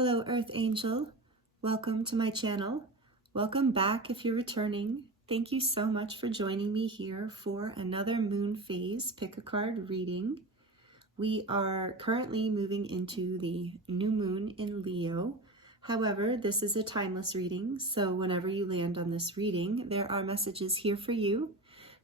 Hello, Earth Angel. Welcome to my channel. Welcome back if you're returning. Thank you so much for joining me here for another moon phase pick a card reading. We are currently moving into the new moon in Leo. However, this is a timeless reading, so whenever you land on this reading, there are messages here for you.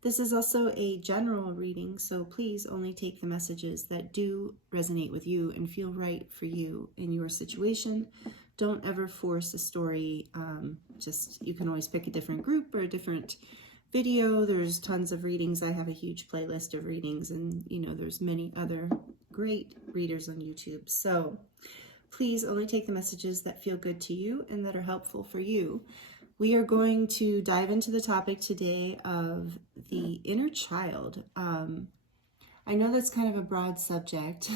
This is also a general reading, so please only take the messages that do resonate with you and feel right for you in your situation. Don't ever force a story. You can always pick a different group or a different video. There's tons of readings. I have a huge playlist of readings, and there's many other great readers on YouTube. So please only take the messages that feel good to you and that are helpful for you. We are going to dive into the topic today of the inner child. I know that's kind of a broad subject,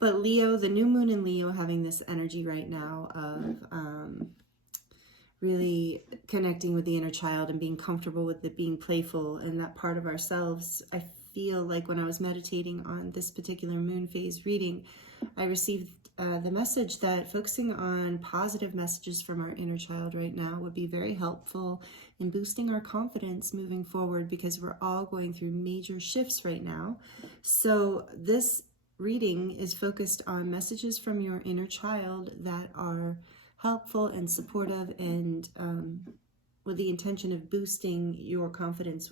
but Leo, the new moon in Leo, having this energy right now of really connecting with the inner child and being comfortable with it, being playful and that part of ourselves. I feel like when I was meditating on this particular moon phase reading, I received the message that focusing on positive messages from our inner child right now would be very helpful in boosting our confidence moving forward, because we're all going through major shifts right now. So this reading is focused on messages from your inner child that are helpful and supportive, and with the intention of boosting your confidence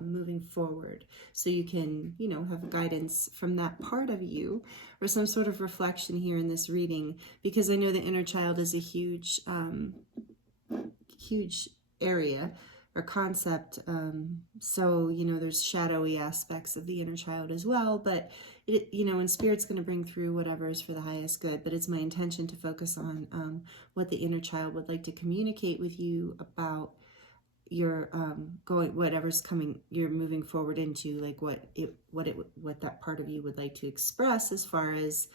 moving forward, so you can have guidance from that part of you, or some sort of reflection here in this reading, because I know the inner child is a huge area or concept. So there's shadowy aspects of the inner child as well, but and Spirit's going to bring through whatever is for the highest good. But it's my intention to focus on what the inner child would like to communicate with you about your whatever's coming, you're moving forward into, like what that part of you would like to express as far as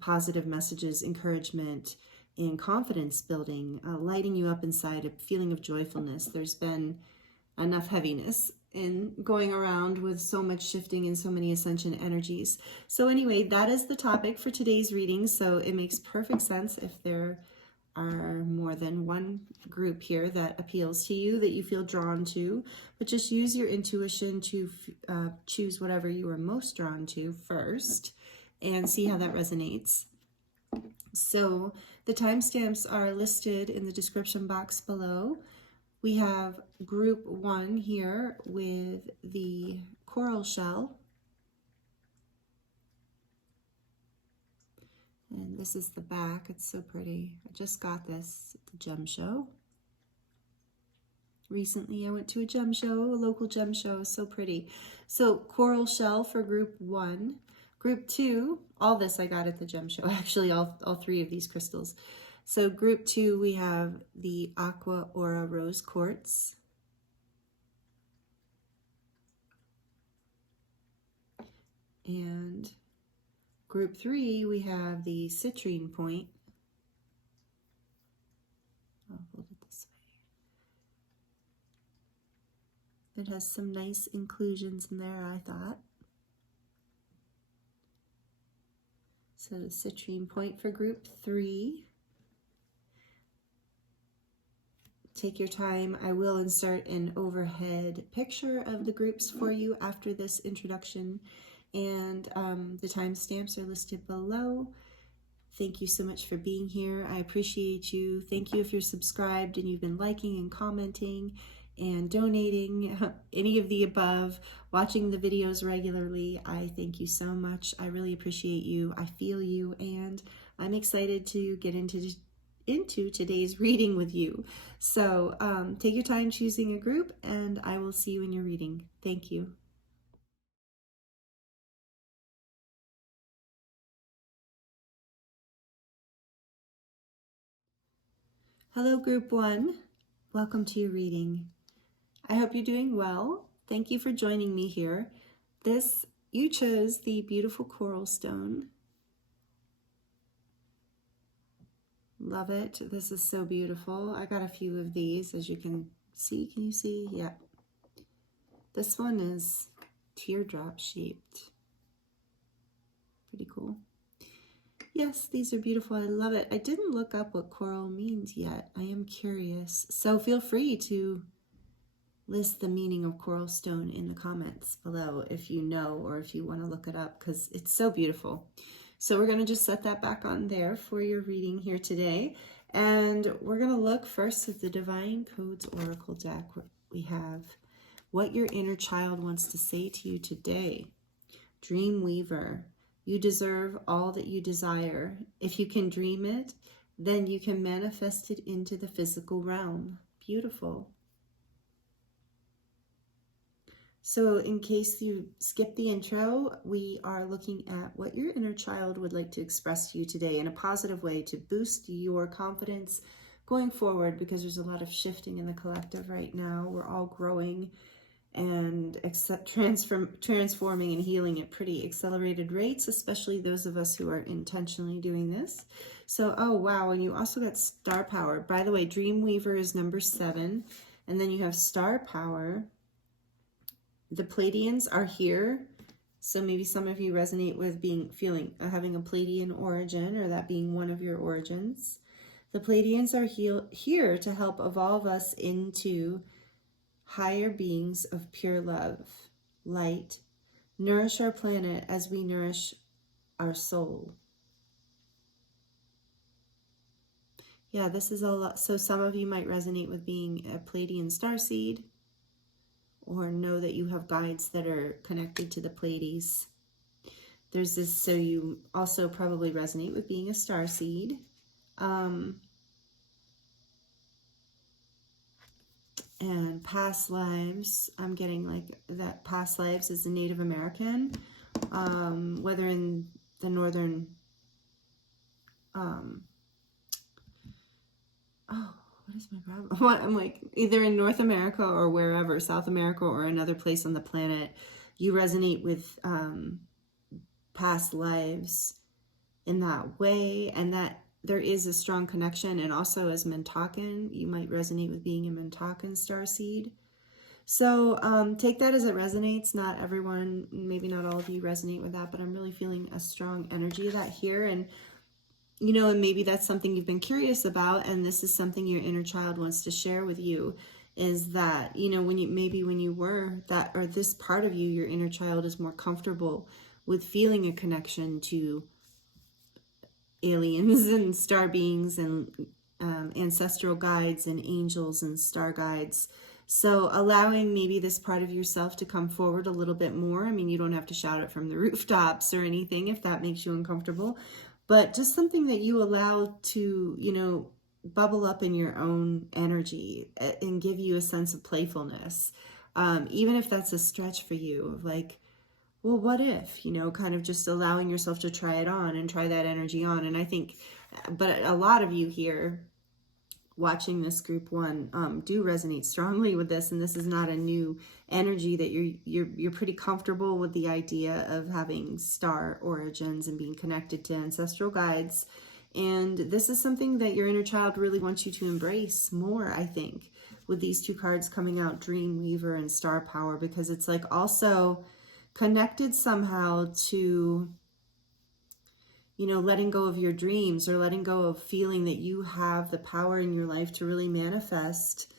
positive messages, encouragement, and confidence building, lighting you up inside, a feeling of joyfulness. There's been enough heaviness in going around with so much shifting and so many ascension energies. So anyway, that is the topic for today's reading. So it makes perfect sense if there are more than one group here that appeals to you, that you feel drawn to, but just use your intuition to choose whatever you are most drawn to first and see how that resonates. So the timestamps are listed in the description box below. We have group 1 here with the coral shell. And this is the back. It's so pretty. I just got this at the gem show. Recently I went to a gem show, a local gem show. So pretty. So coral shell for group 1. Group 2, all this I got at the gem show. Actually, all 3 of these crystals. So group 2, we have the Aqua Aura Rose Quartz. And group 3, we have the Citrine point. I'll hold it this way. It has some nice inclusions in there, I thought. So the Citrine point for group 3. Take your time. I will insert an overhead picture of the groups for you after this introduction, and the timestamps are listed below. Thank you so much for being here. I appreciate you. Thank you if you're subscribed and you've been liking and commenting and donating, any of the above, watching the videos regularly. I thank you so much. I really appreciate you. I feel you, and I'm excited to get into today's reading with you. So take your time choosing a group, and I will see you in your reading. Thank you. Hello, group 1. Welcome to your reading. I hope you're doing well. Thank you for joining me here. You chose the beautiful coral stone. Love it. This is so beautiful. I got a few of these, as you can see. Can you see? Yeah. This one is teardrop shaped. Pretty cool. Yes, these are beautiful. I love it. I didn't look up what coral means yet. I am curious. So feel free to list the meaning of coral stone in the comments below if you know or if you want to look it up, because it's so beautiful. So we're going to just set that back on there for your reading here today. And we're going to look first at the Divine Codes Oracle deck. We have what your inner child wants to say to you today. Dream Weaver, you deserve all that you desire. If you can dream it, then you can manifest it into the physical realm. Beautiful. So in case you skipped the intro, we are looking at what your inner child would like to express to you today in a positive way to boost your confidence going forward, because there's a lot of shifting in the collective right now. We're all growing and transforming and healing at pretty accelerated rates, especially those of us who are intentionally doing this. So, oh wow, and you also got star power. By the way, Dreamweaver is number 7, and then you have star power. The Pleiadians are here, so maybe some of you resonate with having a Pleiadian origin, or that being one of your origins. The Pleiadians are here to help evolve us into higher beings of pure love, light, nourish our planet as we nourish our soul. Yeah, this is a lot. So some of you might resonate with being a Pleiadian starseed, or know that you have guides that are connected to the Pleiades. There's this, so you also probably resonate with being a starseed. And past lives, I'm getting like that past lives as a Native American, whether in the northern, what is my problem? I'm like, either in North America or wherever, South America or another place on the planet, you resonate with past lives in that way, and that there is a strong connection. And also as Mintakan, you might resonate with being a Mintakan starseed. So take that as it resonates. Not everyone, maybe not all of you resonate with that, but I'm really feeling a strong energy of that here. And you know, and maybe that's something you've been curious about, and this is something your inner child wants to share with you, is that, you know, when you were that, or this part of you, your inner child is more comfortable with feeling a connection to aliens and star beings and ancestral guides and angels and star guides. So allowing maybe this part of yourself to come forward a little bit more. I mean, you don't have to shout it from the rooftops or anything if that makes you uncomfortable, but just something that you allow to, you know, bubble up in your own energy and give you a sense of playfulness. Even if that's a stretch for you, of like, well, what if, you know, kind of just allowing yourself to try it on and try that energy on. And I think, but a lot of you here watching this group 1 do resonate strongly with this, and this is not a new energy, that you're pretty comfortable with the idea of having star origins and being connected to ancestral guides. And this is something that your inner child really wants you to embrace more, I think, with these 2 cards coming out, Dreamweaver and Star Power, because it's like also connected somehow to, you know, letting go of your dreams, or letting go of feeling that you have the power in your life to really manifest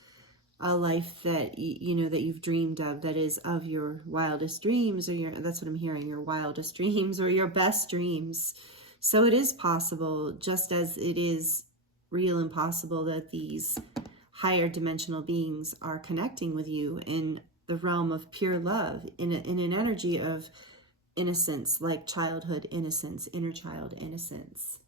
a life that, you know, that you've dreamed of, that is of your wildest dreams, or that's what I'm hearing, your wildest dreams or your best dreams. So it is possible, just as it is real and possible, that these higher dimensional beings are connecting with you in the realm of pure love, in an energy of innocence, like childhood innocence, inner child innocence.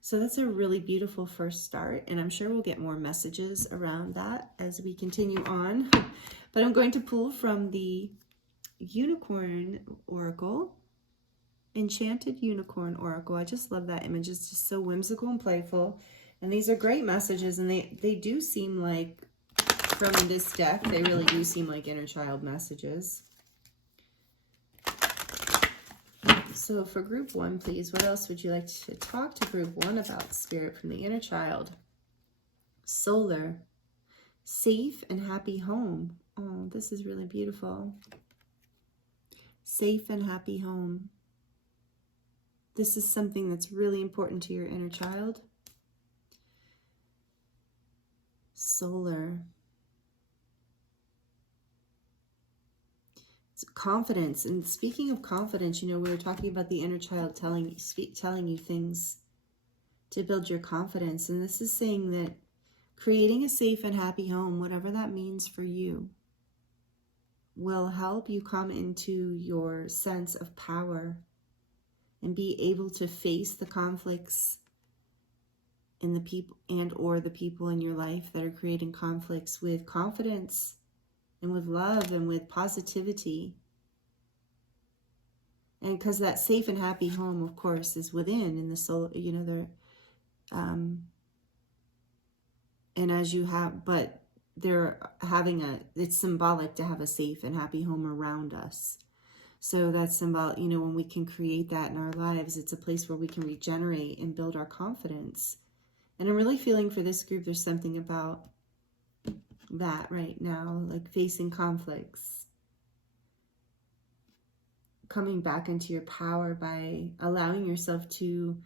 So that's a really beautiful first start, and I'm sure we'll get more messages around that as we continue on. But I'm going to pull from the Unicorn Oracle, Enchanted Unicorn Oracle. I just love that image. It's just so whimsical and playful, and these are great messages, and they do seem like, from this deck, they really do seem like inner child messages. So for group 1, please, what else would you like to talk to group 1 about, Spirit, from the inner child? Solar, safe and happy home. Oh, this is really beautiful. Safe and happy home. This is something that's really important to your inner child. Solar. It's confidence. And speaking of confidence, you know, we were talking about the inner child telling you things to build your confidence. And this is saying that creating a safe and happy home, whatever that means for you, will help you come into your sense of power and be able to face the conflicts in the people or the people in your life that are creating conflicts with confidence and with love and with positivity. And because that safe and happy home, of course, is within in the soul, you know, and as you have, but they're having it's symbolic to have a safe and happy home around us. So that's symbolic, you know, when we can create that in our lives, it's a place where we can regenerate and build our confidence. And I'm really feeling for this group, there's something about that right now, like facing conflicts, coming back into your power by allowing yourself to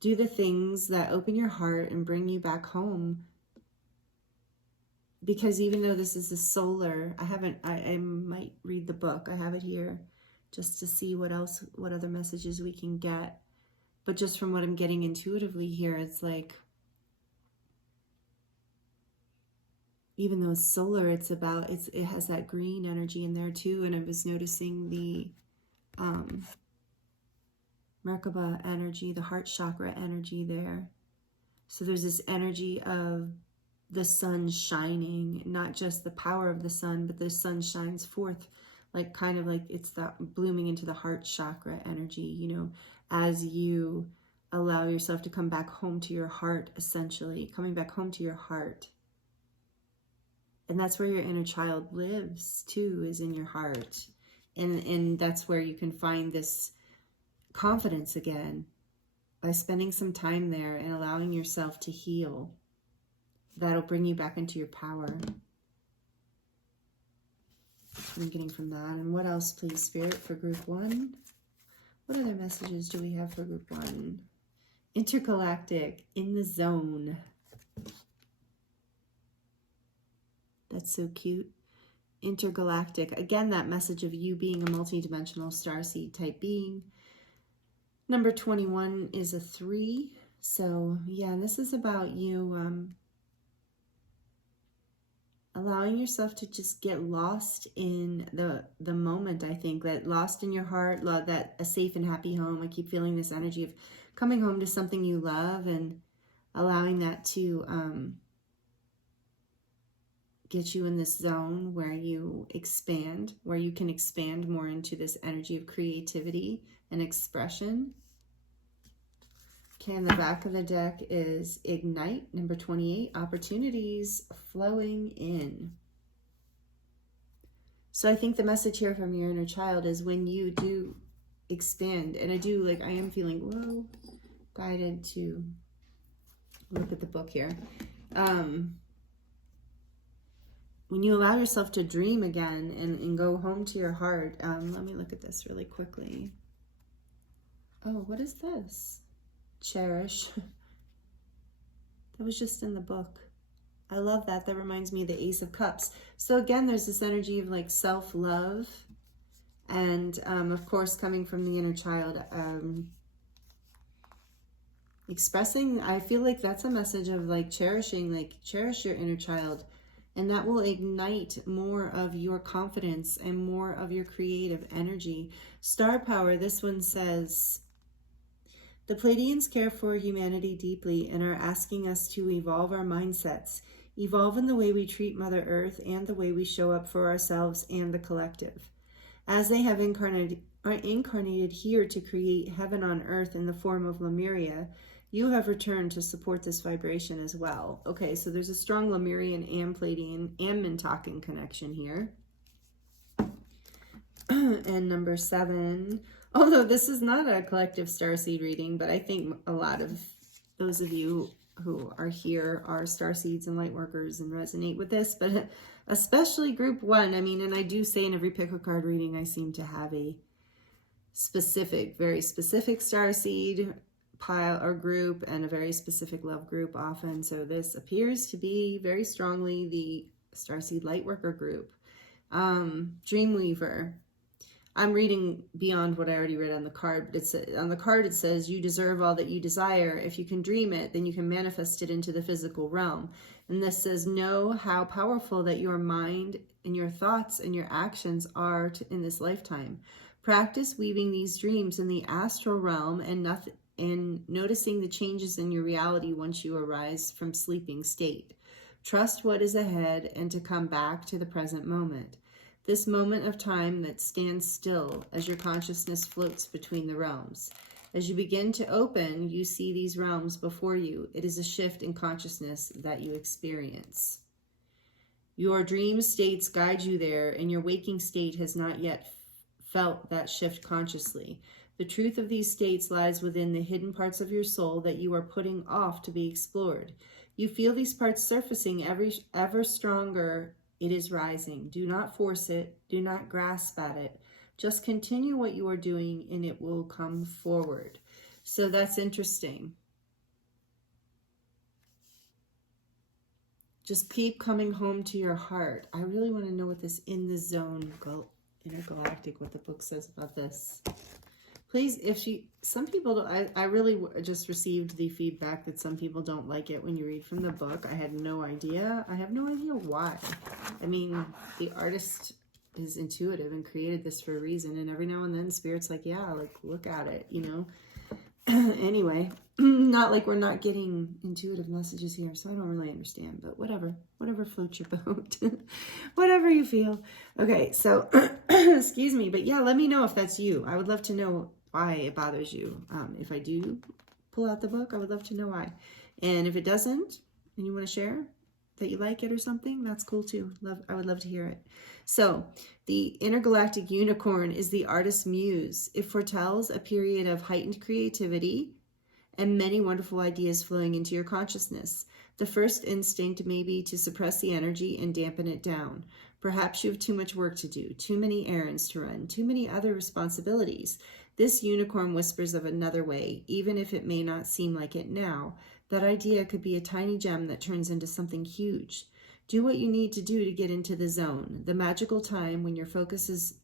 do the things that open your heart and bring you back home. Because even though this is a solar, I might read the book, I have it here, just to see what other messages we can get. But just from what I'm getting intuitively here, it's like, even though it's solar, it has that green energy in there too. And I was noticing the Merkaba energy, the heart chakra energy there. So there's this energy of the sun shining, not just the power of the sun, but the sun shines forth, like kind of like it's that blooming into the heart chakra energy, you know, as you allow yourself to come back home to your heart, essentially coming back home to your heart. And that's where your inner child lives too, is in your heart. And that's where you can find this confidence again, by spending some time there and allowing yourself to heal. That'll bring you back into your power. That's what I'm getting from that. And what else, please, Spirit, for group 1? What other messages do we have for group 1? Intergalactic, in the zone. That's so cute. Intergalactic. Again, that message of you being a multidimensional starseed type being. Number 21 is a 3. So, yeah, this is about you allowing yourself to just get lost in the moment, I think. That lost in your heart, that a safe and happy home. I keep feeling this energy of coming home to something you love and allowing that to get you in this zone where you expand, where you can expand more into this energy of creativity and expression. Okay, and the back of the deck is Ignite, number 28, opportunities flowing in. So I think the message here from your inner child is when you do expand, and I am feeling, whoa, guided to look at the book here. When you allow yourself to dream again and go home to your heart, let me look at this really quickly. Oh, what is this? Cherish. That was just in the book. I love that. That reminds me of the Ace of Cups. So again, there's this energy of like self-love. And of course, coming from the inner child, expressing, I feel like that's a message of like cherishing, like cherish your inner child. And that will ignite more of your confidence and more of your creative energy. Star power, this one says, the Pleiadians care for humanity deeply and are asking us to evolve our mindsets, evolve in the way we treat Mother Earth and the way we show up for ourselves and the collective. As they have incarnated here to create heaven on earth in the form of Lemuria, you have returned to support this vibration as well. Okay, so there's a strong Lemurian and Pleiadian and Mintakan connection here. And number 7, although this is not a collective starseed reading, but I think a lot of those of you who are here are starseeds and light workers and resonate with this, but especially group 1. I mean, and I do say in every pick a card reading, I seem to have a specific, very specific starseed pile or group, and a very specific love group often. So this appears to be very strongly the starseed lightworker group. Dreamweaver. I'm reading beyond what I already read on the card, but on the card it says, you deserve all that you desire. If you can dream it, then you can manifest it into the physical realm. And this says, know how powerful that your mind and your thoughts and your actions are in this lifetime. Practice weaving these dreams in the astral realm and noticing the changes in your reality once you arise from sleeping state. Trust what is ahead and to come back to the present moment. This moment of time that stands still as your consciousness floats between the realms. As you begin to open, you see these realms before you. It is a shift in consciousness that you experience. Your dream states guide you there, and your waking state has not yet felt that shift consciously. The truth of these states lies within the hidden parts of your soul that you are putting off to be explored. You feel these parts surfacing ever stronger. It is rising. Do not force it. Do not grasp at it. Just continue what you are doing and it will come forward. So that's interesting. Just keep coming home to your heart. I really want to know what this in the zone intergalactic, what the book says about this. Please, some people, I really just received the feedback that some people don't like it when you read from the book. I had no idea. I have no idea why. I mean, the artist is intuitive and created this for a reason. And every now and then Spirit's like, yeah, like look at it, you know. Anyway, not like we're not getting intuitive messages here. So I don't really understand, but whatever floats your boat, whatever you feel. Okay. So excuse me, but yeah, let me know if that's you. I would love to know why it bothers you. If I do pull out the book, I would love to know why. And if it doesn't, and you want to share that you like it or something, that's cool too. I would love to hear it. So the intergalactic unicorn is the artist's muse. It foretells a period of heightened creativity and many wonderful ideas flowing into your consciousness. The first instinct may be to suppress the energy and dampen it down. Perhaps you have too much work to do, too many errands to run, too many other responsibilities. This unicorn whispers of another way, even if it may not seem like it now. That idea could be a tiny gem that turns into something huge. Do what you need to do to get into the zone, the magical time when your focus is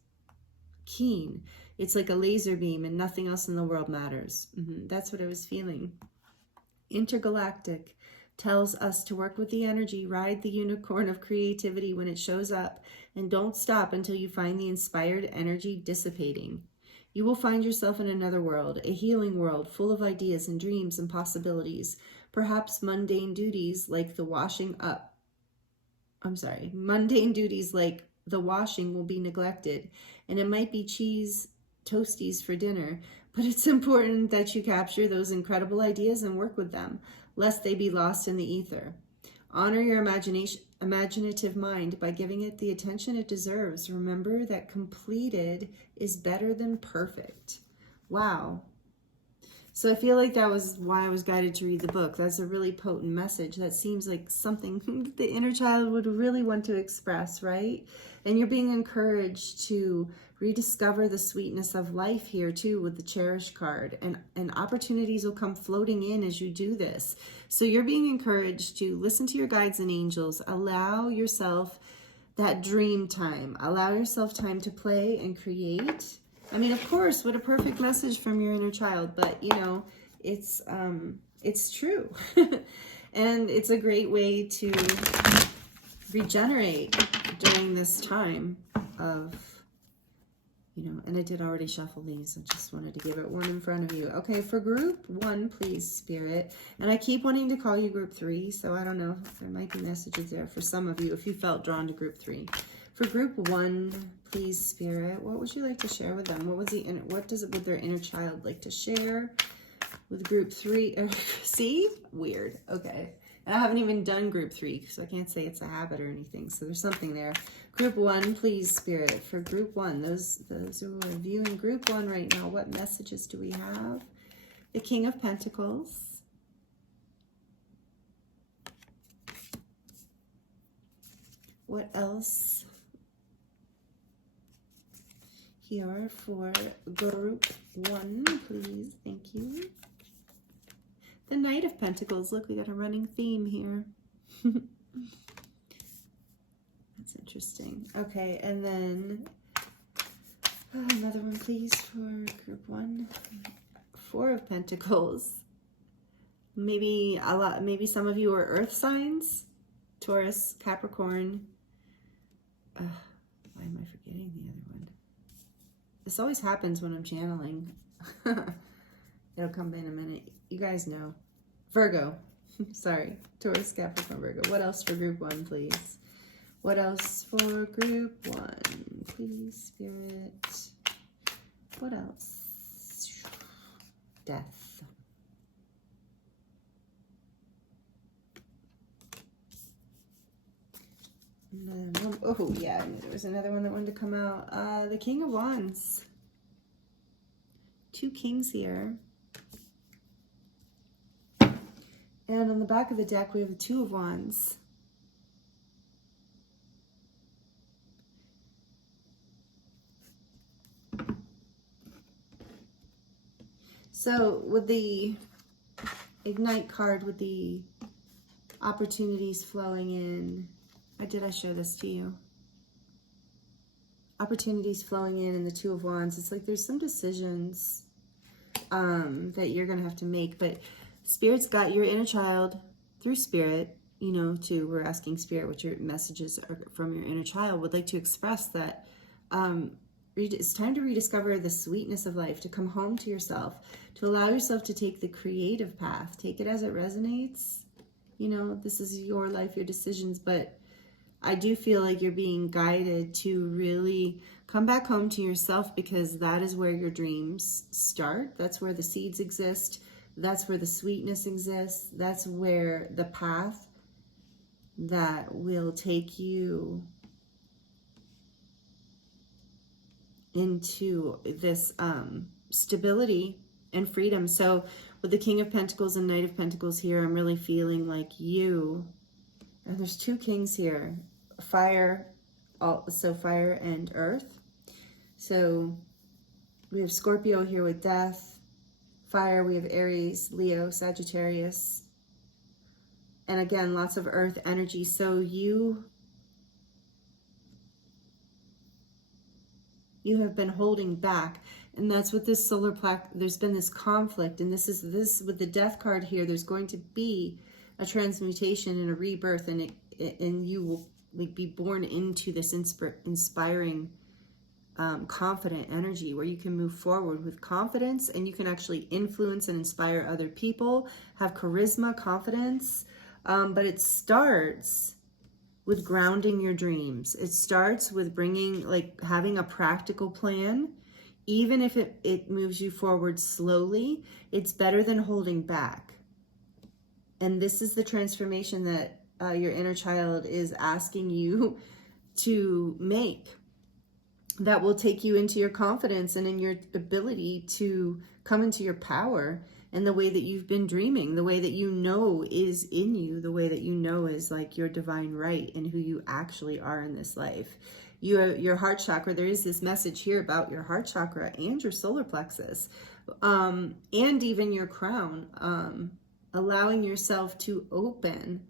keen. It's like a laser beam and nothing else in the world matters. That's what I was feeling. Intergalactic tells us to work with the energy, ride the unicorn of creativity when it shows up, and don't stop until you find the inspired energy dissipating. You will find yourself in another world, a healing world full of ideas and dreams and possibilities. Perhaps mundane duties like the washing will be neglected, and it might be cheese toasties for dinner, but it's important that you capture those incredible ideas and work with them, lest they be lost in the ether. Honor your imaginative mind by giving it the attention it deserves. Remember that completed is better than perfect. Wow. So I feel like that was why I was guided to read the book. That's a really potent message. That seems like something the inner child would really want to express, right? And you're being encouraged to rediscover the sweetness of life here too with the Cherish card. And opportunities will come floating in as you do this. So you're being encouraged to listen to your guides and angels. Allow yourself that dream time. Allow yourself time to play and create. I mean, of course, what a perfect message from your inner child, but you know, it's true. And it's a great way to regenerate during this time of, you know, and I did already shuffle these. I just wanted to give it one in front of you. Okay, for group 1, please, Spirit. And I keep wanting to call you group 3, so I don't know if there might be messages there for some of you if you felt drawn to group 3. For group 1, please, Spirit, what would you like to share with them? Would their inner child like to share with group 3? See? Weird. Okay. And I haven't even done group 3, so I can't say it's a habit or anything. So there's something there. Group 1, please, Spirit. For group 1, those who are viewing group 1 right now, what messages do we have? The King of Pentacles. What else? here for group 1, please. Thank you. The Knight of Pentacles. Look, we got a running theme here. That's interesting. Okay, and then another one, please, for group 1. 4 of Pentacles. Maybe some of you are earth signs. Taurus, Capricorn. Why am I forgetting the other one? This always happens when I'm channeling. It'll come in a minute. You guys know. Virgo. Sorry. Taurus, Capricorn, Virgo. What else for group 1, please? What else for group 1? Please, Spirit. What else? Death. Oh, yeah, there was another one that wanted to come out. The King of Wands. 2 kings here. And on the back of the deck, we have the 2 of Wands. So with the Ignite card, with the opportunities flowing in, did I show this to you? Opportunities flowing in and the 2 of Wands. It's like there's some decisions that you're going to have to make, but Spirit's got your inner child through Spirit, you know, we're asking Spirit what your messages are from your inner child, would like to express that it's time to rediscover the sweetness of life, to come home to yourself, to allow yourself to take the creative path. Take it as it resonates. You know, this is your life, your decisions, but I do feel like you're being guided to really come back home to yourself, because that is where your dreams start. That's where the seeds exist. That's where the sweetness exists. That's where the path that will take you into this stability and freedom. So with the King of Pentacles and Knight of Pentacles here, I'm really feeling like you, and there's 2 kings here, fire, so fire and earth. So we have Scorpio here with death, fire, we have Aries, Leo, Sagittarius, and again, lots of earth energy. So you have been holding back, and that's what this solar plaque, there's been this conflict, and this with the death card here, there's going to be a transmutation and a rebirth, and you will be born into this inspiring, confident energy where you can move forward with confidence, and you can actually influence and inspire other people, have charisma, confidence, but it starts with grounding your dreams. It starts with having a practical plan. Even if it moves you forward slowly, it's better than holding back. And this is the transformation that your inner child is asking you to make, that will take you into your confidence and in your ability to come into your power and the way that you've been dreaming, the way that you know is in you, the way that you know is like your divine right and who you actually are in this life. Your heart chakra, there is this message here about your heart chakra and your solar plexus, and even your crown, allowing yourself to open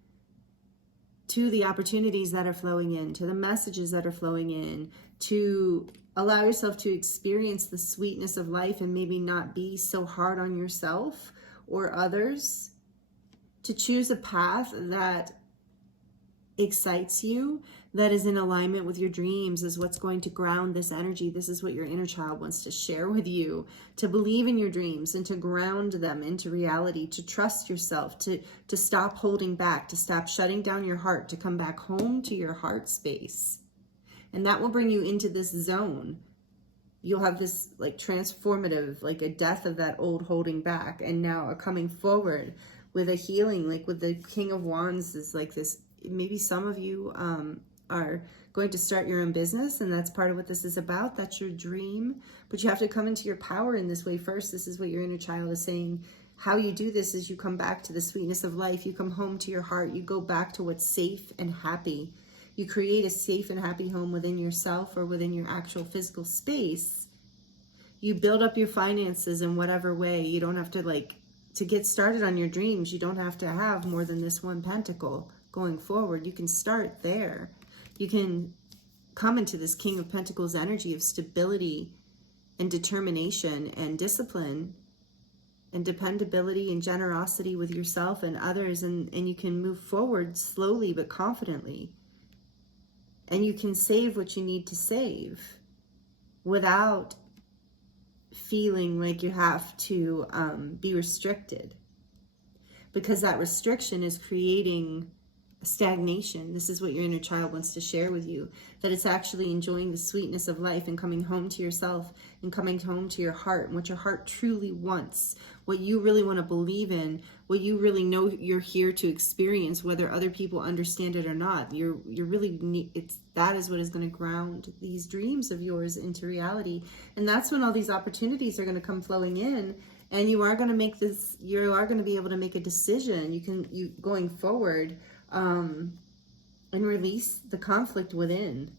to the opportunities that are flowing in, to the messages that are flowing in, to allow yourself to experience the sweetness of life and maybe not be so hard on yourself or others, to choose a path that excites you, that is in alignment with your dreams, is what's going to ground this energy. This is what your inner child wants to share with you, to believe in your dreams and to ground them into reality, to trust yourself, to stop holding back, to stop shutting down your heart, to come back home to your heart space. And that will bring you into this zone. You'll have this like transformative, like a death of that old holding back, and now a coming forward with a healing, like with the King of Wands is like this. Maybe some of you are going to start your own business, and that's part of what this is about. That's your dream, but you have to come into your power in this way first. This is what your inner child is saying. How you do this is you come back to the sweetness of life. You come home to your heart. You go back to what's safe and happy. You create a safe and happy home within yourself or within your actual physical space, You build up your finances in whatever way. You don't have to, like, to get started on your dreams, you don't have to have more than this one pentacle going forward. You can start there. You can come into this King of Pentacles energy of stability and determination and discipline and dependability and generosity with yourself and others, and you can move forward slowly but confidently. And you can save what you need to save without feeling like you have to be restricted, because that restriction is creating stagnation. This is what your inner child wants to share with you, that it's actually enjoying the sweetness of life and coming home to yourself and coming home to your heart and what your heart truly wants, what you really want to believe in, what you really know you're here to experience, whether other people understand it or not. You're really, that is what is going to ground these dreams of yours into reality. And that's when all these opportunities are going to come flowing in, and you are going to make this, you are going to be able to make a decision. You going forward, and release the conflict within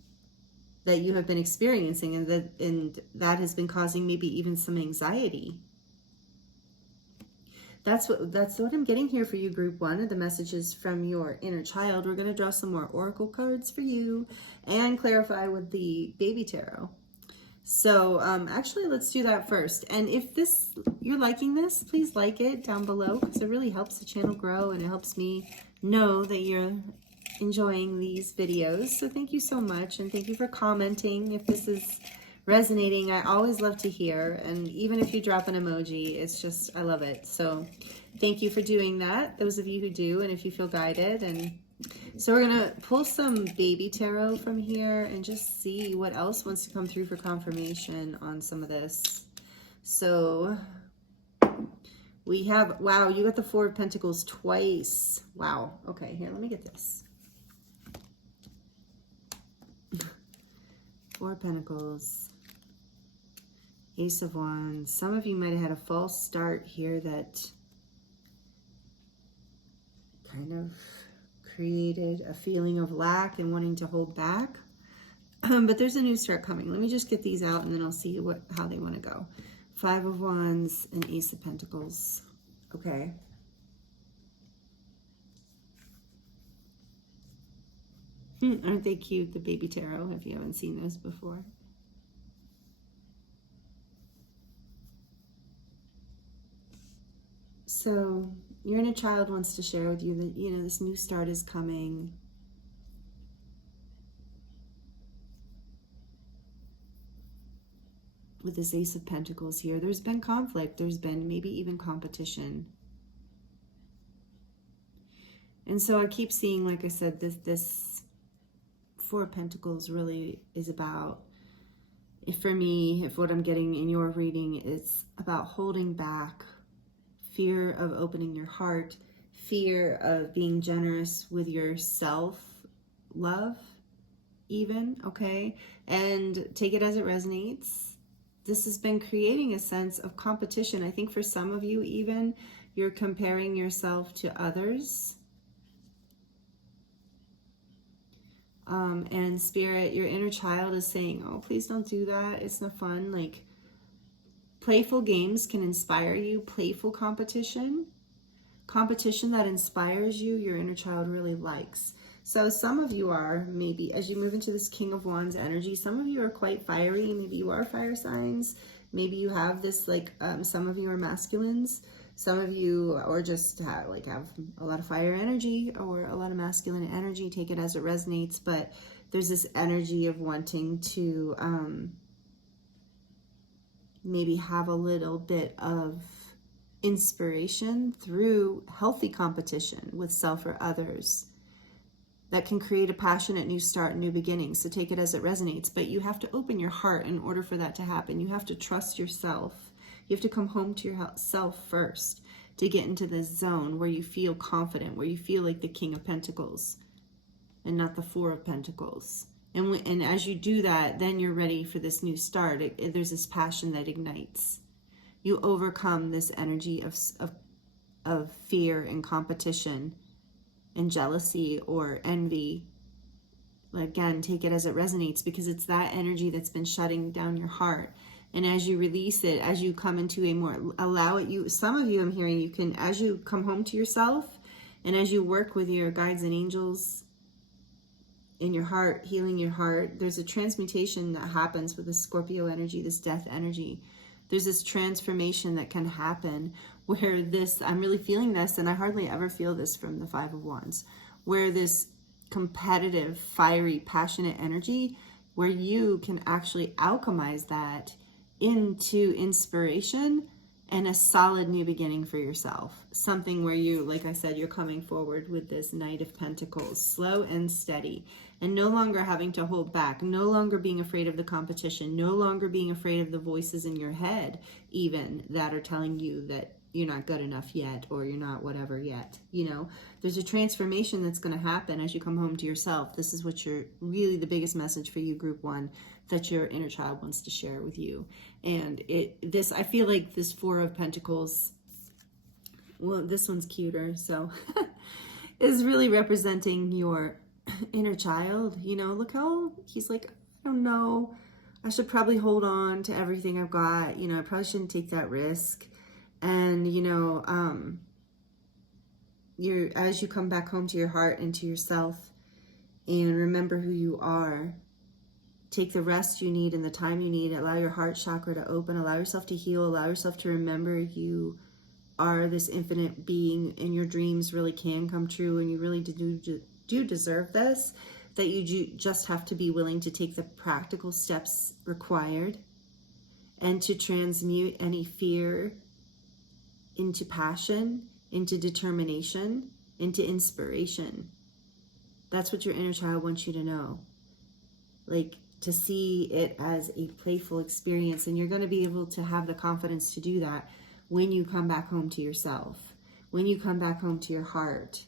that you have been experiencing, and that has been causing maybe even some anxiety. That's what I'm getting here for you, group 1 of the messages from your inner child. We're going to draw some more oracle cards for you and clarify with the baby tarot. So actually, let's do that first. And if you're liking this, please like it down below, because it really helps the channel grow and it helps me know that you're enjoying these videos. So thank you so much, and thank you for commenting if this is resonating. I always love to hear, and even if you drop an emoji, it's just, I love it. So thank you for doing that, those of you who do, and if you feel guided. And so we're gonna pull some baby tarot from here and just see what else wants to come through for confirmation on some of this. So we have, wow, you got the 4 of Pentacles twice. Wow. Okay, here, let me get this. 4 of Pentacles, Ace of Wands. Some of you might have had a false start here that kind of created a feeling of lack and wanting to hold back. But there's a new start coming. Let me just get these out, and then I'll see how they want to go. 5 of Wands and Ace of Pentacles. Okay. Aren't they cute, the baby tarot, if you haven't seen those before? So your inner child wants to share with you that, you know, this new start is coming. With this Ace of Pentacles here, there's been conflict. There's been maybe even competition. And so I keep seeing, like I said, this 4 of Pentacles really is about, for me, if what I'm getting in your reading is about holding back, fear of opening your heart, fear of being generous with your self-love even, okay? And take it as it resonates. This has been creating a sense of competition. I think for some of you even, you're comparing yourself to others. And Spirit, your inner child is saying, oh, please don't do that. It's not fun. Like, playful games can inspire you. Playful competition that inspires you, your inner child really likes. So some of you are, maybe as you move into this King of Wands energy, some of you are quite fiery. Maybe you are fire signs. Maybe you have this, like, some of you are masculines. Some of you, or just have a lot of fire energy or a lot of masculine energy. Take it as it resonates. But there's this energy of wanting to maybe have a little bit of inspiration through healthy competition with self or others that can create a passionate new start, new beginning. So take it as it resonates. But you have to open your heart in order for that to happen. You have to trust yourself. You have to come home to yourself first to get into this zone where you feel confident, where you feel like the King of Pentacles and not the 4 of Pentacles. And as you do that, then you're ready for this new start. There's this passion that ignites. You overcome this energy of fear and competition and jealousy or envy. Again, take it as it resonates, because it's that energy that's been shutting down your heart. And as you release it, as you come into a more, allow it, some of you I'm hearing, you can, as you come home to yourself and as you work with your guides and angels in your heart, healing your heart, there's a transmutation that happens with the Scorpio energy, this death energy. There's this transformation that can happen where this, I'm really feeling this, and I hardly ever feel this from the Five of Wands, where this competitive, fiery, passionate energy, where you can actually alchemize that into inspiration and a solid new beginning for yourself. Something where you, like I said, you're coming forward with this Knight of Pentacles, slow and steady, and no longer having to hold back, no longer being afraid of the competition, no longer being afraid of the voices in your head, even that are telling you that you're not good enough yet, or you're not whatever yet. You know, there's a transformation that's going to happen as you come home to yourself. This is what you're really, the biggest message for you, Group 1, that your inner child wants to share with you. And I feel like this Four of Pentacles, well, this one's cuter, so is really representing your inner child. You know, look how he's like, I don't know, I should probably hold on to everything I've got. You know, I probably shouldn't take that risk. And, you know, as you come back home to your heart and to yourself and remember who you are, take the rest you need and the time you need, allow your heart chakra to open, allow yourself to heal, allow yourself to remember you are this infinite being and your dreams really can come true, and you really do deserve this, that you just have to be willing to take the practical steps required and to transmute any fear into passion, into determination, into inspiration. That's what your inner child wants you to know. Like, to see it as a playful experience. And you're going to be able to have the confidence to do that when you come back home to yourself, when you come back home to your heart,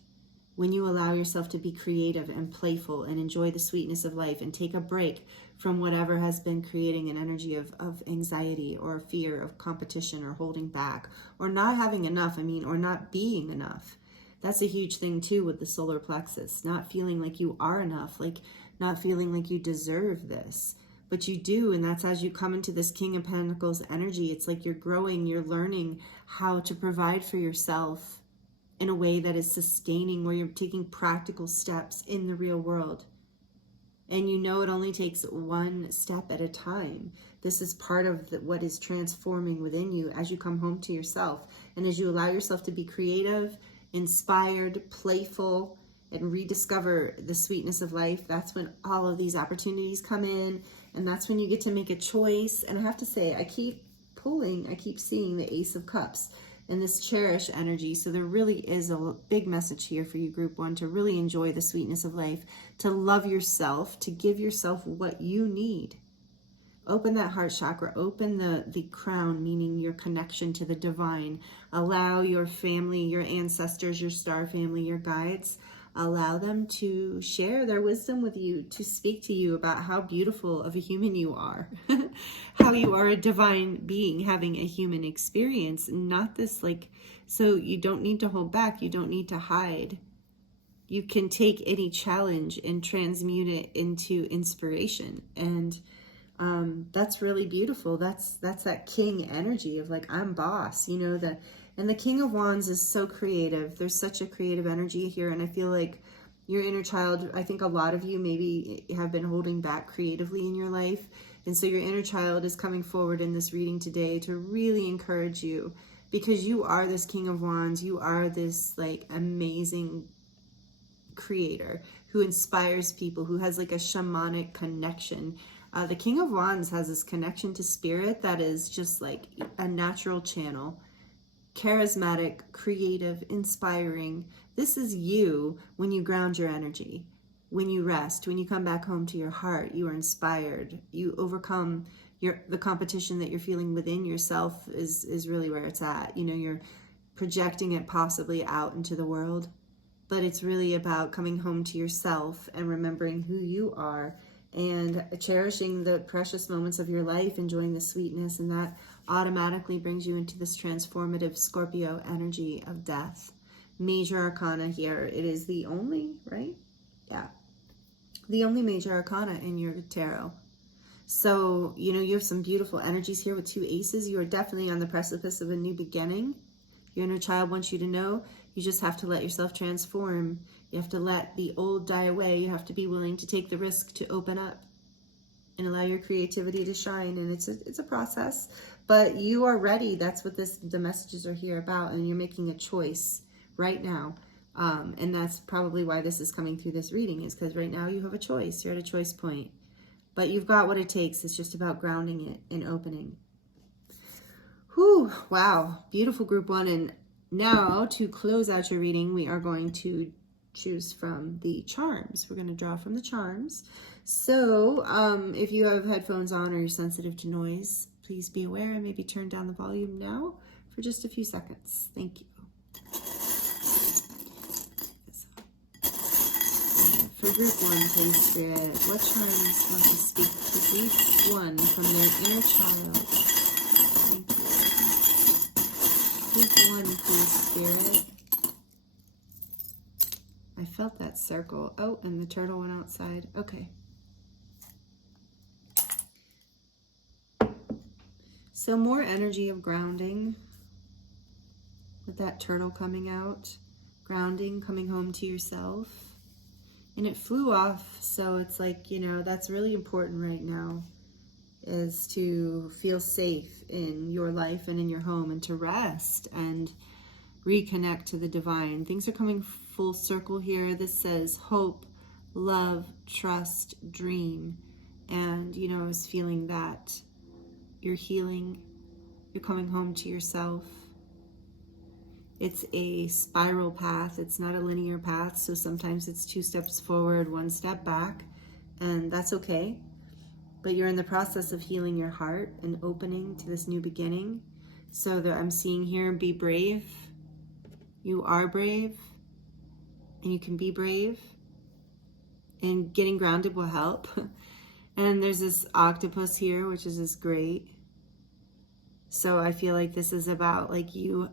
when you allow yourself to be creative and playful and enjoy the sweetness of life and take a break from whatever has been creating an energy of anxiety or fear of competition or holding back or not having enough, or not being enough. That's a huge thing too with the solar plexus, not feeling like you are enough, like not feeling like you deserve this, but you do. And that's as you come into this King of Pentacles energy, it's like you're growing, you're learning how to provide for yourself in a way that is sustaining, where you're taking practical steps in the real world. And you know it only takes one step at a time. This is part of what is transforming within you as you come home to yourself. And as you allow yourself to be creative, inspired, playful, and rediscover the sweetness of life, that's when all of these opportunities come in. And that's when you get to make a choice. And I have to say, I keep seeing the Ace of Cups and this cherish energy. So there really is a big message here for you, Group 1, to really enjoy the sweetness of life, to love yourself, to give yourself what you need. Open that heart chakra, open the crown, meaning your connection to the divine. Allow your family, your ancestors, your star family, your guides, allow them to share their wisdom with you, to speak to you about how beautiful of a human you are, how you are a divine being having a human experience, not this so you don't need to hold back, you don't need to hide. You can take any challenge and transmute it into inspiration. And that's really beautiful. That's that king energy of I'm boss, and the King of Wands is so creative. There's such a creative energy here. And I feel like your inner child, I think a lot of you maybe have been holding back creatively in your life. And so your inner child is coming forward in this reading today to really encourage you, because you are this King of Wands. You are this amazing creator who inspires people, who has a shamanic connection. The King of Wands has this connection to spirit that is just a natural channel. Charismatic, creative, inspiring. This is you when you ground your energy, when you rest, when you come back home to your heart. You are inspired. You overcome the competition that you're feeling within yourself is really where it's at. You're projecting it possibly out into the world, but it's really about coming home to yourself and remembering who you are and cherishing the precious moments of your life, enjoying the sweetness, and that automatically brings you into this transformative Scorpio energy of death. Major arcana here. It is the only, right? Yeah. The only major arcana in your tarot. So, you know, you have some beautiful energies here with 2 aces. You are definitely on the precipice of a new beginning. Your inner child wants you to know you just have to let yourself transform. You have to let the old die away. You have to be willing to take the risk to open up and allow your creativity to shine. And it's a process, but you are ready. That's what the messages are here about. And you're making a choice right now. And that's probably why this is coming through this reading, is because right now you have a choice. You're at a choice point, but you've got what it takes. It's just about grounding it and opening. Whew, wow, beautiful group 1. And now to close out your reading, we are going to choose from the charms. We're going to draw from the charms. So if you have headphones on or you're sensitive to noise, please be aware and maybe turn down the volume now for just a few seconds. Thank you. For group 1, please, Spirit, what charms want to speak to group 1 from their inner child? Thank you. Group 1, please, Spirit. I felt that circle. Oh, and the turtle went outside. Okay. So more energy of grounding with that turtle coming out. Grounding, coming home to yourself. And it flew off, so it's like, you know, that's really important right now, is to feel safe in your life and in your home, and to rest and reconnect to the divine. Things are coming full circle here. This says hope, love, trust, dream. And, you know, I was feeling that you're healing, you're coming home to yourself. It's a spiral path. It's not a linear path. So sometimes it's 2 steps forward, 1 step back, and that's okay. But you're in the process of healing your heart and opening to this new beginning. So that I'm seeing here, be brave. You are brave, and you can be brave, and getting grounded will help. And there's this octopus here, which is just great. So I feel like this is about like you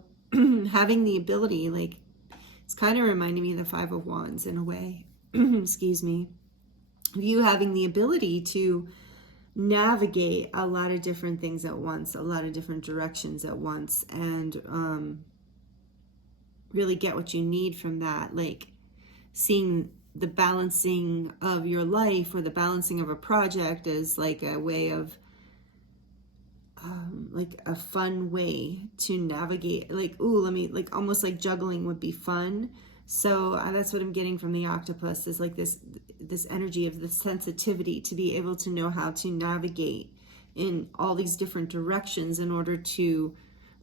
having the ability, like it's kind of reminding me of the 5 of Wands in a way. Excuse me. You having the ability to navigate a lot of different things at once, a lot of different directions at once, and really get what you need from that. Like seeing the balancing of your life or the balancing of a project as like a way of like a fun way to navigate, like, ooh, let me, like, almost like juggling would be fun. So that's what I'm getting from the octopus, is like this energy of the sensitivity to be able to know how to navigate in all these different directions in order to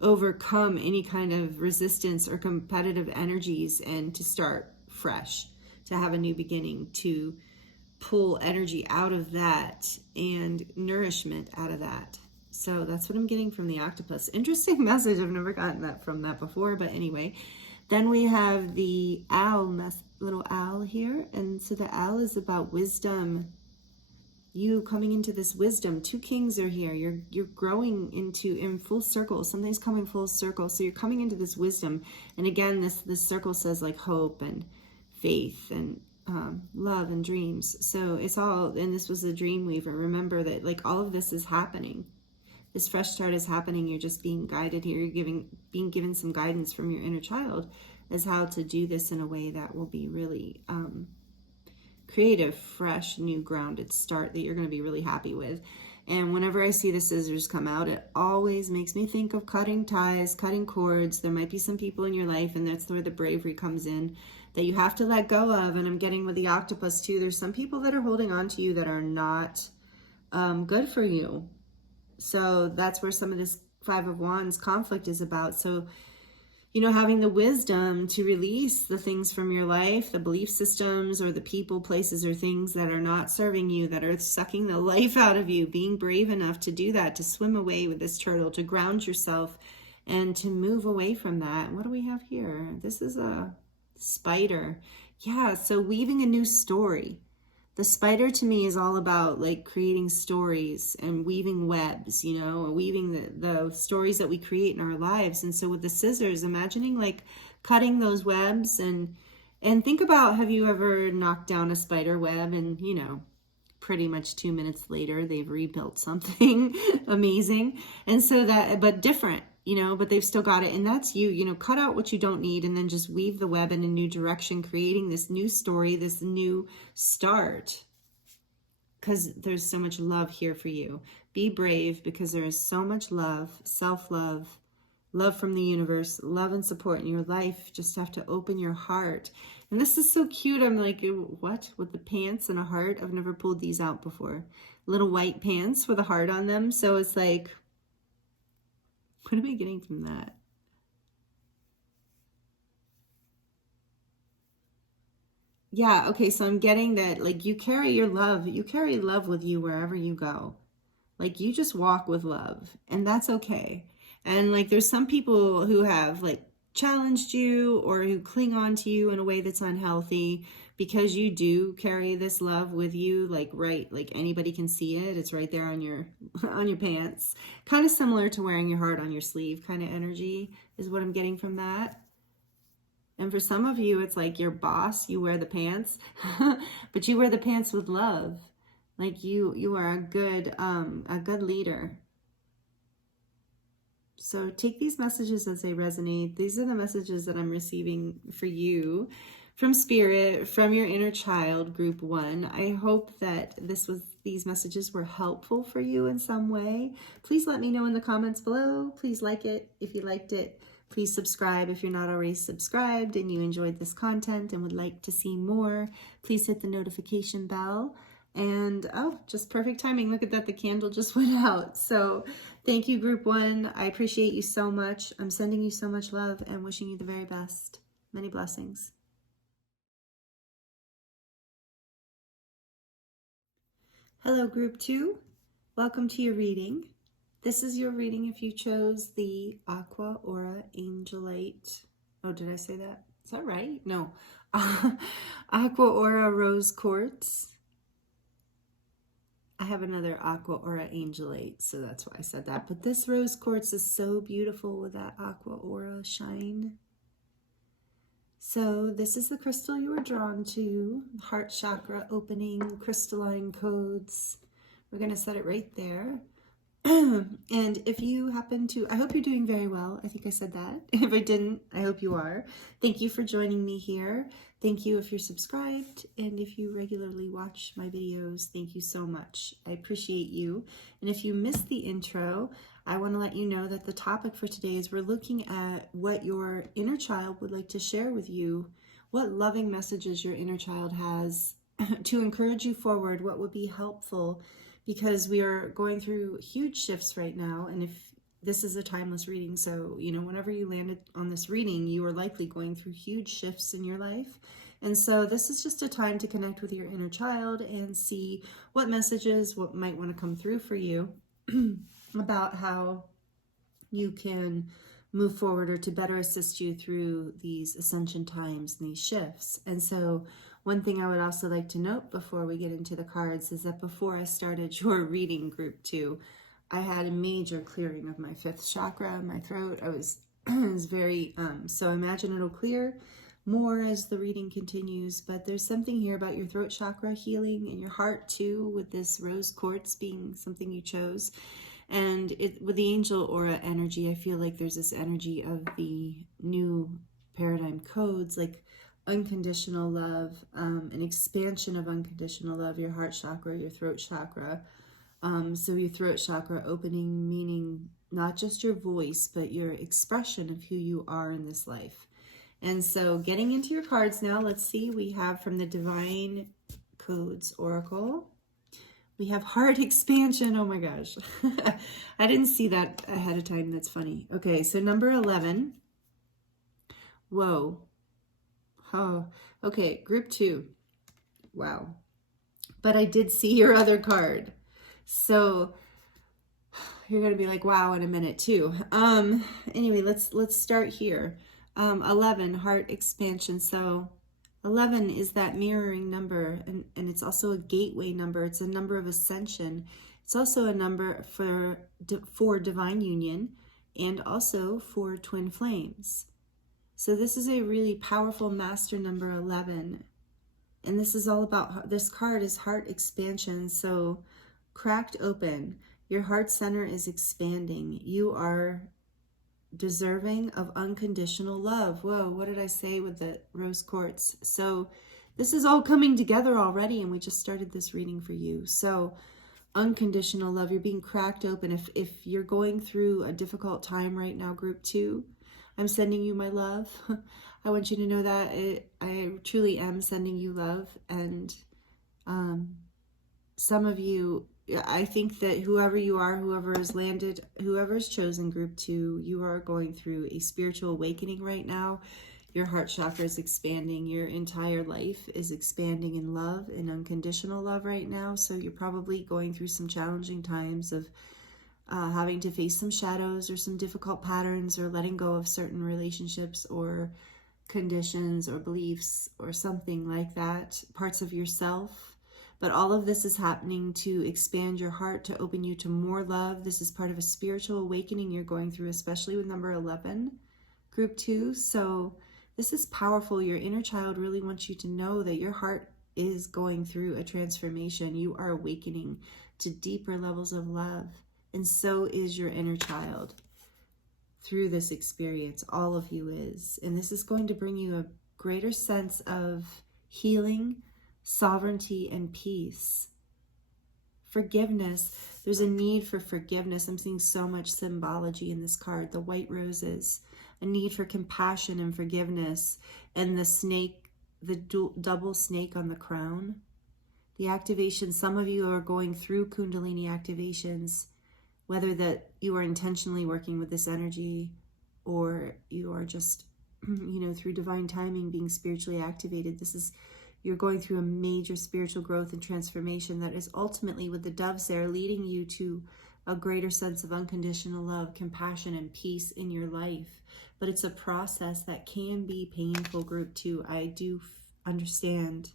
overcome any kind of resistance or competitive energies, and to start fresh, to have a new beginning, to pull energy out of that and nourishment out of that. So that's what I'm getting from the octopus. Interesting message. I've never gotten that from that before, but anyway. Then we have the owl, little owl here. And so the owl is about wisdom. You coming into this wisdom. 2 kings are here. You're growing in full circle. Something's coming full circle. So you're coming into this wisdom. And again, this circle says like hope and faith and love and dreams. So it's all, and this was a dream weaver. Remember that like all of this is happening. This fresh start is happening. You're just being guided here. You're being given some guidance from your inner child as how to do this in a way that will be really creative, fresh, new, grounded start that you're going to be really happy with. And whenever I see the scissors come out, it always makes me think of cutting ties, cutting cords. There might be some people in your life, and that's where the bravery comes in, that you have to let go of. And I'm getting with the octopus too. There's some people that are holding on to you that are not good for you. So that's where some of this 5 of Wands conflict is about. So, you know, having the wisdom to release the things from your life, the belief systems or the people, places, or things that are not serving you, that are sucking the life out of you, being brave enough to do that, to swim away with this turtle, to ground yourself and to move away from that. What do we have here? This is a spider. Yeah, so weaving a new story. The spider to me is all about like creating stories and weaving webs, you know, weaving the stories that we create in our lives. And so with the scissors, imagining like cutting those webs and think about, have you ever knocked down a spider web and, you know, pretty much 2 minutes later, they've rebuilt something amazing. And so that, but different, you know, but they've still got it. And that's you, you know, cut out what you don't need and then just weave the web in a new direction, creating this new story, this new start. Because there's so much love here for you. Be brave, because there is so much love, self-love, love from the universe, love and support in your life. Just have to open your heart. And this is so cute. I'm like, what? With the pants and a heart? I've never pulled these out before. Little white pants with a heart on them. So it's like, what am I getting from that? Yeah, okay, so I'm getting that, like, you carry your love. You carry love with you wherever you go. Like, you just walk with love, and that's okay. And like, there's some people who have like challenged you or who cling on to you in a way that's unhealthy, because you do carry this love with you, like, right, like anybody can see it. It's right there on your on your pants. Kind of similar to wearing your heart on your sleeve kind of energy is what I'm getting from that. And for some of you, it's like your boss, you wear the pants, but you wear the pants with love. Like, you are a good leader. So take these messages as they resonate. These are the messages that I'm receiving for you from Spirit, from your inner child, group 1. I hope that these messages were helpful for you in some way. Please let me know in the comments below. Please like it if you liked it. Please subscribe if you're not already subscribed and you enjoyed this content and would like to see more. Please hit the notification bell. And oh, just perfect timing. Look at that, the candle just went out. So thank you, group 1. I appreciate you so much. I'm sending you so much love and wishing you the very best. Many blessings. Hello, group 2. Welcome to your reading. This is your reading if you chose the Aqua Aura Angelite. Oh, did I say that? Is that right? No. Aqua Aura Rose Quartz. I have another Aqua Aura Angelite, so that's why I said that. But this rose quartz is so beautiful with that Aqua Aura shine. So this is the crystal you were drawn to, heart chakra opening, crystalline codes. We're going to set it right there. And if you happen to, I hope you're doing very well. I think I said that. If I didn't, I hope you are. Thank you for joining me here. Thank you if you're subscribed, and if you regularly watch my videos, thank you so much. I appreciate you. And if you missed the intro, I want to let you know that the topic for today is we're looking at what your inner child would like to share with you, what loving messages your inner child has to encourage you forward, what would be helpful, because we are going through huge shifts right now. And if this is a timeless reading, so, you know, whenever you landed on this reading, you are likely going through huge shifts in your life. And so this is just a time to connect with your inner child and see what messages, what might want to come through for you about how you can move forward or to better assist you through these ascension times and these shifts. And so one thing I would also like to note before we get into the cards is that before I started your reading, group 2, I had a major clearing of my 5th chakra, my throat. I was very, so imagine it'll clear more as the reading continues, but there's something here about your throat chakra healing and your heart too, with this rose quartz being something you chose. And with the angel aura energy, I feel like there's this energy of the new paradigm codes, like unconditional love, an expansion of unconditional love, your heart chakra, your throat chakra. So your throat chakra opening, meaning not just your voice, but your expression of who you are in this life. And so getting into your cards now, let's see, we have from the Divine Codes Oracle, we have heart expansion. Oh my gosh. I didn't see that ahead of time. That's funny. Okay, so number 11. Whoa. Oh, okay, group 2. Wow. But I did see your other card. So you're going to be like, wow, in a minute too. Anyway, let's start here. 11, heart expansion. So 11 is that mirroring number, and it's also a gateway number. It's a number of ascension. It's also a number for divine union and also for twin flames. So this is a really powerful master number 11. And this is all about, this card is heart expansion. So cracked open, your heart center is expanding. You are deserving of unconditional love. Whoa, what did I say with the rose quartz? So this is all coming together already, and we just started this reading for you. So unconditional love, you're being cracked open. If you're going through a difficult time right now, group 2, I'm sending you my love. I want you to know that I truly am sending you love. And some of you, I think that whoever you are, whoever has landed, whoever has chosen group 2, you are going through a spiritual awakening right now. Your heart chakra is expanding. Your entire life is expanding in love and unconditional love right now. So you're probably going through some challenging times of having to face some shadows or some difficult patterns, or letting go of certain relationships or conditions or beliefs or something like that, parts of yourself. But all of this is happening to expand your heart, to open you to more love. This is part of a spiritual awakening you're going through, especially with number 11, group 2. So this is powerful. Your inner child really wants you to know that your heart is going through a transformation. You are awakening to deeper levels of love. And so is your inner child through this experience. All of you is. And this is going to bring you a greater sense of healing, sovereignty, and peace. Forgiveness. There's a need for forgiveness. I'm seeing so much symbology in this card. The white roses. A need for compassion and forgiveness. And the snake, the double snake on the crown. The activation, some of you are going through Kundalini activations, whether that you are intentionally working with this energy or you are just, through divine timing being spiritually activated. You're going through a major spiritual growth and transformation that is ultimately, with the doves there, leading you to a greater sense of unconditional love, compassion, and peace in your life. But it's a process that can be painful, group 2. I do understand.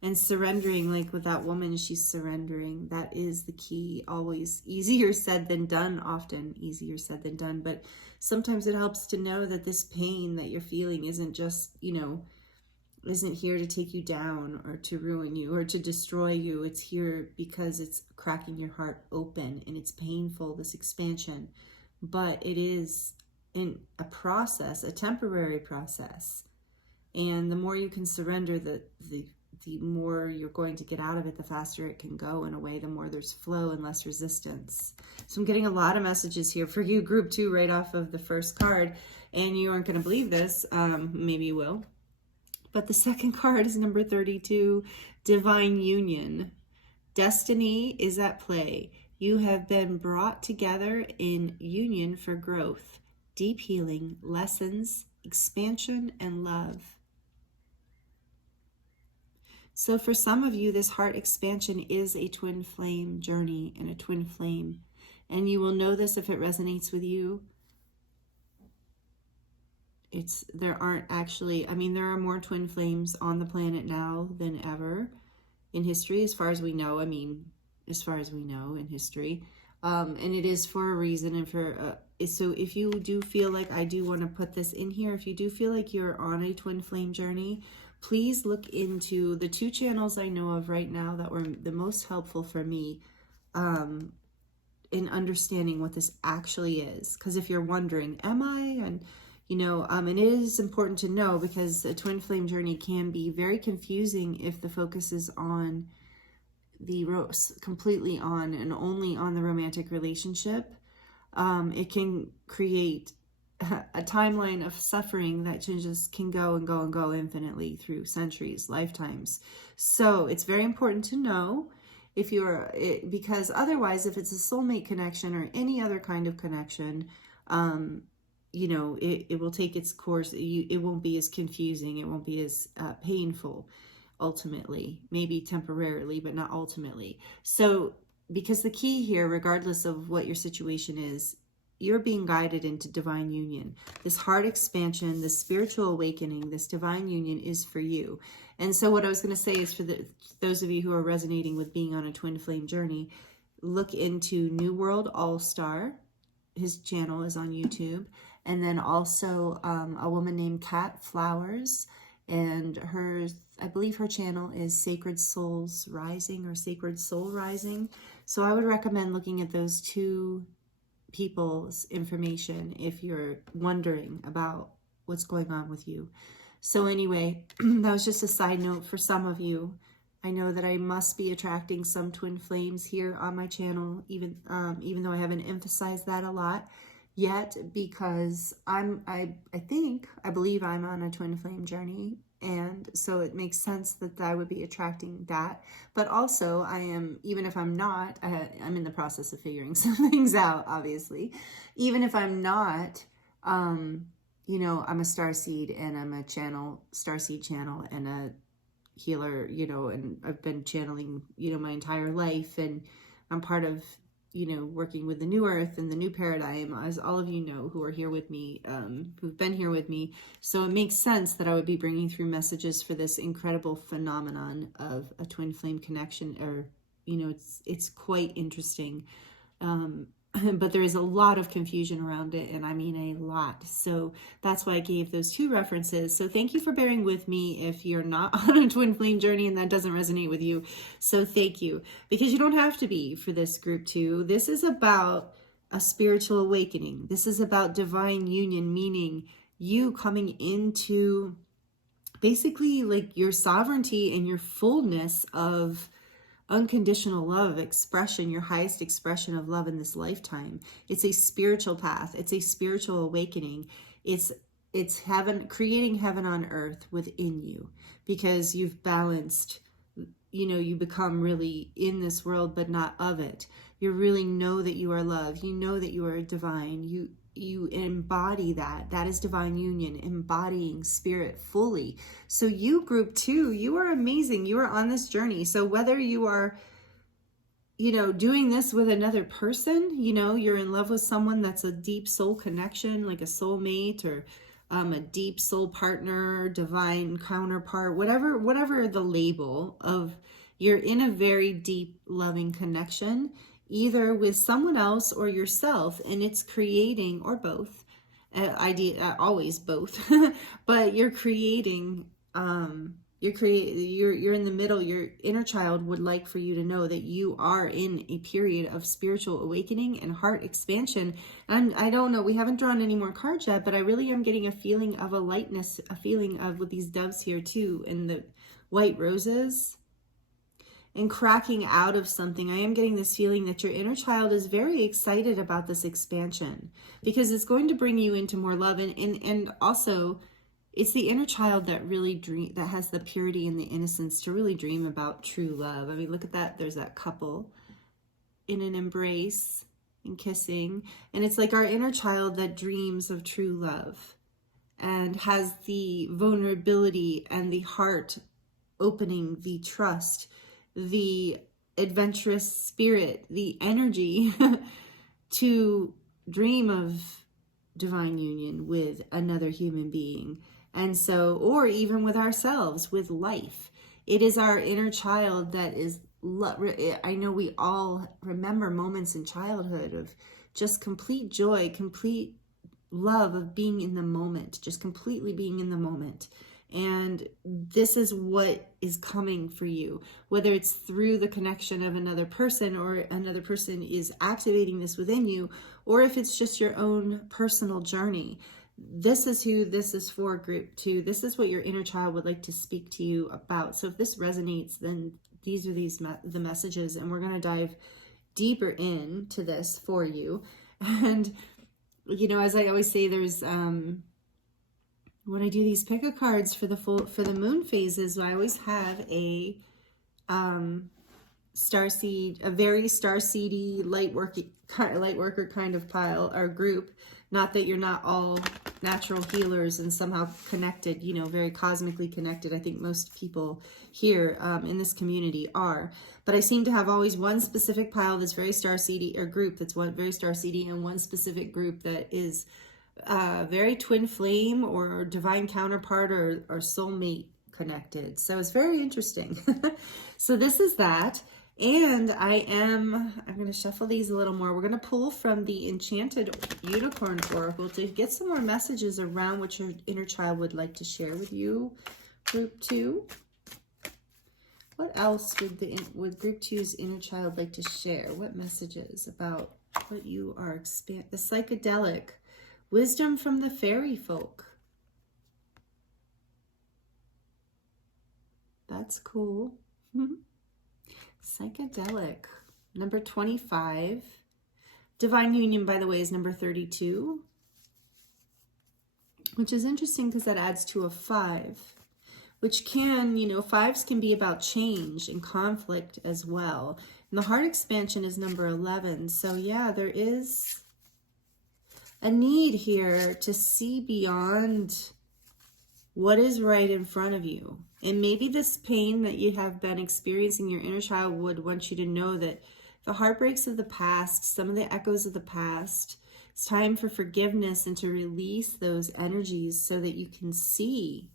And surrendering, like with that woman, she's surrendering. That is the key. Always easier said than done, often easier said than done. But sometimes it helps to know that this pain that you're feeling isn't just, isn't here to take you down or to ruin you or to destroy you. It's here because it's cracking your heart open, and it's painful, this expansion. But it is in a process, a temporary process. And the more you can surrender, the more you're going to get out of it, the faster it can go in a way, the more there's flow and less resistance. So I'm getting a lot of messages here for you, group 2, right off of the first card. And you aren't going to believe this. Maybe you will. But the second card is number 32, Divine Union. Destiny is at play. You have been brought together in union for growth, deep healing, lessons, expansion, and love. So for some of you, this heart expansion is a twin flame journey and a twin flame. And you will know this if it resonates with you. There are more twin flames on the planet now than ever in history, as far as we know. In history. And it is for a reason, and so if you do feel like, I do want to put this in here, if you do feel like you're on a twin flame journey, please look into the 2 channels I know of right now that were the most helpful for me in understanding what this actually is. Because if you're wondering, am I? And and it is important to know, because a twin flame journey can be very confusing if the focus is on completely on and only on the romantic relationship. It can create a timeline of suffering that just can go and go and go infinitely through centuries, lifetimes. So it's very important to know because otherwise, if it's a soulmate connection or any other kind of connection, it will take its course. It won't be as confusing. It won't be as painful, ultimately. Maybe temporarily, but not ultimately. So, because the key here, regardless of what your situation is, you're being guided into divine union. This heart expansion, this spiritual awakening, this divine union is for you. And so what I was going to say is, for those of you who are resonating with being on a twin flame journey, look into New World All-Star. His channel is on YouTube. And then also a woman named Kat Flowers. and I believe her channel is Sacred Souls Rising or Sacred Soul Rising. So I would recommend looking at those two people's information if you're wondering about what's going on with you. So anyway, that was just a side note for some of you. I know that I must be attracting some twin flames here on my channel, even though I haven't emphasized that a lot yet, because I believe I'm on a twin flame journey, and so it makes sense that I would be attracting that. But also I am, even if I'm not, I'm in the process of figuring some things out, obviously. Even if I'm not, you know, I'm a starseed, and I'm a starseed channel, and a healer, you know, and I've been channeling, you know, my entire life, and I'm part of, you know, working with the new earth and the new paradigm, as all of you know who are here with me, who've been here with me. So it makes sense that I would be bringing through messages for this incredible phenomenon of a twin flame connection, or, you know, it's quite interesting. But there is a lot of confusion around it, and I mean a lot. So that's why I gave those two references. So thank you for bearing with me if you're not on a twin flame journey and that doesn't resonate with you. So thank you, because you don't have to be for this group too. This is about a spiritual awakening. This is about divine union, meaning you coming into basically like your sovereignty and your fullness of unconditional love expression, your highest expression of love in this lifetime. It's a spiritual path. It's a spiritual awakening. It's heaven, creating heaven on earth within you, because you've balanced, you know, you become really in this world, but not of it. You really know that you are love. You know that you are divine. You embody that. That is divine union, embodying spirit fully. So you, group 2, you are amazing. You are on this journey. So whether you are, you know, doing this with another person, you know, you're in love with someone that's a deep soul connection, like a soulmate, or a deep soul partner, divine counterpart, whatever the label of, you're in a very deep loving connection, either with someone else or yourself, and it's creating, or both, always both, but you're creating, you're in the middle. Your inner child would like for you to know that you are in a period of spiritual awakening and heart expansion. And I don't know, we haven't drawn any more cards yet, but I really am getting a feeling of a lightness, a feeling of, with these doves here too, and the white roses, and cracking out of something. I am getting this feeling that your inner child is very excited about this expansion, because it's going to bring you into more love. And also, it's the inner child that really that has the purity and the innocence to really dream about true love. I mean, look at that. There's that couple in an embrace and kissing. And it's like our inner child that dreams of true love and has the vulnerability and the heart opening, the trust, the adventurous spirit, the energy to dream of divine union with another human being. And so, or even with ourselves, with life. It is our inner child that is, I know we all remember moments in childhood of just complete joy, complete love of being in the moment, just completely being in the moment. And this is what is coming for you, whether it's through the connection of another person, or another person is activating this within you, or if it's just your own personal journey. This is who this is for, group 2. This is what your inner child would like to speak to you about. So if this resonates, then these are the messages, and we're going to dive deeper into this for you. And, you know, as I always say, there's when I do these pick-a-cards for the moon phases, I always have a starseed, a very starseedy light worker kind of pile or group. Not that you're not all natural healers and somehow connected, you know, very cosmically connected. I think most people here in this community are. But I seem to have always one specific pile that's very starseedy, or group that's very starseedy, and one specific group that is very twin flame or divine counterpart or soulmate connected. So it's very interesting. So this is that. And I'm going to shuffle these a little more. We're going to pull from the Enchanted Unicorn Oracle to get some more messages around what your inner child would like to share with you Group 2. What else would Group 2's inner child like to share? What messages about what you are the psychedelic wisdom from the fairy folk? That's cool. Psychedelic. Number 25. Divine Union, by the way, is number 32. Which is interesting because that adds to a 5. Which can, you know, 5s can be about change and conflict as well. And the heart expansion is number 11. So yeah, there is a need here to see beyond what is right in front of you. And maybe this pain that you have been experiencing, your inner child would want you to know that the heartbreaks of the past, some of the echoes of the past, it's time for forgiveness and to release those energies so that you can see.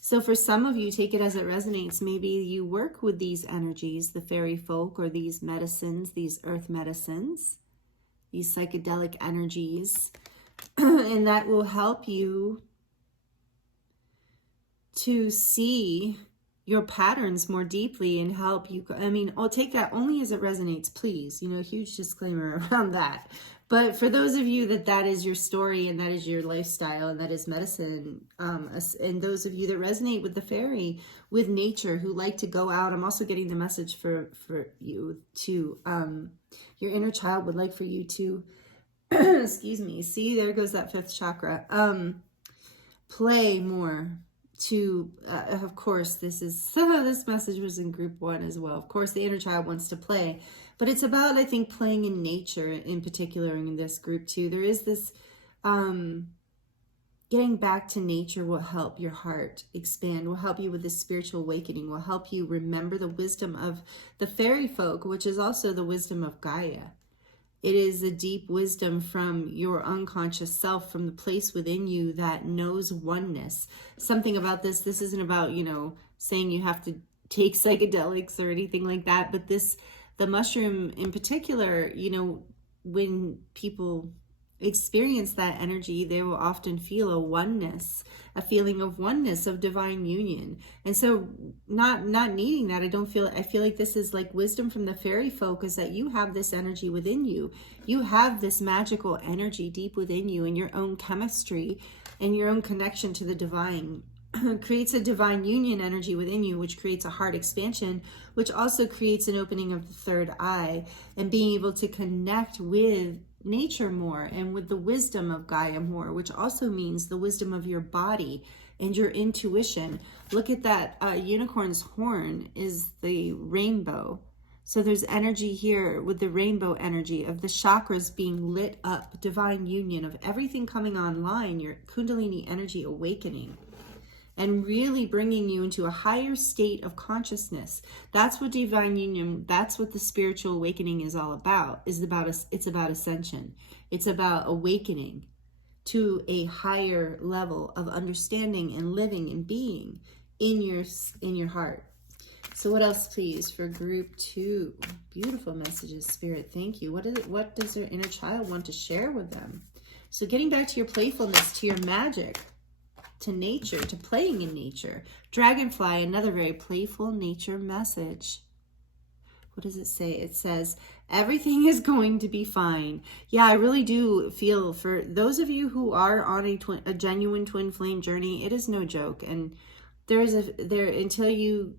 So for some of you, take it as it resonates. Maybe you work with these energies, the fairy folk, or these medicines, these earth medicines, these psychedelic energies, and that will help you to see your patterns more deeply and help you. I mean, I'll take that only as it resonates, please. You know, huge disclaimer around that. But for those of you that is your story and that is your lifestyle and that is medicine, and those of you that resonate with the fairy, with nature, who like to go out, I'm also getting the message for you to, your inner child would like for you to, excuse me, see, there goes that 5th chakra, play more. To of course, this message was in group 1 as well. Of course, the inner child wants to play, but it's about, I think, playing in nature in particular in this group 2. There is this getting back to nature will help your heart expand, will help you with the spiritual awakening, will help you remember the wisdom of the fairy folk, which is also the wisdom of Gaia. It is a deep wisdom from your unconscious self, from the place within you that knows oneness. Something about this isn't about, you know, saying you have to take psychedelics or anything like that, but the mushroom in particular, you know, when people experience that energy, they will often feel a oneness, a feeling of oneness, of divine union. And so not needing that, I feel like this is like wisdom from the fairy folk, is that you have this energy within you. You have this magical energy deep within you, and your own chemistry and your own connection to the divine creates a divine union energy within you, which creates a heart expansion, which also creates an opening of the 3rd eye and being able to connect with nature more and with the wisdom of Gaia more, which also means the wisdom of your body and your intuition. Look at that unicorn's horn is the rainbow. So there's energy here with the rainbow energy of the chakras being lit up, divine union of everything coming online, your Kundalini energy awakening, and really bringing you into a higher state of consciousness. That's what divine union, that's what the spiritual awakening is all about. It's about ascension. It's about awakening to a higher level of understanding and living and being in your heart. So what else, please, for group 2? Beautiful messages, Spirit. Thank you. What does their inner child want to share with them? So getting back to your playfulness, to your magic, to nature, to playing in nature. Dragonfly, another very playful nature message. What does it say? It says, everything is going to be fine. Yeah, I really do feel for those of you who are on a genuine twin flame journey, it is no joke. And until you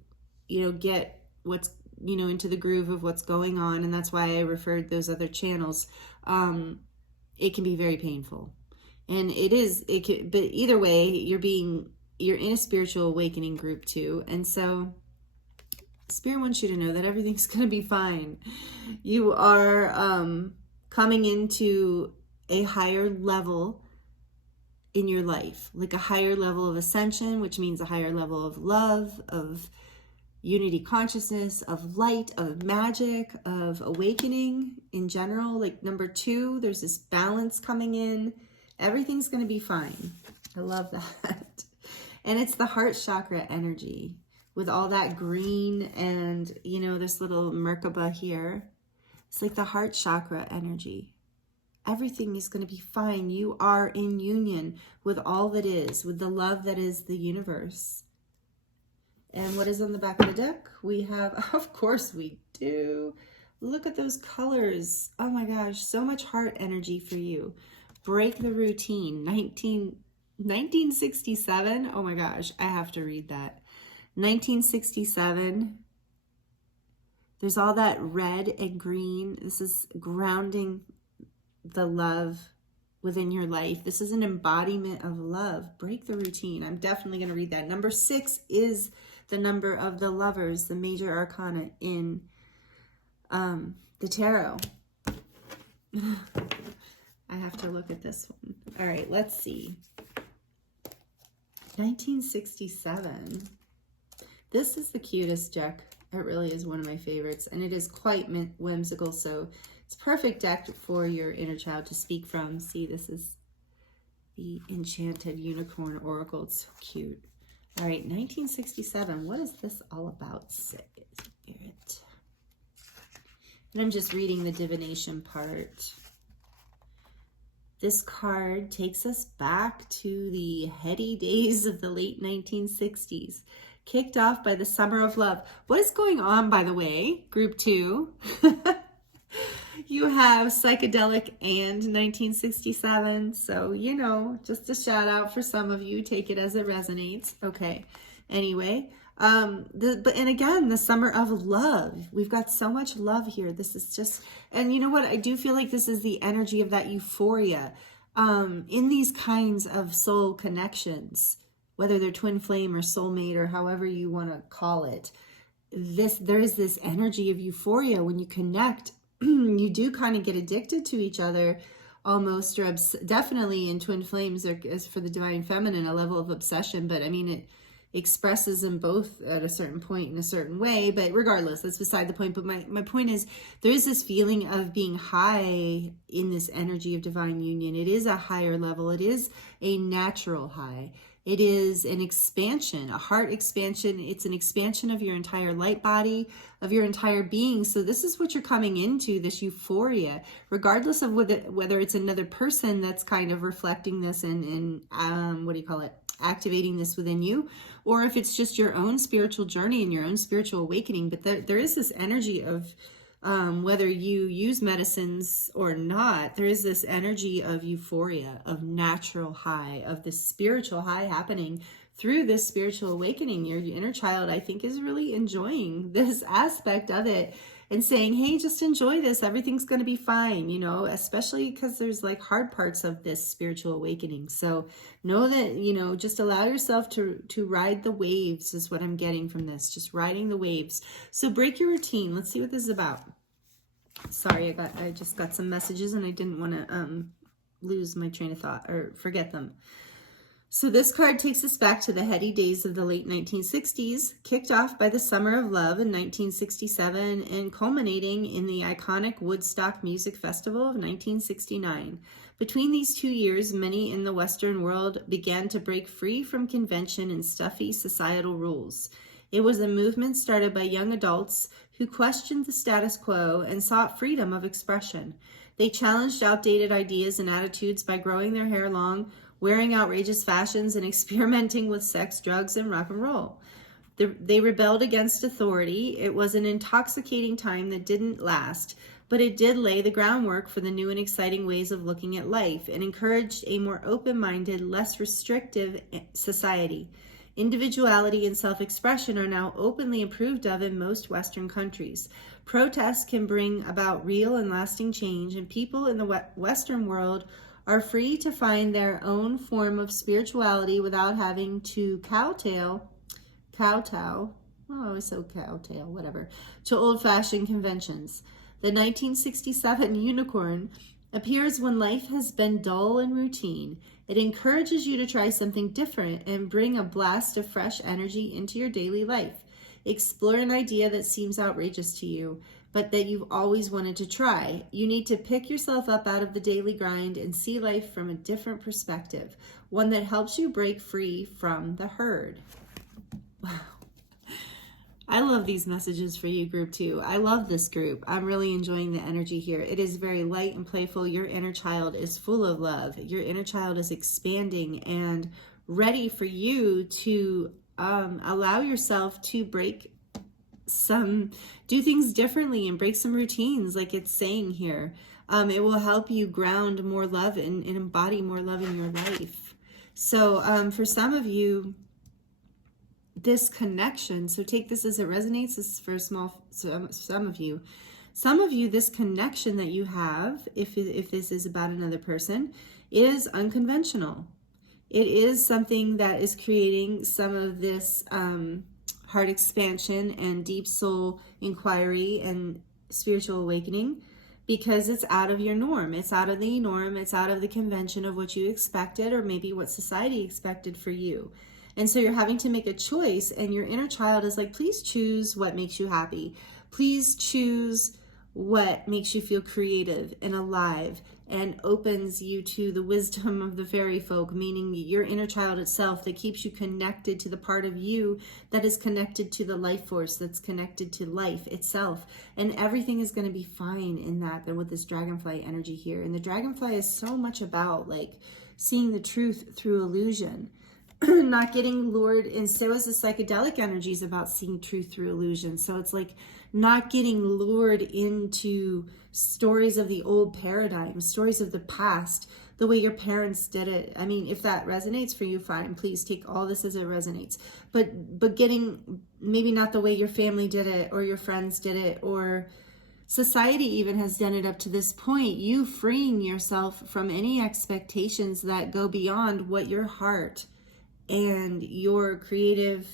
get what's, into the groove of what's going on, and that's why I referred those other channels, it can be very painful. And but either way, you're in a spiritual awakening group 2. And so Spirit wants you to know that everything's going to be fine. You are coming into a higher level in your life, like a higher level of ascension, which means a higher level of love, of unity consciousness, of light, of magic, of awakening in general. Like number 2, there's this balance coming in. Everything's going to be fine. I love that. And it's the heart chakra energy with all that green and, this little Merkaba here. It's like the heart chakra energy. Everything is going to be fine. You are in union with all that is, with the love that is the universe. And what is on the back of the deck? We have, of course we do. Look at those colors. Oh my gosh, so much heart energy for you. Break the routine. 1967. Oh my gosh, I have to read that. 1967. There's all that red and green. This is grounding the love within your life. This is an embodiment of love. Break the routine. I'm definitely going to read that. Number 6 is the number of the lovers, the major arcana in the tarot. I have to look at this one. All right, let's see. 1967. This is the cutest deck. It really is one of my favorites, and it is quite whimsical, so it's perfect deck for your inner child to speak from. See, this is the Enchanted Unicorn Oracle. It's so cute. All right, 1967. What is this all about, Spirit? And I'm just reading the divination part. This card takes us back to the heady days of the late 1960s. Kicked off by the summer of love. What is going on, by the way, group 2? You have psychedelic and 1967. So, you know, just a shout out for some of you. Take it as it resonates. Okay. Anyway, and again, the summer of love. We've got so much love here. This is just, and you know what? I do feel like this is the energy of that euphoria in these kinds of soul connections, whether they're twin flame or soulmate or however you want to call it. There is this energy of euphoria when you connect. You do kind of get addicted to each other almost, or definitely in twin flames, there is for the divine feminine a level of obsession, but I mean, it expresses them both at a certain point in a certain way, but regardless, that's beside the point. But my point is, there is this feeling of being high in this energy of divine union. It is a higher level. It is a natural high. It is an expansion, a heart expansion. It's an expansion of your entire light body, of your entire being. So this is what you're coming into, this euphoria, regardless of whether it's another person that's kind of reflecting this and what do you call it? Activating this within you, or if it's just your own spiritual journey and your own spiritual awakening. But there is this energy of whether you use medicines or not, there is this energy of euphoria, of natural high, of this spiritual high happening through this spiritual awakening. Your inner child, I think, is really enjoying this aspect of it and saying, hey, just enjoy this. Everything's going to be fine, you know, especially because there's like hard parts of this spiritual awakening. So know that, you know, just allow yourself to ride the waves is what I'm getting from this. Just riding the waves. So break your routine. Let's see what this is about. Sorry, I just got some messages and I didn't want to lose my train of thought or forget them. So this card takes us back to the heady days of the late 1960s, kicked off by the Summer of Love in 1967 and culminating in the iconic Woodstock Music Festival of 1969. Between these 2 years, many in the Western world began to break free from convention and stuffy societal rules. It was a movement started by young adults who questioned the status quo and sought freedom of expression. They challenged outdated ideas and attitudes by growing their hair long, wearing outrageous fashions, and experimenting with sex, drugs, and rock and roll. They rebelled against authority. It was an intoxicating time that didn't last, but it did lay the groundwork for the new and exciting ways of looking at life and encouraged a more open-minded, less restrictive society. Individuality and self-expression are now openly approved of in most Western countries. Protests can bring about real and lasting change, and people in the Western world are free to find their own form of spirituality without having to kowtow, to old-fashioned conventions. The 1967 unicorn appears when life has been dull and routine. It encourages you to try something different and bring a blast of fresh energy into your daily life. Explore an idea that seems outrageous to you, but that you've always wanted to try. You need to pick yourself up out of the daily grind and see life from a different perspective, one that helps you break free from the herd. Wow. I love these messages for you, group 2. I love this group. I'm really enjoying the energy here. It is very light and playful. Your inner child is full of love. Your inner child is expanding and ready for you to allow yourself to do things differently and break some routines, like it's saying here. It will help you ground more love and embody more love in your life. So for some of you, this connection, so take this as it resonates. This is for some of you. Some of you, this connection that you have, if this is about another person, is unconventional. It is something that is creating some of this heart expansion and deep soul inquiry and spiritual awakening, because it's out of your norm. It's out of the norm. It's out of the convention of what you expected, or maybe what society expected for you. And so you're having to make a choice, and your inner child is like, please choose what makes you happy. Please choose what makes you feel creative and alive and opens you to the wisdom of the fairy folk, meaning your inner child itself, that keeps you connected to the part of you that is connected to the life force, that's connected to life itself. And everything is going to be fine in that, than with this dragonfly energy here. And the dragonfly is so much about like seeing the truth through illusion. Not getting lured, and so is the psychedelic energies about seeing truth through illusion. So it's like not getting lured into stories of the old paradigm, stories of the past, the way your parents did it. I mean, if that resonates for you, fine. Please take all this as it resonates. But getting maybe not the way your family did it, or your friends did it, or society even has done it up to this point. You freeing yourself from any expectations that go beyond what your heart and your creative,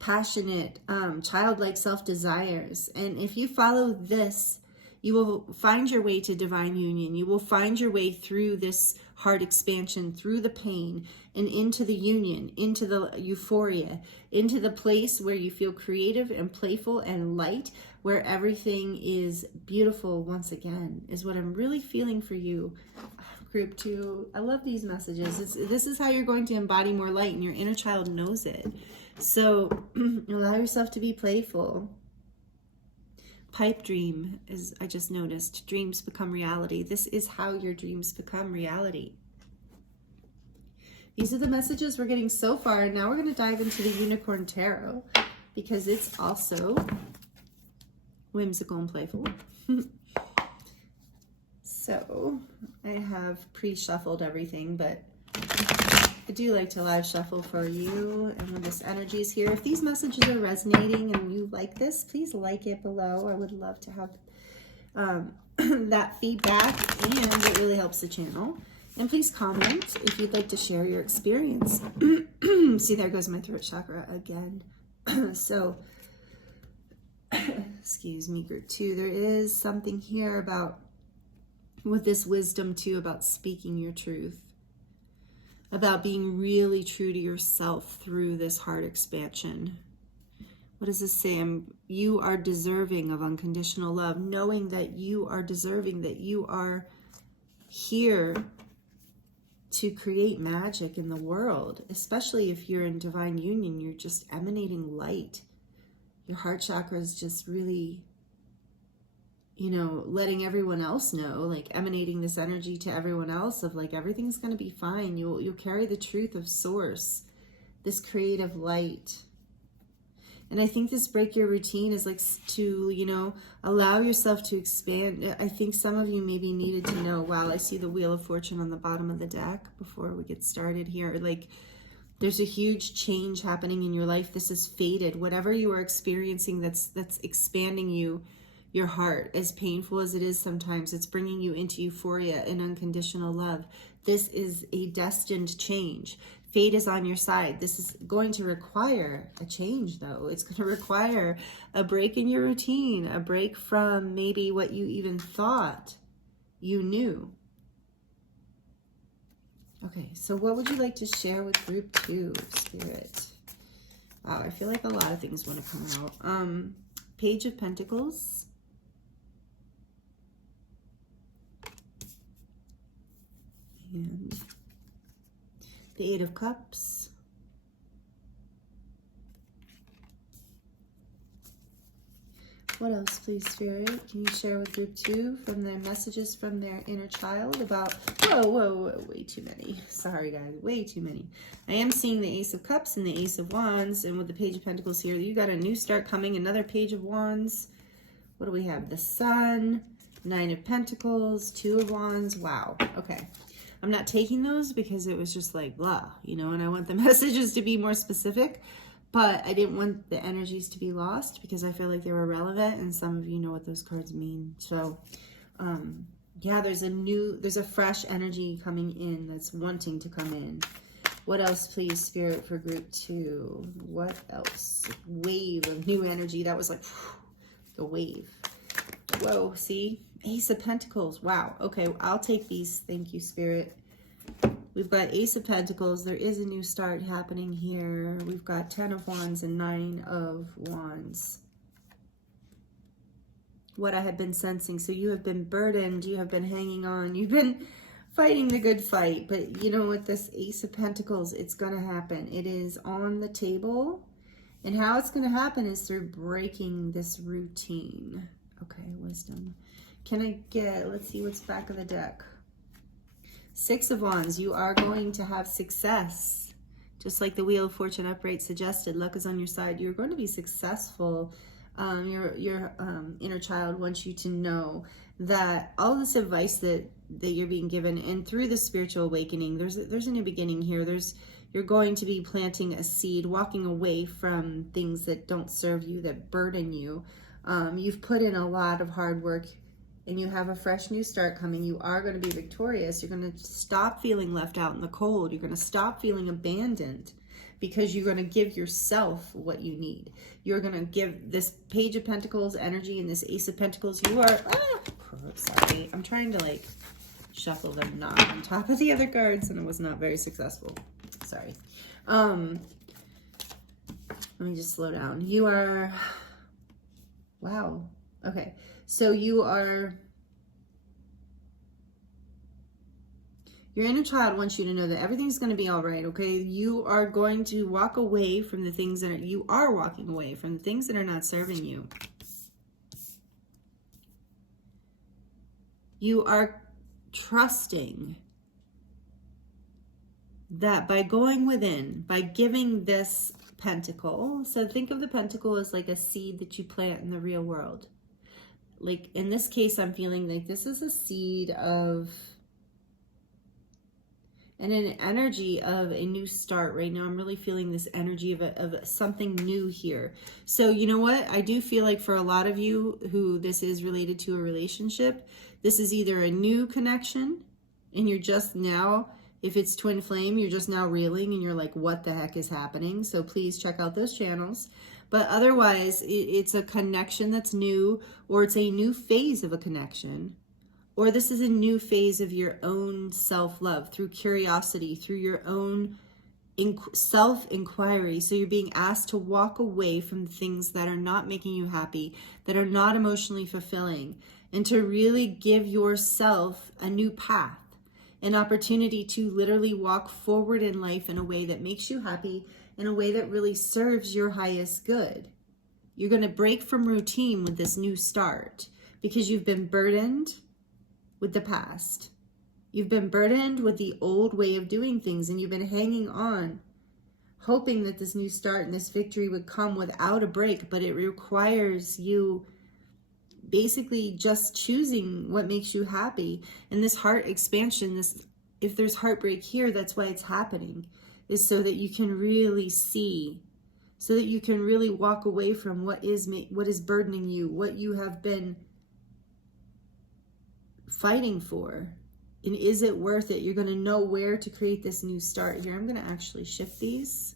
passionate, childlike self desires. And if you follow this, you will find your way to divine union. You will find your way through this heart expansion, through the pain, and into the union, into the euphoria, into the place where you feel creative and playful and light, where everything is beautiful once again, is what I'm really feeling for you. Group 2, I love these messages. This is how you're going to embody more light, and your inner child knows it. So allow yourself to be playful. Pipe dream, is, I just noticed, dreams become reality. This is how your dreams become reality. These are the messages we're getting so far. And now we're going to dive into the Unicorn Tarot, because it's also whimsical and playful. So I have pre-shuffled everything, but I do like to live shuffle for you and when this energy is here. If these messages are resonating and you like this, please like it below. I would love to have that feedback, and it really helps the channel. And please comment if you'd like to share your experience. See, there goes my throat chakra again. So, excuse me, group 2, there is something here about, with this wisdom too, about speaking your truth, about being really true to yourself through this heart expansion. What does this say? You are deserving of unconditional love, knowing that you are deserving, that you are here to create magic in the world, especially if you're in divine union. You're just emanating light. Your heart chakra is just really, you know, letting everyone else know, like emanating this energy to everyone else of like, everything's going to be fine. You'll carry the truth of source, this creative light. And I think this break your routine is like to, you know, allow yourself to expand. I think some of you maybe needed to know, wow, I see the Wheel of Fortune on the bottom of the deck before we get started here. Like, there's a huge change happening in your life. This is fated. Whatever you are experiencing that's expanding you, your heart, as painful as it is sometimes, it's bringing you into euphoria and unconditional love. This is a destined change. Fate is on your side. This is going to require a change, though. It's going to require a break in your routine, a break from maybe what you even thought you knew. Okay, so what would you like to share with group 2, Spirit? Wow, I feel like a lot of things want to come out. Page of Pentacles. And the 8 of Cups. What else, please, Spirit? Can you share with group 2 from their messages from their inner child about... Whoa, way too many. Sorry, guys, way too many. I am seeing the Ace of Cups and the Ace of Wands, and with the Page of Pentacles here, you got a new start coming, another Page of Wands. What do we have? The Sun, Nine of Pentacles, Two of Wands. Wow, okay. I'm not taking those because it was just like, blah, you know, and I want the messages to be more specific. But I didn't want the energies to be lost because I feel like they were relevant, and some of you know what those cards mean. So, yeah, there's a fresh energy coming in that's wanting to come in. What else, please, Spirit, for group 2? What else? Wave of new energy. That was like the wave. Whoa, see? Ace of Pentacles. Wow. Okay, I'll take these. Thank you, Spirit. We've got Ace of Pentacles. There is a new start happening here. We've got 10 of Wands and 9 of Wands. What I have been sensing. So you have been burdened. You have been hanging on. You've been fighting the good fight. But you know, with this Ace of Pentacles, it's going to happen. It is on the table. And how it's going to happen is through breaking this routine. Okay, wisdom. Can I get, let's see what's back of the deck. Six of Wands, you are going to have success. Just like the Wheel of Fortune upright suggested, luck is on your side. You're going to be successful. Your inner child wants you to know that all this advice that you're being given, and through the spiritual awakening, there's a new beginning here. You're going to be planting a seed, walking away from things that don't serve you, that burden you. You've put in a lot of hard work, and you have a fresh new start coming. You are going to be victorious. You're going to stop feeling left out in the cold. You're going to stop feeling abandoned because you're going to give yourself what you need. You're going to give this Page of Pentacles energy and this Ace of Pentacles. You are, sorry, I'm trying to like shuffle them not on top of the other cards, and it was not very successful. Sorry. Let me just slow down. You are, wow. Okay. So your inner child wants you to know that everything's going to be all right, okay? You are going to walk away from the things that you are walking away from the things that are not serving you. You are trusting that by going within, by giving this pentacle, so think of the pentacle as like a seed that you plant in the real world. Like in this case, I'm feeling like this is a seed of, and an energy of a new start right now. I'm really feeling this energy of something new here. So you know what? I do feel like for a lot of you who this is related to a relationship, this is either a new connection and you're just now, if it's twin flame, you're just now reeling and you're like, what the heck is happening? So please check out those channels. But otherwise, it's a connection that's new, or it's a new phase of a connection, or this is a new phase of your own self-love through curiosity, through your own self-inquiry. So you're being asked to walk away from things that are not making you happy, that are not emotionally fulfilling, and to really give yourself a new path, an opportunity to literally walk forward in life in a way that makes you happy, in a way that really serves your highest good. You're going to break from routine with this new start because you've been burdened with the past. You've been burdened with the old way of doing things, and you've been hanging on, hoping that this new start and this victory would come without a break, but it requires you basically just choosing what makes you happy. And this heart expansion, if there's heartbreak here, that's why it's happening, is so that you can really see, so that you can really walk away from what is burdening you, what you have been fighting for. And is it worth it? You're going to know where to create this new start here. I'm going to actually shift these.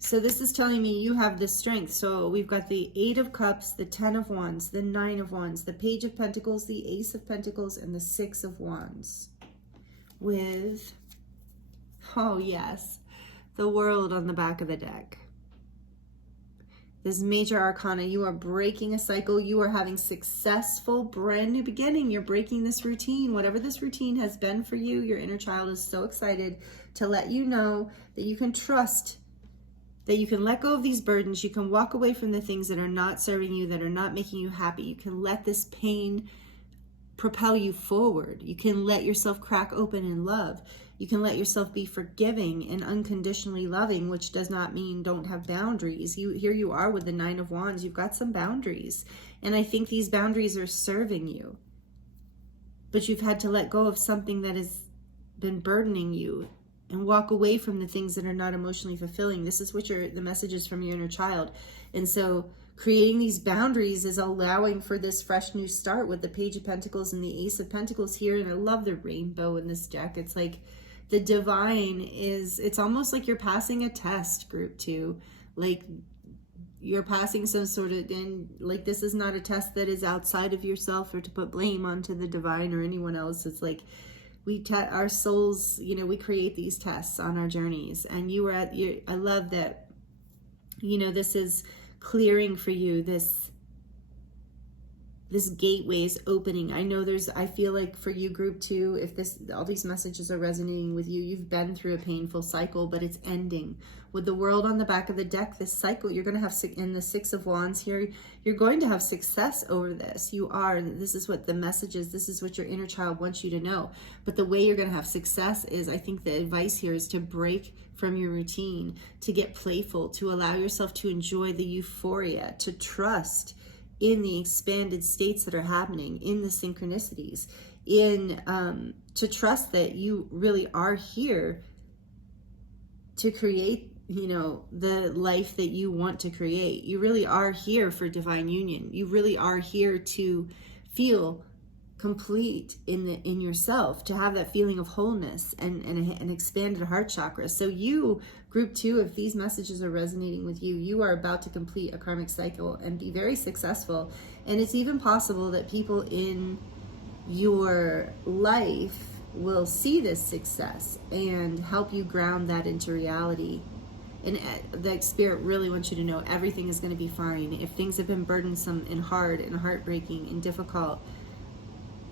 So this is telling me you have the strength. So we've got the 8 of Cups, the 10 of Wands, the 9 of Wands, the Page of Pentacles, the Ace of Pentacles, and the 6 of Wands. With, oh yes, the World on the back of the deck. This major arcana, you are breaking a cycle. You are having successful brand new beginning. You're breaking this routine. Whatever this routine has been for you, your inner child is so excited to let you know that you can trust that you can let go of these burdens. You can walk away from the things that are not serving you, that are not making you happy. You can let this pain propel you forward. You can let yourself crack open in love. You can let yourself be forgiving and unconditionally loving, which does not mean don't have boundaries. Here you are with the Nine of Wands. You've got some boundaries. And I think these boundaries are serving you. But you've had to let go of something that has been burdening you and walk away from the things that are not emotionally fulfilling. This is what the messages from your inner child. And so creating these boundaries is allowing for this fresh new start with the Page of Pentacles and the Ace of Pentacles here. And I love the rainbow in this deck. It's like the divine it's almost like you're passing a test, group 2. Like you're passing some sort of, and like this is not a test that is outside of yourself or to put blame onto the divine or anyone else. It's like our souls, we create these tests on our journeys, and I love that, this is clearing for you, this gateway is opening. I feel like for you, group 2, if all these messages are resonating with you, you've been through a painful cycle, but it's ending. With the World on the back of the deck, this cycle, you're going to have, in the Six of Wands here, you're going to have success over this. You are, and this is what the message is. This is what your inner child wants you to know. But the way you're going to have success is, I think the advice here is to break from your routine, to get playful, to allow yourself to enjoy the euphoria, to trust in the expanded states that are happening, in the synchronicities, to trust that you really are here to create, the life that you want to create. You really are here for divine union. You really are here to feel complete in yourself, to have that feeling of wholeness and an expanded heart chakra. So you, group 2, if these messages are resonating with you, you are about to complete a karmic cycle and be very successful. And it's even possible that people in your life will see this success and help you ground that into reality. And the Spirit really wants you to know everything is going to be fine. If things have been burdensome and hard and heartbreaking and difficult,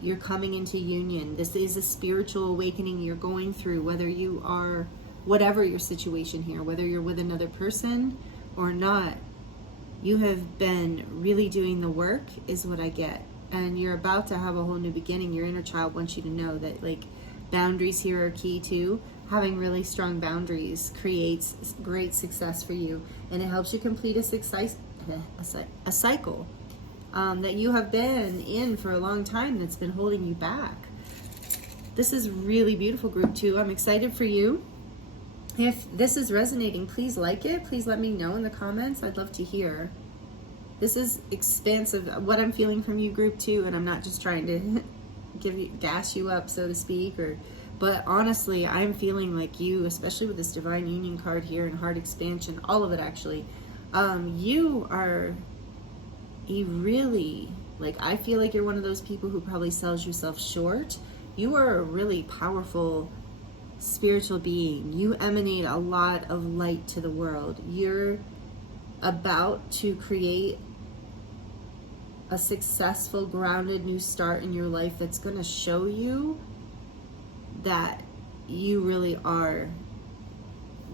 you're coming into union. This is a spiritual awakening you're going through, whatever your situation here, whether you're with another person or not. You have been really doing the work, is what I get. And you're about to have a whole new beginning. Your inner child wants you to know that, boundaries here are key too. Having really strong boundaries creates great success for you, and it helps you complete a cycle that you have been in for a long time that's been holding you back. This is really beautiful, group 2. I'm excited for you. If this is resonating, please like it. Please let me know in the comments. I'd love to hear. This is expansive, what I'm feeling from you, group 2, and I'm not just trying to gas you up, so to speak, but honestly, I'm feeling like you, especially with this divine union card here and heart expansion, all of it actually, you are I feel like you're one of those people who probably sells yourself short. You are a really powerful spiritual being. You emanate a lot of light to the world. You're about to create a successful, grounded new start in your life that's going to show you that you really are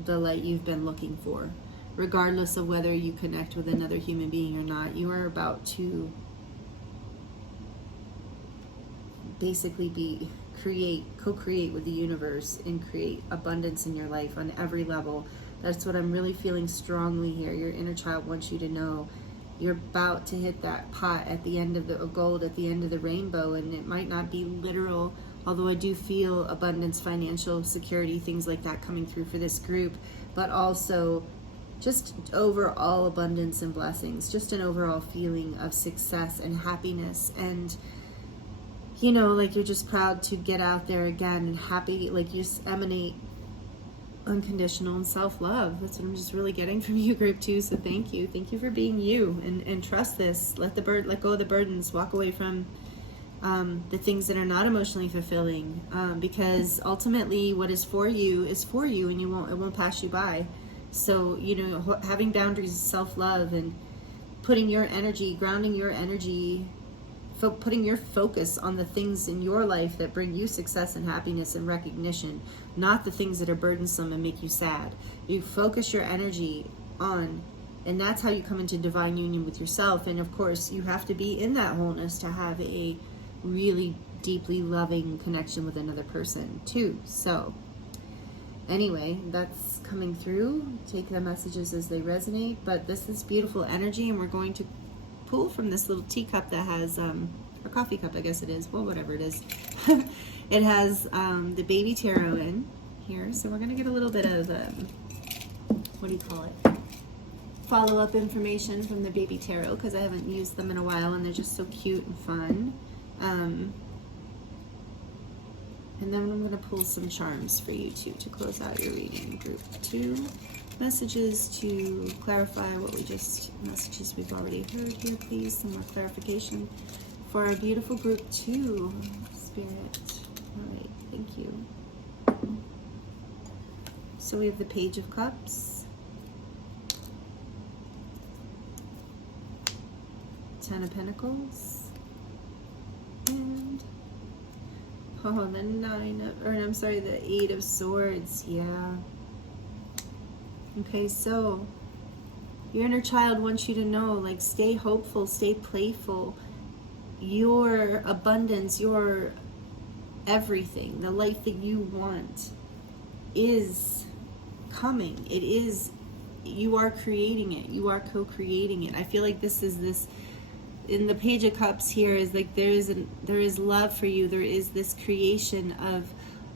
the light you've been looking for. Regardless of whether you connect with another human being or not, you are about to basically co-create with the universe and create abundance in your life on every level. That's what I'm really feeling strongly here. Your inner child wants you to know you're about to hit that pot at the end of gold at the end of the rainbow, and it might not be literal, although I do feel abundance, financial security, things like that coming through for this group, but also just overall abundance and blessings, just an overall feeling of success and happiness. And you're just proud to get out there again and happy, you just emanate unconditional and self-love. That's what I'm just really getting from you, group 2. So thank you for being you, and trust this. Let go of the burdens, walk away from the things that are not emotionally fulfilling, because ultimately what is for you, and it won't pass you by. So having boundaries, self-love, and putting your energy, grounding your energy, putting your focus on the things in your life that bring you success and happiness and recognition, not the things that are burdensome and make you sad. You focus your energy on. And that's how you come into divine union with yourself. And of course, you have to be in that wholeness to have a really deeply loving connection with another person too. So anyway, that's coming through. Take the messages as they resonate. But this is beautiful energy, and we're going to pull from this little teacup that has, or coffee cup, I guess it is. Well, whatever it is. It has the baby tarot in here. So we're going to get a little bit of, what do you call it? Follow-up information from the baby tarot, because I haven't used them in a while, and they're just so cute and fun. And then I'm going to pull some charms for you too to close out your reading. Group 2 messages to clarify what messages we've already heard here, please. Some more clarification for our beautiful group 2 spirit. All right, thank you. So we have the Page of Cups, 10 of Pentacles, and the 8 of Swords. Yeah. Okay, so your inner child wants you to know, like, stay hopeful, stay playful. Your abundance, your everything, the life that you want is coming. It is, you are creating it. You are co-creating it. I feel like this in the Page of Cups here is like there is love for you. There is this creation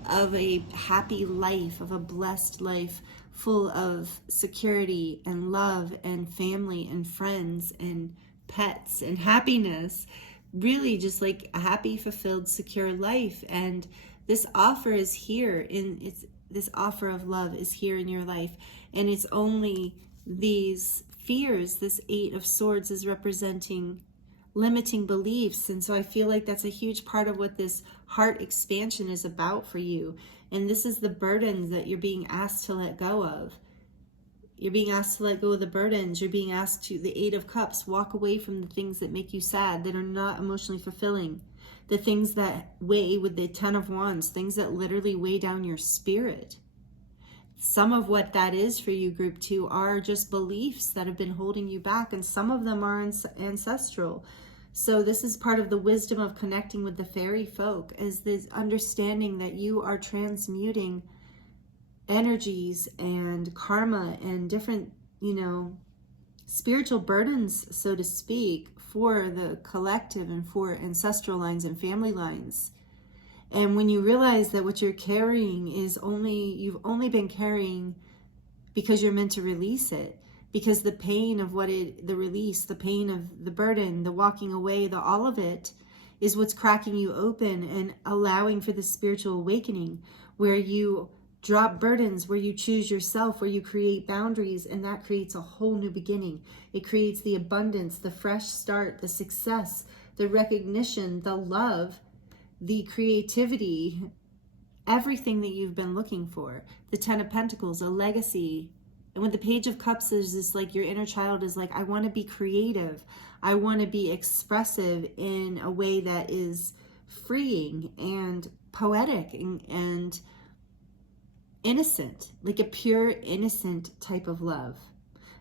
of a happy life, of a blessed life, full of security and love and family and friends and pets and happiness. Really just like a happy, fulfilled, secure life. And this offer is here. This offer of love is here in your life. And it's only these fears. This 8 of Swords is representing limiting beliefs. And so I feel like that's a huge part of what this heart expansion is about for you. And this is the burdens that you're being asked to let go of. You're being asked to let go of the burdens. You're being asked to, the 8 of Cups, walk away from the things that make you sad, that are not emotionally fulfilling. The things that weigh, with the 10 of Wands, things that literally weigh down your spirit. Some of what that is for you, group 2, are just beliefs that have been holding you back. And some of them are ancestral. So this is part of the wisdom of connecting with the fairy folk, is this understanding that you are transmuting energies and karma and different, spiritual burdens, so to speak, for the collective and for ancestral lines and family lines. And when you realize that what you're carrying is you've only been carrying because you're meant to release it. Because the pain of the release, the pain of the burden, the walking away, all of it is what's cracking you open and allowing for the spiritual awakening, where you drop burdens, where you choose yourself, where you create boundaries, and that creates a whole new beginning. It creates the abundance, the fresh start, the success, the recognition, the love, the creativity, everything that you've been looking for. The 10 of Pentacles, a legacy. And with the Page of Cups, is this like your inner child is like, I want to be creative. I want to be expressive in a way that is freeing and poetic and innocent, like a pure, innocent type of love.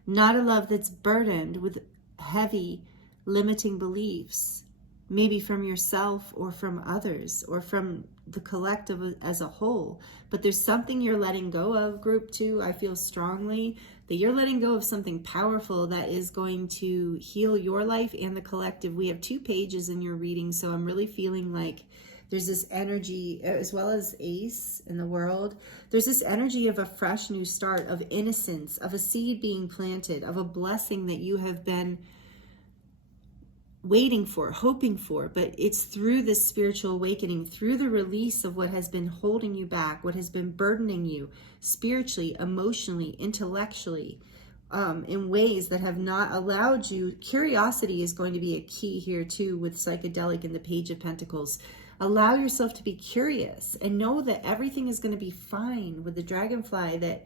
Not a love that's burdened with heavy, limiting beliefs, maybe from yourself or from others or from the collective as a whole. But there's something you're letting go of, group 2. I feel strongly that you're letting go of something powerful that is going to heal your life and the collective. We have 2 pages in your reading, so I'm really feeling like there's this energy, as well as Ace in the world, there's this energy of a fresh new start, of innocence, of a seed being planted, of a blessing that you have been waiting for, hoping for. But it's through this spiritual awakening, through the release of what has been holding you back, what has been burdening you spiritually, emotionally, intellectually, in ways that have not allowed you. Curiosity is going to be a key here too, with psychedelic and the Page of Pentacles. Allow yourself to be curious and know that everything is going to be fine. With the dragonfly, that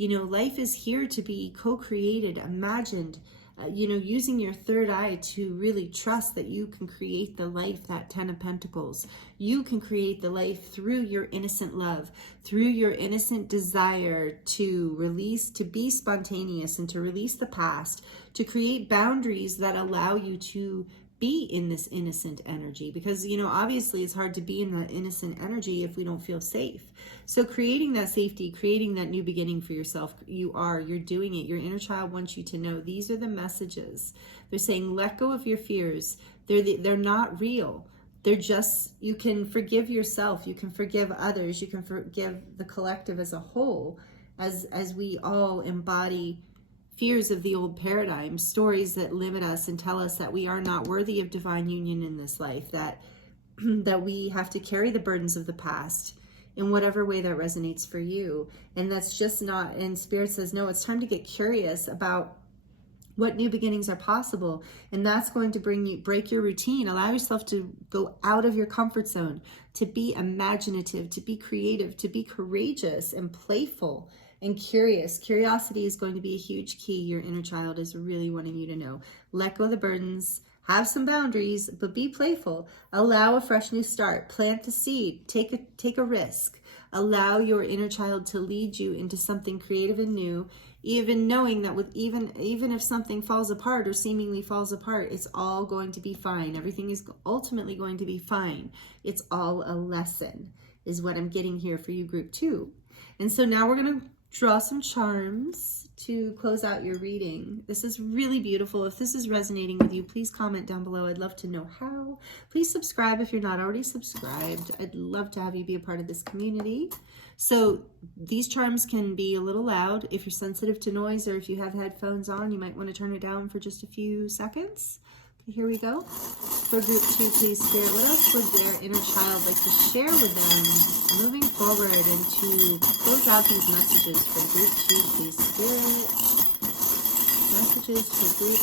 life is here to be co-created, imagined, using your third eye to really trust that you can create the life, that 10 of Pentacles. You can create the life through your innocent love, through your innocent desire to release, to be spontaneous and to release the past, to create boundaries that allow you to be in this innocent energy, because obviously it's hard to be in that innocent energy if we don't feel safe. So creating that safety, creating that new beginning for yourself, you're doing it. Your inner child wants you to know these are the messages. They're saying let go of your fears. They're not real. They're just, you can forgive yourself, you can forgive others, you can forgive the collective as a whole, as we all embody fears of the old paradigm, stories that limit us and tell us that we are not worthy of divine union in this life, that we have to carry the burdens of the past in whatever way that resonates for you. And that's just not, and Spirit says, no, it's time to get curious about what new beginnings are possible. And that's going to break your routine. Allow yourself to go out of your comfort zone, to be imaginative, to be creative, to be courageous and playful and curious. Curiosity is going to be a huge key. Your inner child is really wanting you to know. Let go of the burdens, have some boundaries, but be playful. Allow a fresh new start. Plant the seed. Take a risk. Allow your inner child to lead you into something creative and new, even knowing that even if something falls apart or seemingly falls apart, it's all going to be fine. Everything is ultimately going to be fine. It's all a lesson, is what I'm getting here for you, group 2. And so now we're going to draw some charms to close out your reading. This is really beautiful. If this is resonating with you, please comment down below. I'd love to know how. Please subscribe if you're not already subscribed. I'd love to have you be a part of this community. So these charms can be a little loud. If you're sensitive to noise, or if you have headphones on, you might want to turn it down for just a few seconds. Here we go. For group 2, please, Spirit, what else would their inner child like to share with them moving forward, and to close out these messages for group 2, please, Spirit? Messages for group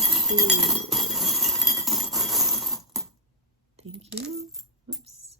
2. Thank you. Oops.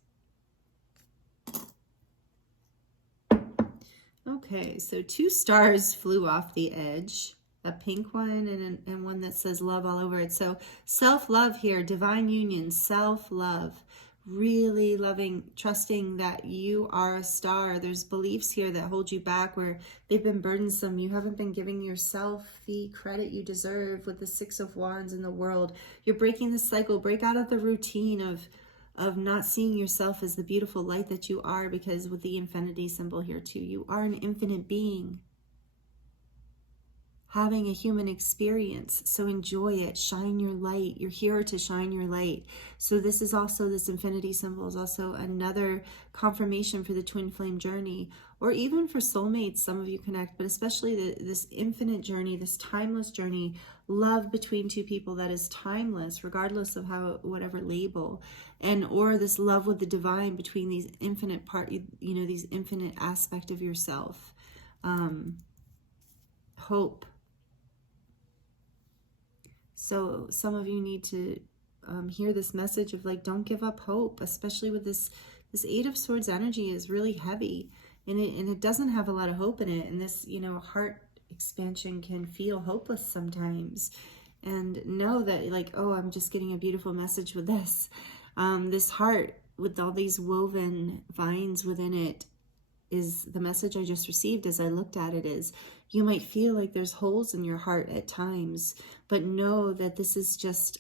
Okay, so 2 stars flew off the edge. A pink one and one that says love all over it. So self-love here, divine union, self-love, really loving, trusting that you are a star. There's beliefs here that hold you back, where they've been burdensome. You haven't been giving yourself the credit you deserve with the 6 of Wands in the world. You're breaking the cycle. Break out of the routine of not seeing yourself as the beautiful light that you are, because with the infinity symbol here too, you are an infinite being having a human experience. So enjoy it. Shine your light. You're here to shine your light. So this infinity symbol is also another confirmation for the twin flame journey, or even for soulmates. Some of you connect, but especially this infinite journey, this timeless journey, love between 2 people that is timeless, regardless of whatever label, or this love with the divine between these infinite these infinite aspect of yourself. Hope. So some of you need to hear this message of don't give up hope, especially with this 8 of Swords energy is really heavy, and it doesn't have a lot of hope in it. And this, heart expansion can feel hopeless sometimes. And know that oh, I'm just getting a beautiful message with this. This heart with all these woven vines within it is the message I just received as I looked at it. Is you might feel like there's holes in your heart at times, but know that this is just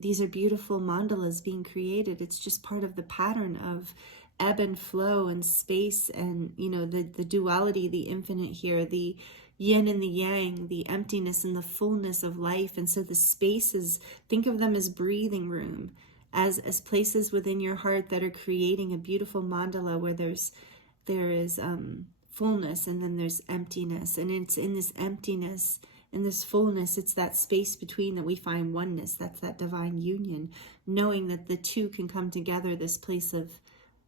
these are beautiful mandalas being created. It's just part of the pattern of ebb and flow and space, and the duality, the infinite here, the yin and the yang, the emptiness and the fullness of life. And so the spaces, think of them as breathing room, as places within your heart that are creating a beautiful mandala where there is fullness, and then there's emptiness. And it's in this emptiness, in this fullness, it's that space between that we find oneness. That's that divine union, knowing that the 2 can come together, this place of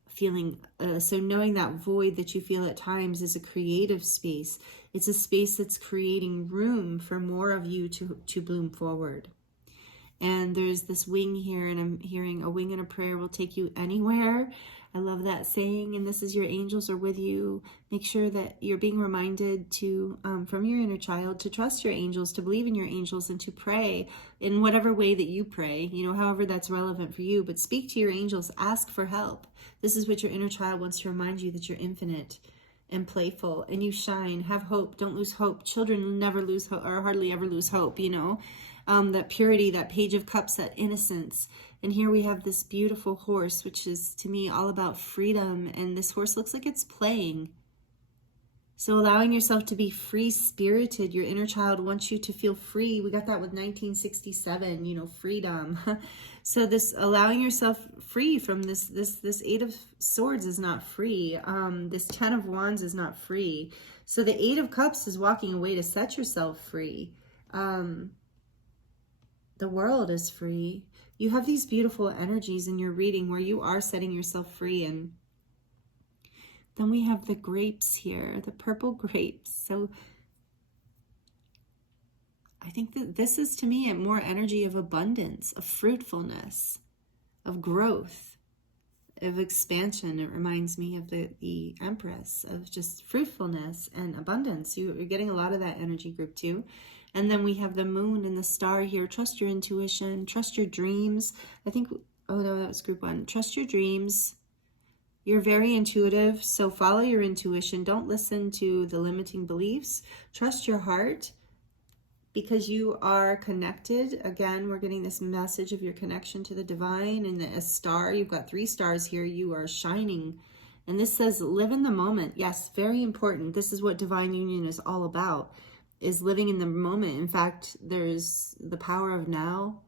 feeling. So knowing that void that you feel at times is a creative space. It's a space that's creating room for more of you to bloom forward. And there's this wing here, and I'm hearing a wing and a prayer will take you anywhere. I love that saying. And this is your angels are with you. Make sure that you're being reminded to, from your inner child, to trust your angels, to believe in your angels, and to pray in whatever way that you pray, you know, however that's relevant for you. But speak to your angels, ask for help. This is what your inner child wants to remind you, that you're infinite and playful and you shine. Have hope. Don't lose hope. Children never lose hope, or hardly ever lose hope, you know. That purity, that Page of Cups, that innocence. And here we have this beautiful horse, which is to me all about freedom. And this horse looks like it's playing. So allowing yourself to be free-spirited. Your inner child wants you to feel free. We got that with 1967, you know, freedom. So this allowing yourself free from this Eight of Swords is not free. This Ten of Wands is not free. So the Eight of Cups is walking away to set yourself free. The world is free. You have these beautiful energies in your reading where you are setting yourself free. And then we have the grapes here, the purple grapes. So I think that this is, to me, a more energy of abundance, of fruitfulness, of growth, of expansion. It reminds me of the Empress, of just fruitfulness and abundance. You're getting a lot of that energy group too. And then we have the moon and the star here. Trust your intuition. Trust your dreams. I think, oh no, that was group 1. Trust your dreams. You're very intuitive, so follow your intuition. Don't listen to the limiting beliefs. Trust your heart, because you are connected. Again, we're getting this message of your connection to the divine. And a star, you've got 3 stars here. You are shining. And this says live in the moment. Yes, very important. This is what divine union is all about, is living in the moment. In fact, there's the power of now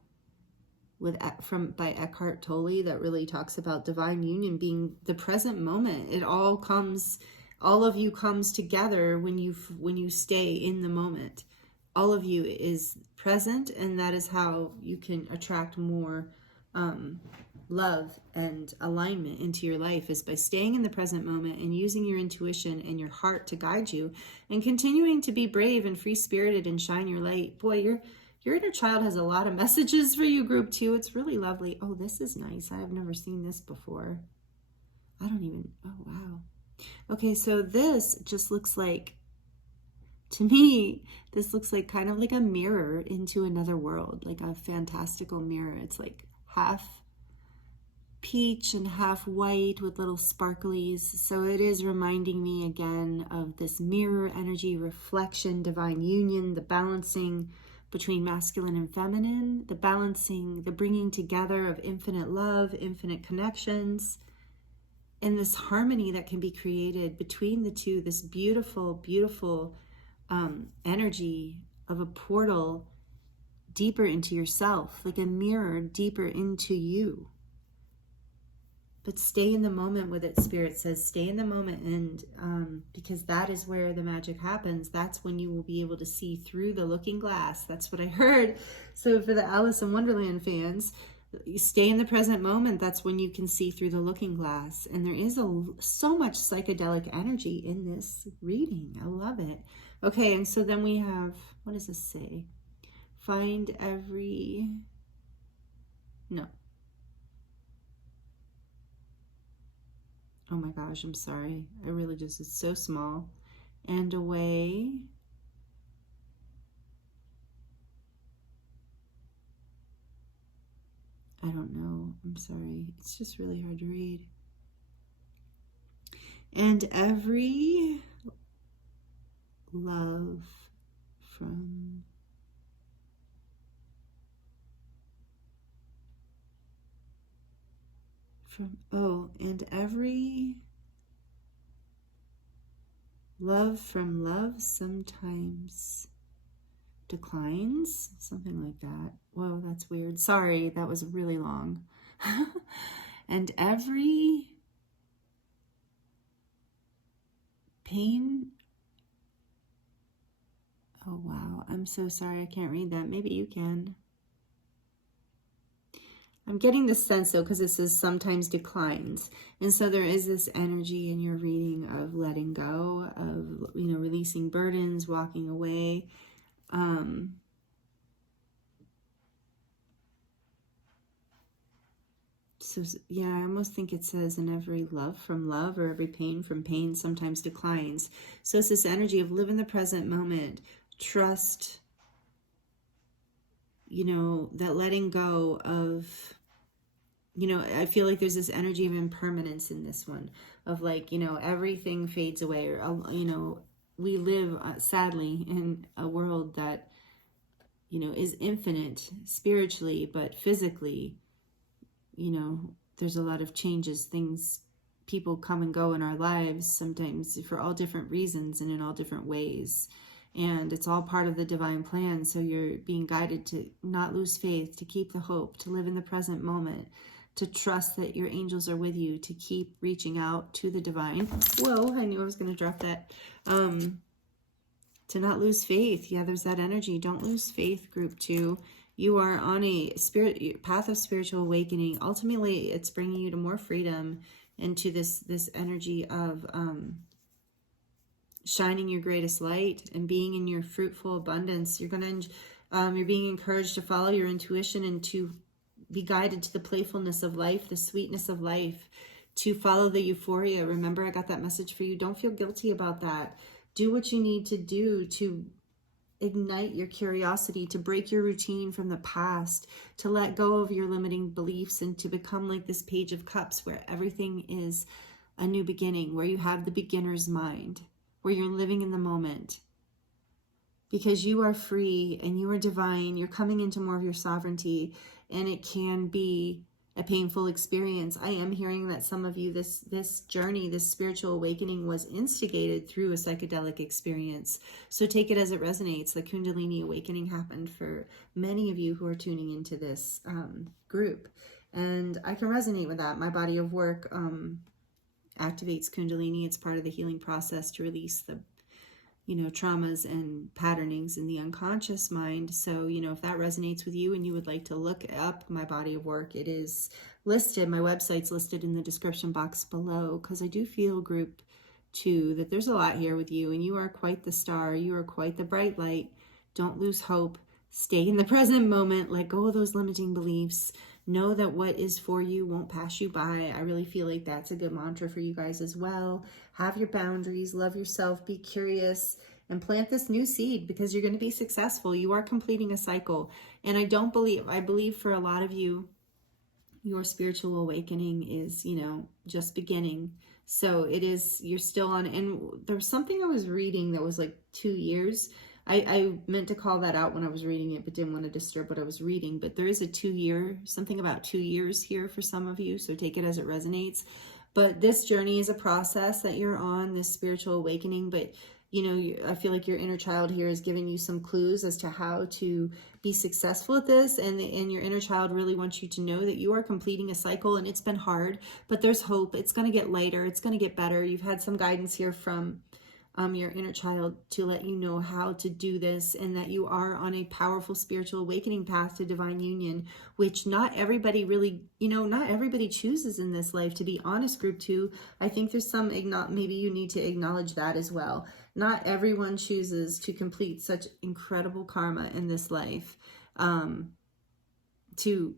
by Eckhart Tolle that really talks about divine union being the present moment. It all of you comes together when you stay in the moment. All of you is present, and that is how you can attract more love and alignment into your life, is by staying in the present moment and using your intuition and your heart to guide you, and continuing to be brave and free-spirited and shine your light. Boy, your inner child has a lot of messages for you, group 2. It's really lovely. Oh, this is nice. I have never seen this before. Oh, wow. Okay, so this just looks like, to me, this looks like kind of like a mirror into another world, like a fantastical mirror. It's like half peach and half white with little sparklies. So it is reminding me again of this mirror energy, reflection, divine union, the balancing between masculine and feminine, the balancing, the bringing together of infinite love, infinite connections, and this harmony that can be created between the two, this beautiful, beautiful energy of a portal deeper into yourself, like a mirror deeper into you. But stay in the moment with it. Spirit says stay in the moment, and because that is where the magic happens. That's when you will be able to see through the looking glass. That's what I heard. So for the Alice in Wonderland fans, you stay in the present moment. That's when you can see through the looking glass. And there is so much psychedelic energy in this reading. I love it. Okay, and so then we have, what does this say? Find every... No. Oh my gosh, I'm sorry. I really just, it's so small. And away. I don't know. I'm sorry. It's just really hard to read. And every love from and every love from love sometimes declines, something like that. Whoa, that's weird. Sorry, that was really long. And every pain. Oh, wow. I'm so sorry. I can't read that. Maybe you can. I'm getting the sense, though, because it says sometimes declines. And so there is this energy in your reading of letting go, of, releasing burdens, walking away. So yeah, I almost think it says, and every love from love, or every pain from pain sometimes declines. So it's this energy of live in the present moment, trust, you know, that letting go of, you know, I feel like there's this energy of impermanence in this one, of like, you know, everything fades away, or, you know, we live sadly in a world that, you know, is infinite spiritually, but physically, you know, there's a lot of changes, things, people come and go in our lives, sometimes for all different reasons and in all different ways. And it's all part of the divine plan. So you're being guided to not lose faith, to keep the hope, to live in the present moment, to trust that your angels are with you, to keep reaching out to the divine. Whoa, I knew I was going to drop that. To not lose faith. Yeah, there's that energy. Don't lose faith, group 2. You are on a path of spiritual awakening. Ultimately, it's bringing you to more freedom, into this energy of shining your greatest light and being in your fruitful abundance. You're being encouraged to follow your intuition and to be guided to the playfulness of life, the sweetness of life, to follow the euphoria. Remember, I got that message for you. Don't feel guilty about that. Do what you need to do to ignite your curiosity, to break your routine from the past, to let go of your limiting beliefs, and to become like this Page of Cups, where everything is a new beginning, where you have the beginner's mind, where you're living in the moment. Because you are free and you are divine, you're coming into more of your sovereignty, and it can be a painful experience. I am hearing that some of you, this journey, this spiritual awakening was instigated through a psychedelic experience. So take it as it resonates. The Kundalini awakening happened for many of you who are tuning into this group. And I can resonate with that. My body of work activates Kundalini. It's part of the healing process to release the, you know, traumas and patternings in the unconscious mind. So, you know, if that resonates with you and you would like to look up my body of work, it is listed. My website's listed in the description box below, because I do feel, group 2, that there's a lot here with you, and you are quite the star. You are quite the bright light. Don't lose hope. Stay in the present moment. Let go of those limiting beliefs. Know that what is for you won't pass you by. I really feel like that's a good mantra for you guys as well. Have your boundaries, love yourself, be curious, and plant this new seed, because you're going to be successful. You are completing a cycle. And I believe for a lot of you, your spiritual awakening is, you know, just beginning. So it is, you're still on. And there's something I was reading that was like 2 years. I meant to call that out when I was reading it, but didn't want to disturb what I was reading. But there is a 2-year, something about 2 years here for some of you. So take it as it resonates. But this journey is a process that you're on, this spiritual awakening. But, you know, I feel like your inner child here is giving you some clues as to how to be successful at this. And your inner child really wants you to know that you are completing a cycle, and it's been hard, but there's hope. It's going to get lighter. It's going to get better. You've had some guidance here from your inner child to let you know how to do this, and that you are on a powerful spiritual awakening path to divine union, which not everybody really, you know, not everybody chooses in this life, to be honest, group 2. I think there's some, maybe you need to acknowledge that as well. Not everyone chooses to complete such incredible karma in this life, to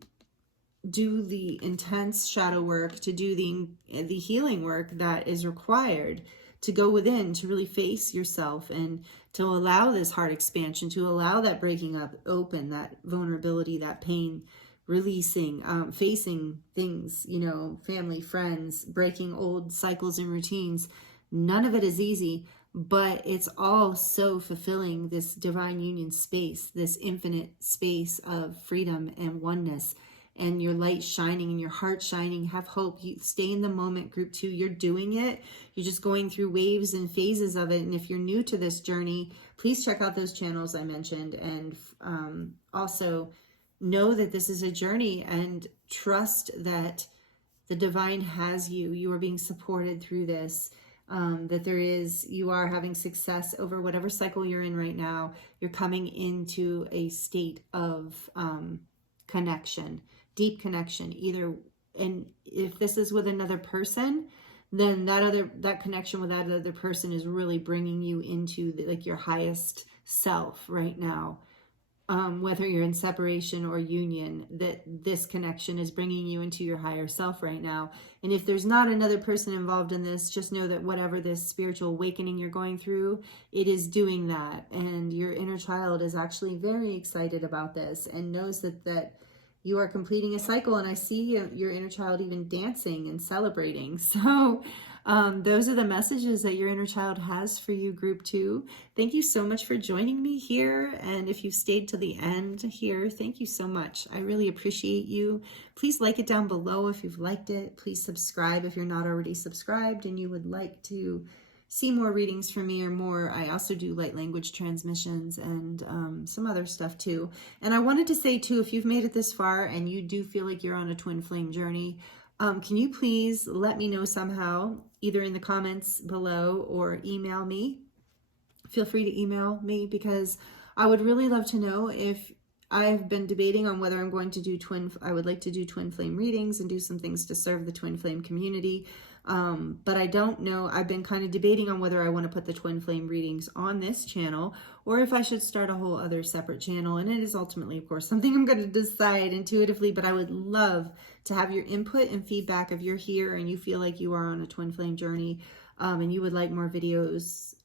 do the intense shadow work, to do the healing work that is required, to go within, to really face yourself, and to allow this heart expansion, to allow that breaking up open, that vulnerability, that pain, releasing, facing things, you know, family, friends, breaking old cycles and routines. None of it is easy, but it's all so fulfilling, this divine union space, this infinite space of freedom and oneness, and your light shining and your heart shining. Have hope. You stay in the moment, group 2. You're doing it. You're just going through waves and phases of it. And if you're new to this journey, please check out those channels I mentioned. And also know that this is a journey, and trust that the divine has you. You are being supported through this. That you are having success over whatever cycle you're in right now. You're coming into a state of connection, deep connection, and if this is with another person, then that connection with that other person is really bringing you into like your highest self right now. whether you're in separation or union, that this connection is bringing you into your higher self right now. And if there's not another person involved in this, just know that whatever this spiritual awakening you're going through, it is doing that. And your inner child is actually very excited about this and knows that you are completing a cycle. And I see your inner child even dancing and celebrating. So those are the messages that your inner child has for you, group 2. Thank you so much for joining me here. And if you've stayed to the end here, thank you so much. I really appreciate you. Please like it down below if you've liked it. Please subscribe if you're not already subscribed and you would like to see more readings from me or more. I also do light language transmissions and some other stuff too. And I wanted to say too, if you've made it this far and you do feel like you're on a twin flame journey, can you please let me know somehow, either in the comments below or email me? Feel free to email me, because I would really love to know if I've been debating on whether I'm going to do I would like to do twin flame readings and do some things to serve the twin flame community. But I don't know. I've been kind of debating on whether I want to put the twin flame readings on this channel or if I should start a whole other separate channel. And it is ultimately, of course, something I'm going to decide intuitively, but I would love to have your input and feedback if you're here and you feel like you are on a twin flame journey, and you would like more videos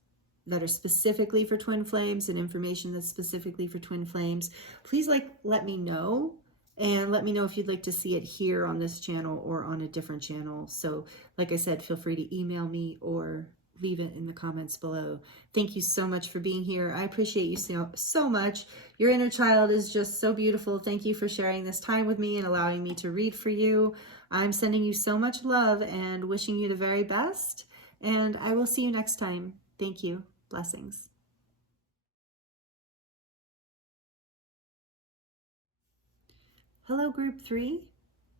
that are specifically for twin flames and information that's specifically for twin flames. Please let me know. And let me know if you'd like to see it here on this channel or on a different channel. So like I said, feel free to email me or leave it in the comments below. Thank you so much for being here. I appreciate you so much. Your inner child is just so beautiful. Thank you for sharing this time with me and allowing me to read for you. I'm sending you so much love and wishing you the very best. And I will see you next time. Thank you. Blessings. Hello, group 3.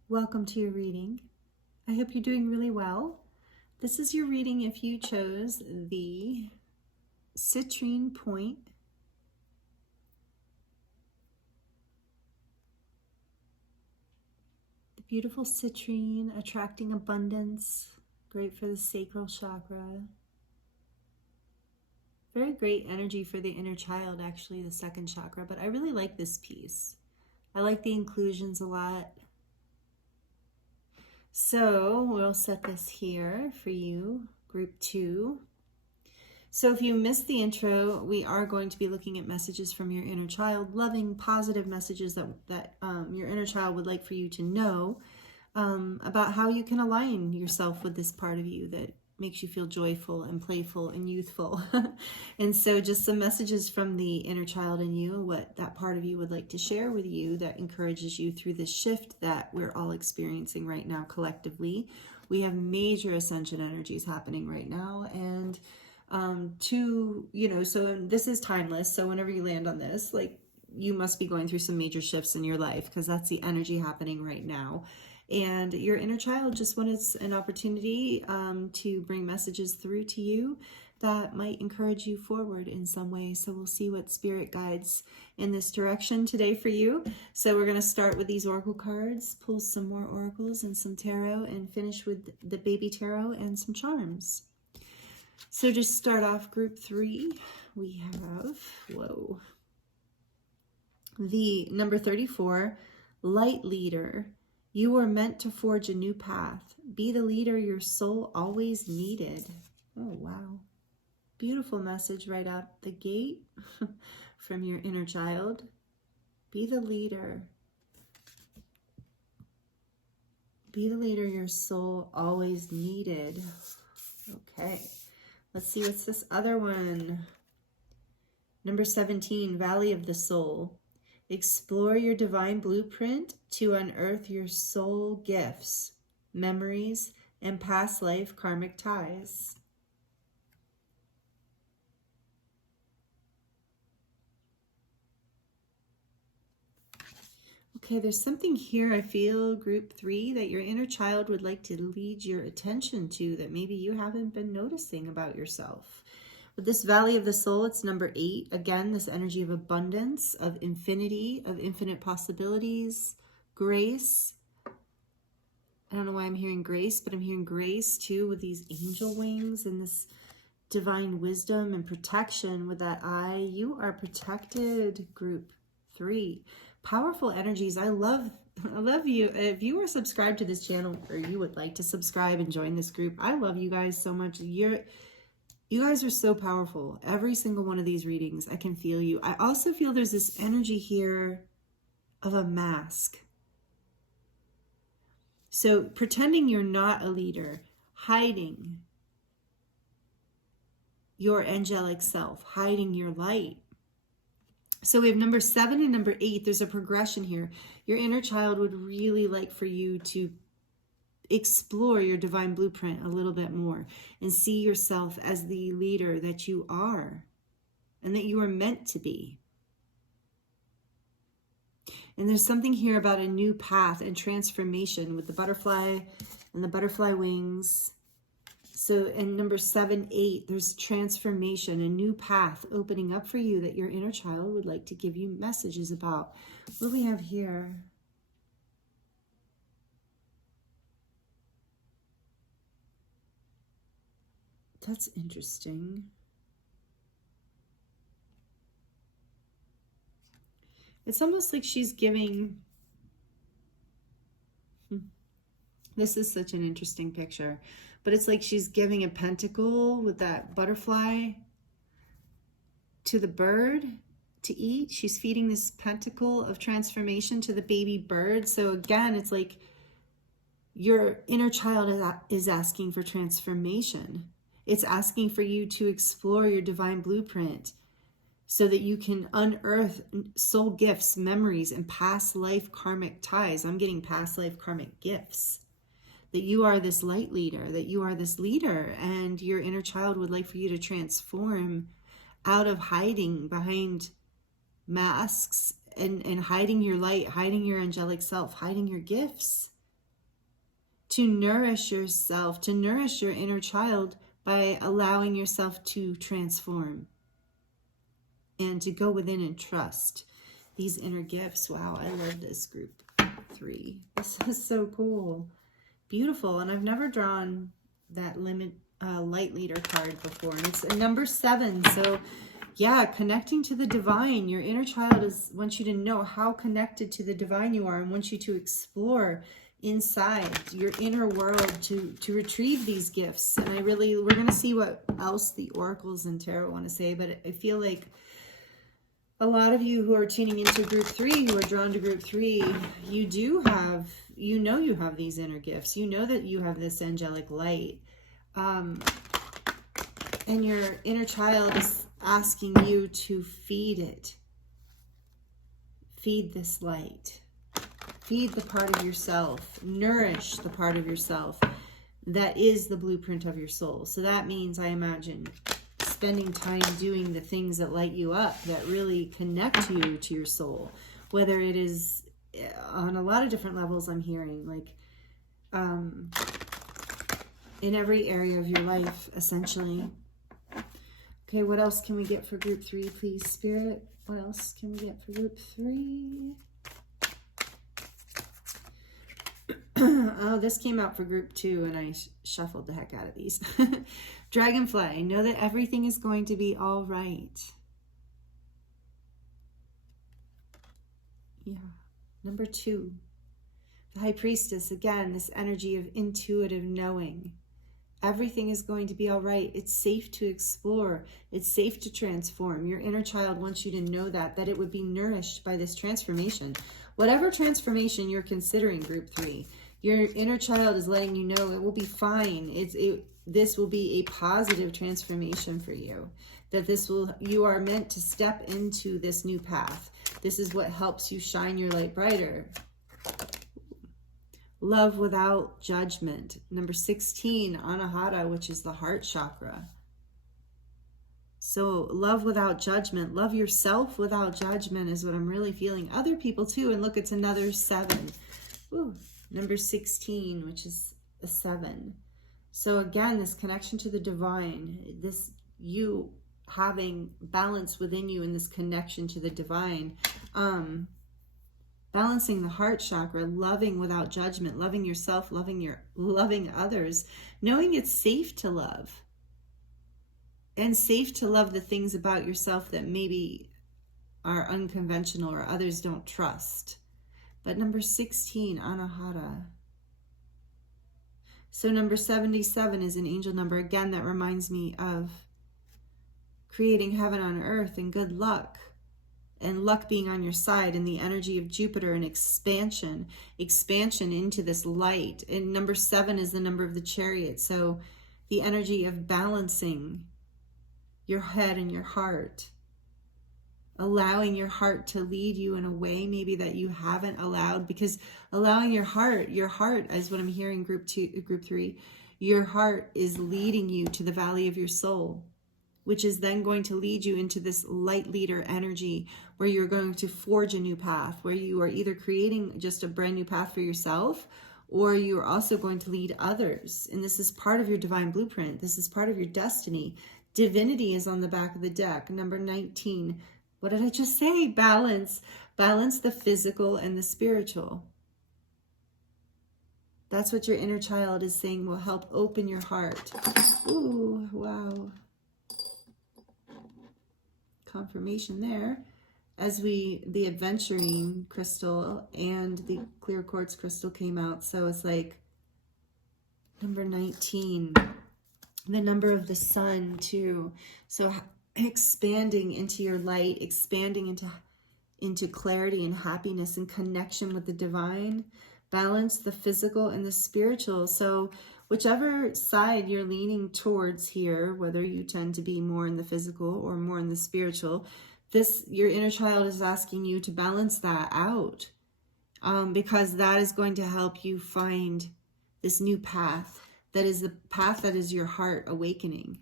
Welcome to your reading. I hope you're doing really well. This is your reading if you chose the Citrine point. The beautiful citrine, attracting abundance, great for the sacral chakra. Very great energy for the inner child, actually, the second chakra, but I really like this piece. I like the inclusions a lot. So we'll set this here for you, group 2. So if you missed the intro, we are going to be looking at messages from your inner child, loving, positive messages that your inner child would like for you to know about how you can align yourself with this part of you that makes you feel joyful and playful and youthful. And so just some messages from the inner child in you, what that part of you would like to share with you that encourages you through this shift that we're all experiencing right now collectively. We have major ascension energies happening right now, and so this is timeless. So whenever you land on this, like, you must be going through some major shifts in your life, because that's the energy happening right now. And your inner child just wanted an opportunity to bring messages through to you that might encourage you forward in some way. So we'll see what spirit guides in this direction today for you. So we're going to start with these oracle cards, pull some more oracles and some tarot, and finish with the baby tarot and some charms. So just start off group 3, we have, the number 34, light leader. You were meant to forge a new path. Be the leader your soul always needed. Oh, wow. Beautiful message right up the gate from your inner child. Be the leader. Be the leader your soul always needed. Okay. Let's see what's this other one. Number 17, Valley of the Soul. Explore your divine blueprint to unearth your soul gifts, memories, and past life karmic ties. Okay, there's something here, I feel, group 3, that your inner child would like to lead your attention to that maybe you haven't been noticing about yourself. With this Valley of the Soul, it's number 8. Again, this energy of abundance, of infinity, of infinite possibilities, grace. I don't know why I'm hearing grace, but I'm hearing grace too with these angel wings and this divine wisdom and protection with that eye. You are protected, group 3. Powerful energies. I love you. If you are subscribed to this channel, or you would like to subscribe and join this group, I love you guys so much. You guys are so powerful. Every single one of these readings, I can feel you. I also feel there's this energy here of a mask. So pretending you're not a leader, hiding your angelic self, hiding your light. So we have number 7 and number 8. There's a progression here. Your inner child would really like for you to explore your divine blueprint a little bit more and see yourself as the leader that you are and that you are meant to be. And there's something here about a new path and transformation with the butterfly and the butterfly wings. So in number 7, 8, there's transformation, a new path opening up for you that your inner child would like to give you messages about. What do we have here? That's interesting. It's almost like she's giving... This is such an interesting picture. But it's like she's giving a pentacle with that butterfly to the bird to eat. She's feeding this pentacle of transformation to the baby bird. So again, it's like your inner child is asking for transformation. It's asking for you to explore your divine blueprint so that you can unearth soul gifts, memories, and past life karmic ties. I'm getting past life karmic gifts. That you are this light leader, that you are this leader, and your inner child would like for you to transform out of hiding behind masks and hiding your light, hiding your angelic self, hiding your gifts. To nourish yourself, to nourish your inner child by allowing yourself to transform and to go within and trust these inner gifts. Wow, I love this group 3. This is so cool. Beautiful. And I've never drawn that light leader card before. And it's a number 7. So yeah, connecting to the divine. Your inner child wants you to know how connected to the divine you are and wants you to explore inside your inner world to retrieve these gifts. And we're going to see what else the oracles and tarot want to say. But I feel like a lot of you who are tuning into group 3, who are drawn to group 3, you have these inner gifts. You know that you have this angelic light. And your inner child is asking you to feed it. Feed this light. Feed the part of yourself. Nourish the part of yourself that is the blueprint of your soul. So that means, I imagine, spending time doing the things that light you up, that really connect you to your soul, whether it is on a lot of different levels. I'm hearing like in every area of your life, essentially. Okay, what else can we get for group 3, please, Spirit? What else can we get for group 3? Oh, this came out for group 2 and I shuffled the heck out of these. Dragonfly, know that everything is going to be all right. Yeah. Number 2, the High Priestess. Again, this energy of intuitive knowing. Everything is going to be all right. It's safe to explore. It's safe to transform. Your inner child wants you to know that it would be nourished by this transformation. Whatever transformation you're considering, group 3, your inner child is letting you know it will be fine. This will be a positive transformation for you. That you are meant to step into this new path. This is what helps you shine your light brighter. Love without judgment. Number 16, Anahata, which is the heart chakra. So love without judgment. Love yourself without judgment is what I'm really feeling. Other people too. And look, it's another 7. Ooh, number 16, which is a 7. So again, this connection to the divine, this you having balance within you in this connection to the divine, balancing the heart chakra, loving without judgment, loving yourself, loving others, knowing it's safe to love and safe to love the things about yourself that maybe are unconventional or others don't trust. But number 16, Anahata. So number 77 is an angel number. Again, that reminds me of creating heaven on earth and good luck. And luck being on your side, and the energy of Jupiter and expansion into this light. And number 7 is the number of the chariot. So the energy of balancing your head and your heart, allowing your heart to lead you in a way maybe that you haven't allowed, because allowing your heart is what I'm hearing, group 3, your heart is leading you to the valley of your soul, which is then going to lead you into this light leader energy where you're going to forge a new path, where you are either creating just a brand new path for yourself, or you are also going to lead others. And this is part of your divine blueprint. This is part of your destiny. Divinity is on the back of the deck. Number 19. What did I just say? Balance. Balance the physical and the spiritual. That's what your inner child is saying will help open your heart. Ooh, wow. Confirmation there. As the adventuring crystal and the clear quartz crystal came out. So it's like number 19, the number of the sun too. So expanding into your light, expanding into clarity and happiness and connection with the divine. Balance the physical and the spiritual. So whichever side you're leaning towards here, whether you tend to be more in the physical or more in the spiritual, your inner child is asking you to balance that out, because that is going to help you find this new path. That is the path that is your heart awakening.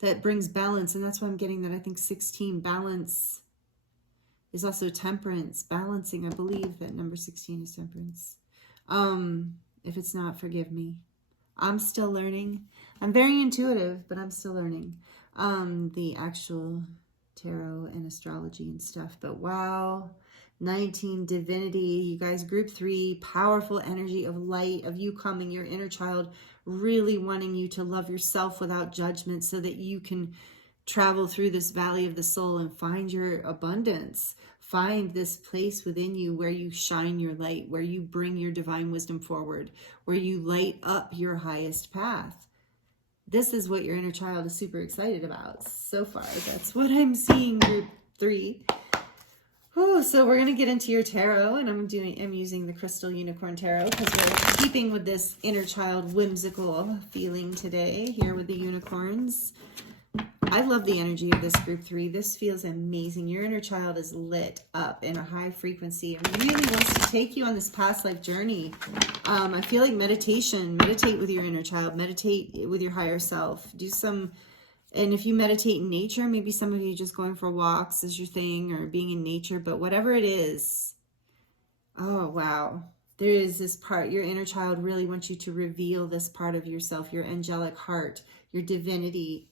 That brings balance, and that's why I'm getting that. I think 16, balance, is also temperance, balancing. I believe that number 16 is temperance. If it's not, forgive me. I'm still learning. I'm very intuitive, but I'm still learning the actual tarot and astrology and stuff. But wow, 19, divinity. You guys, group 3, powerful energy of light, of you coming, your inner child really wanting you to love yourself without judgment so that you can travel through this valley of the soul and find your abundance. Find this place within you where you shine your light, where you bring your divine wisdom forward, where you light up your highest path. This is what your inner child is super excited about so far. That's what I'm seeing, group 3. Oh, so we're going to get into your tarot, and I'm using the Crystal Unicorn Tarot because we're keeping with this inner child whimsical feeling today here with the unicorns. I love the energy of this group 3. This feels amazing. Your inner child is lit up in a high frequency and really wants to take you on this past life journey. I feel like meditate with your inner child, meditate with your higher self, and if you meditate in nature, maybe some of you just going for walks is your thing, or being in nature, but whatever it is, oh wow, there is this part, your inner child really wants you to reveal this part of yourself, your angelic heart, your divinity,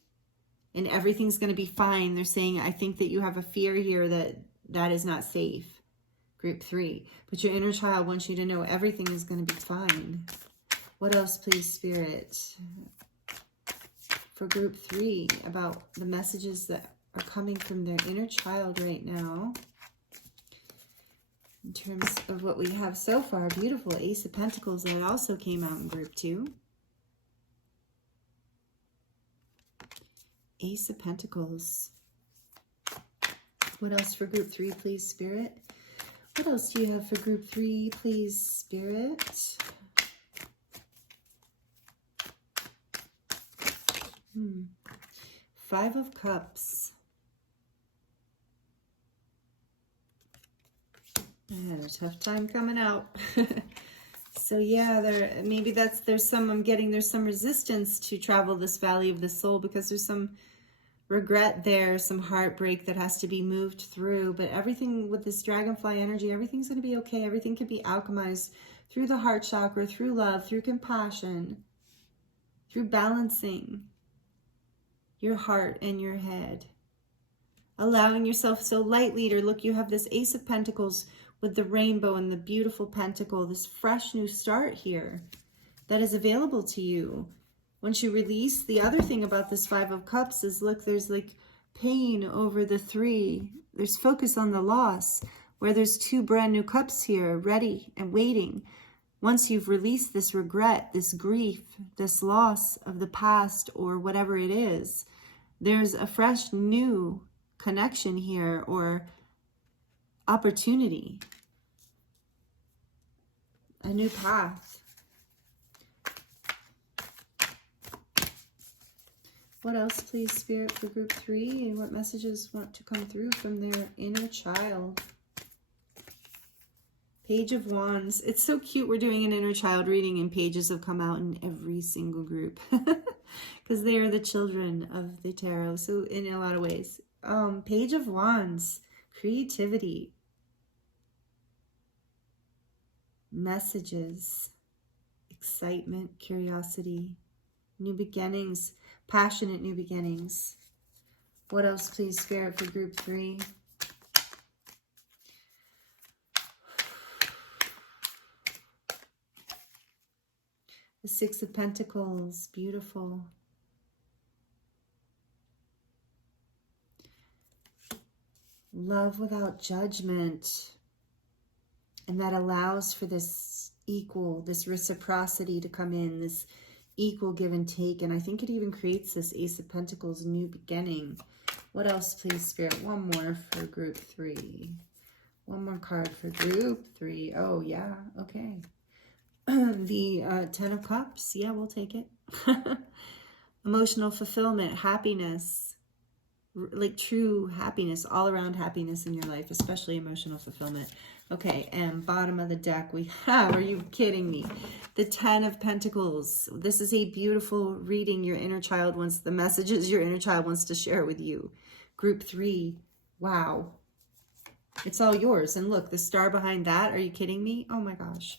and everything's going to be fine. They're saying, I think that you have a fear here that is not safe, group 3, but your inner child wants you to know everything is going to be fine. What else, please, Spirit? For group 3, about the messages that are coming from their inner child right now. In terms of what we have so far, beautiful Ace of Pentacles that also came out in group 2. Ace of Pentacles. What else for group 3, please, Spirit? What else do you have for group 3, please, Spirit? 5 of Cups. I had a tough time coming out. So yeah, there's some resistance to travel this valley of the soul because there's some regret there, some heartbreak that has to be moved through. But everything with this dragonfly energy, everything's going to be okay. Everything can be alchemized through the heart chakra, through love, through compassion, through balancing your heart and your head. Allowing yourself, so light leader, look, you have this Ace of Pentacles with the rainbow and the beautiful pentacle, this fresh new start here that is available to you. Once you release, the other thing about this Five of Cups is, look, there's like pain over the 3. There's focus on the loss, where there's 2 brand new cups here, ready and waiting. Once you've released this regret, this grief, this loss of the past or whatever it is, there's a fresh new connection here or opportunity, a new path. What else, please, Spirit, for group 3, and what messages want to come through from their inner child? Page of Wands. It's so cute. We're doing an inner child reading, and pages have come out in every single group because they are the children of the tarot. So in a lot of ways, Page of Wands, creativity, messages, excitement, curiosity, new beginnings, passionate new beginnings. What else, please, Spirit, for group 3? The 6 of Pentacles, beautiful. Love without judgment. And that allows for this equal, this reciprocity to come in, this equal give and take. And I think it even creates this Ace of Pentacles, new beginning. What else, please, Spirit? One more for group 3. One more card for group 3. Oh, yeah. Okay. The 10 of Cups. Yeah, we'll take it. Emotional fulfillment, happiness, like true happiness, all around happiness in your life, especially emotional fulfillment. Okay, and bottom of the deck we have, are you kidding me? The 10 of Pentacles. This is a beautiful reading. Your inner child wants, the messages your inner child wants to share with you. Group 3. Wow. It's all yours. And look, the star behind that. Are you kidding me? Oh my gosh.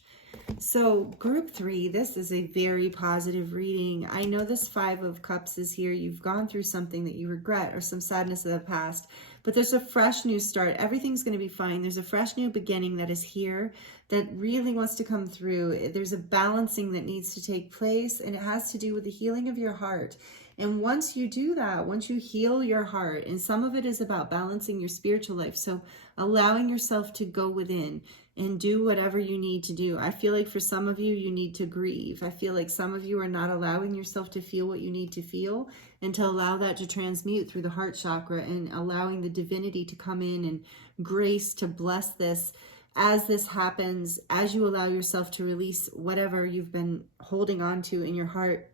So group 3, this is a very positive reading. I know this 5 of Cups is here. You've gone through something that you regret or some sadness of the past, but there's a fresh new start. Everything's going to be fine. There's a fresh new beginning that is here that really wants to come through. There's a balancing that needs to take place, and it has to do with the healing of your heart. And once you do that, once you heal your heart, and some of it is about balancing your spiritual life, so allowing yourself to go within and do whatever you need to do. I feel like for some of you, you need to grieve. I feel like some of you are not allowing yourself to feel what you need to feel, and to allow that to transmute through the heart chakra, and allowing the divinity to come in and grace to bless this. As this happens, as you allow yourself to release whatever you've been holding on to in your heart,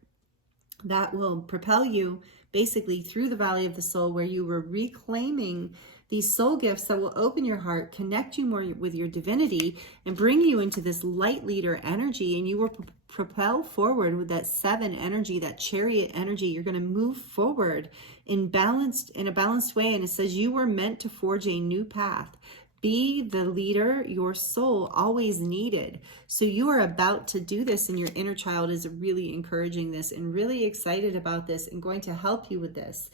that will propel you basically through the valley of the soul, where you were reclaiming these soul gifts that will open your heart, connect you more with your divinity, and bring you into this light leader energy. And you will propel forward with that 7 energy, that chariot energy. You're going to move forward in a balanced way. And it says you were meant to forge a new path. Be the leader your soul always needed. So you are about to do this, and your inner child is really encouraging this and really excited about this, and going to help you with this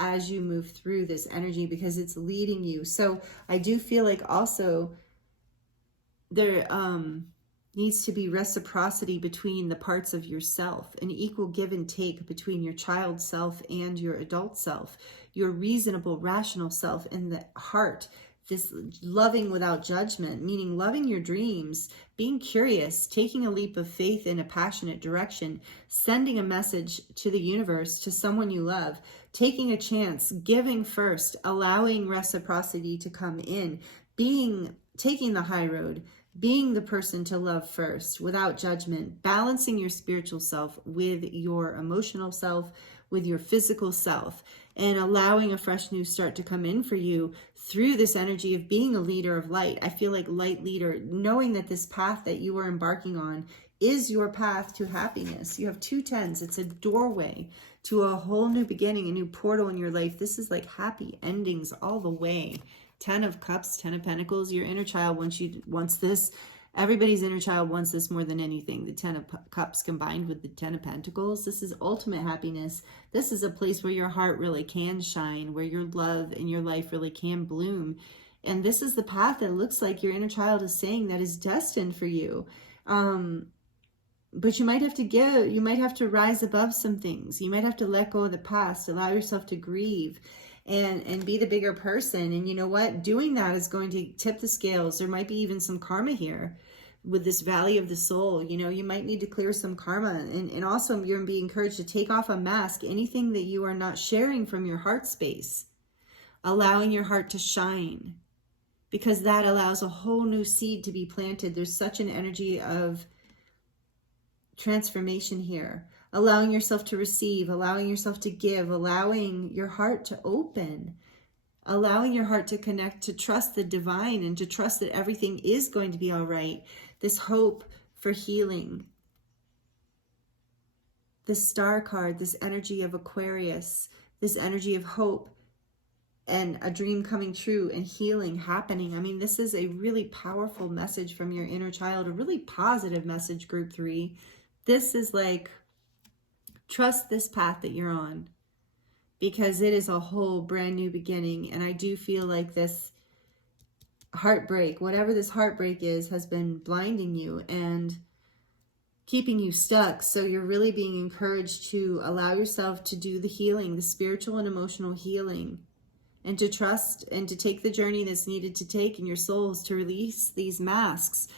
as you move through this energy, because it's leading you. So I do feel like also there needs to be reciprocity between the parts of yourself, an equal give and take between your child self and your adult self, your reasonable, rational self, and the heart. This loving without judgment, meaning loving your dreams, being curious, taking a leap of faith in a passionate direction, sending a message to the universe, to someone you love, taking a chance, giving first, allowing reciprocity to come in, taking the high road, being the person to love first without judgment, balancing your spiritual self with your emotional self, with your physical self, and allowing a fresh new start to come in for you through this energy of being a leader of light. I feel like light leader, knowing that this path that you are embarking on is your path to happiness. You have 2 10s. It's a doorway to a whole new beginning, a new portal in your life. This is like happy endings all the way. 10 of Cups, 10 of Pentacles. Your inner child wants this. Everybody's inner child wants this more than anything. The 10 of Cups combined with the 10 of Pentacles. This is ultimate happiness. This is a place where your heart really can shine, where your love in your life really can bloom. And this is the path that looks like your inner child is saying that is destined for you. But you might have to give, you might have to rise above some things. You might have to let go of the past, allow yourself to grieve and be the bigger person. And you know what? Doing that is going to tip the scales. There might be even some karma here with this valley of the soul. You know, you might need to clear some karma. And also you're going to be encouraged to take off a mask, anything that you are not sharing from your heart space, allowing your heart to shine, because that allows a whole new seed to be planted. There's such an energy of transformation here, allowing yourself to receive, allowing yourself to give, allowing your heart to open, allowing your heart to connect, to trust the divine and to trust that everything is going to be all right. This hope for healing, this star card, this energy of Aquarius, this energy of hope and a dream coming true and healing happening. I mean, this is a really powerful message from your inner child, a really positive message, group 3. This is like, trust this path that you're on, because it is a whole brand new beginning. And I do feel like this heartbreak, whatever this heartbreak is, has been blinding you and keeping you stuck. So you're really being encouraged to allow yourself to do the healing, the spiritual and emotional healing, and to trust and to take the journey that's needed to take in your souls to release these masks,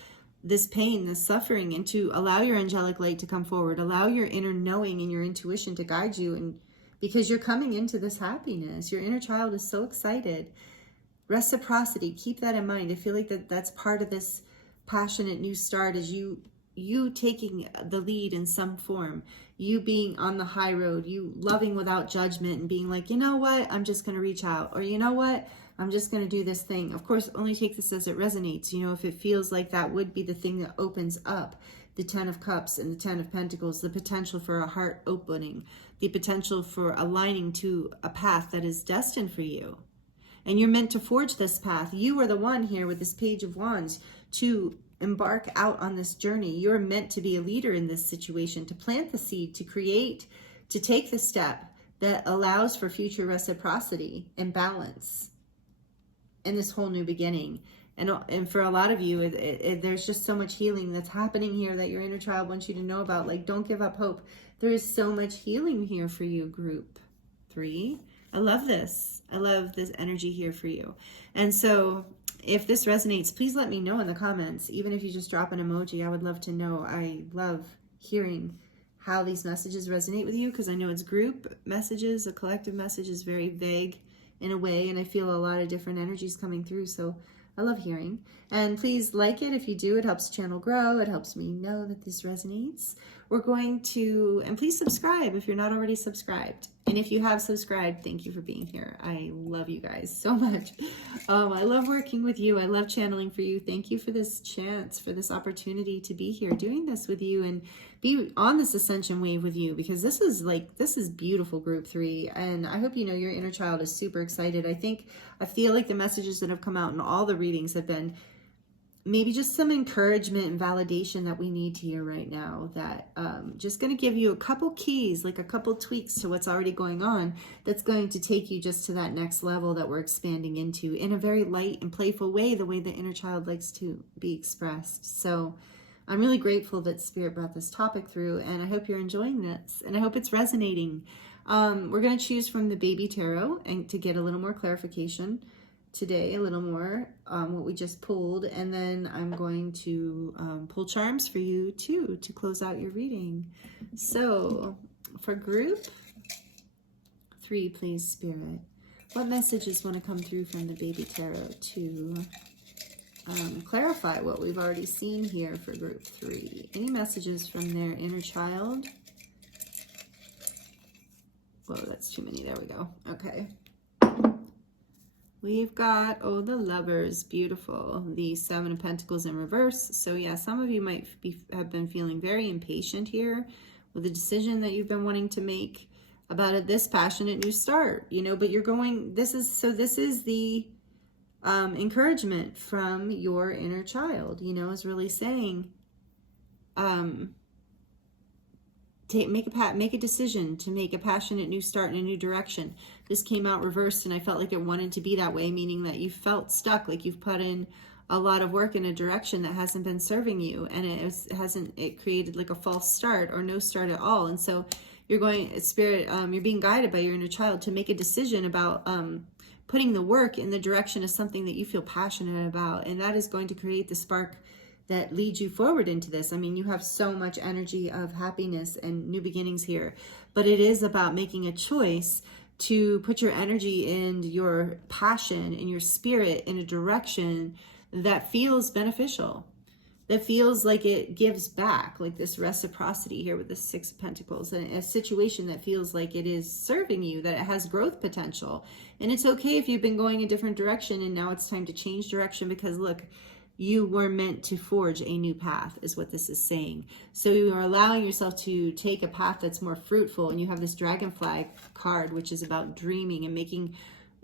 this pain, this suffering, and to allow your angelic light to come forward, allow your inner knowing and your intuition to guide you. And because you're coming into this happiness, your inner child is so excited. Reciprocity, keep that in mind. I feel like that's part of this passionate new start, is you taking the lead in some form, you being on the high road, you loving without judgment and being like, you know what, I'm just going to reach out, or you know what, I'm just going to do this thing. Of course, only take this as it resonates. You know, if it feels like that would be the thing that opens up the 10 of Cups and the 10 of Pentacles, the potential for a heart opening, the potential for aligning to a path that is destined for you. And you're meant to forge this path. You are the one here with this Page of Wands to embark out on this journey. You're meant to be a leader in this situation, to plant the seed, to create, to take the step that allows for future reciprocity and balance in this whole new beginning. And for a lot of you, there's just so much healing that's happening here that your inner child wants you to know about. Like, don't give up hope. There is so much healing here for you, group 3. I love this. I love this energy here for you. And so if this resonates, please let me know in the comments. Even if you just drop an emoji, I would love to know. I love hearing how these messages resonate with you, because I know it's group messages. A collective message is very vague in a way, and I feel a lot of different energies coming through. So I love hearing. And please like it if you do. It helps the channel grow. It helps me know that this resonates. We're going to, and please subscribe if you're not already subscribed. And if you have subscribed, thank you for being here. I love you guys so much. I love working with you. I love channeling for you. Thank you for this chance, for this opportunity to be here doing this with you and be on this ascension wave with you, because this is beautiful, group 3. And I hope you know your inner child is super excited. I feel like the messages that have come out in all the readings have been maybe just some encouragement and validation that we need to hear right now, that just going to give you a couple keys, like a couple tweaks to what's already going on, that's going to take you just to that next level that we're expanding into in a very light and playful way, the way the inner child likes to be expressed. So I'm really grateful that Spirit brought this topic through, and I hope you're enjoying this, and I hope it's resonating. We're going to choose from the Baby Tarot and to get a little more clarification today, a little more what we just pulled, and then I'm going to pull charms for you too to close out your reading. So for group 3, please, Spirit, what messages want to come through from the Baby Tarot to clarify what we've already seen here for group 3? Any messages from their inner child? Whoa, that's too many. There we go. Okay. We've got, the Lovers, beautiful. The 7 of Pentacles in reverse. So yeah, some of you might have been feeling very impatient here with the decision that you've been wanting to make about this passionate new start, you know, but you're going, this is the encouragement from your inner child, you know, is really saying, make a decision to make a passionate new start in a new direction. This came out reversed, and I felt like it wanted to be that way, meaning that you felt stuck, like you've put in a lot of work in a direction that hasn't been serving you, and it created like a false start or no start at all. And so you're going, Spirit, you're being guided by your inner child to make a decision about putting the work in the direction of something that you feel passionate about, and that is going to create the spark that leads you forward into this. I mean, you have so much energy of happiness and new beginnings here, but it is about making a choice to put your energy and your passion and your spirit in a direction that feels beneficial, that feels like it gives back, like this reciprocity here with the Six of Pentacles, and a situation that feels like it is serving you, that it has growth potential. And it's okay if you've been going a different direction and now it's time to change direction, because look, you were meant to forge a new path, is what this is saying. So you are allowing yourself to take a path that's more fruitful. And you have this dragonfly card, which is about dreaming and making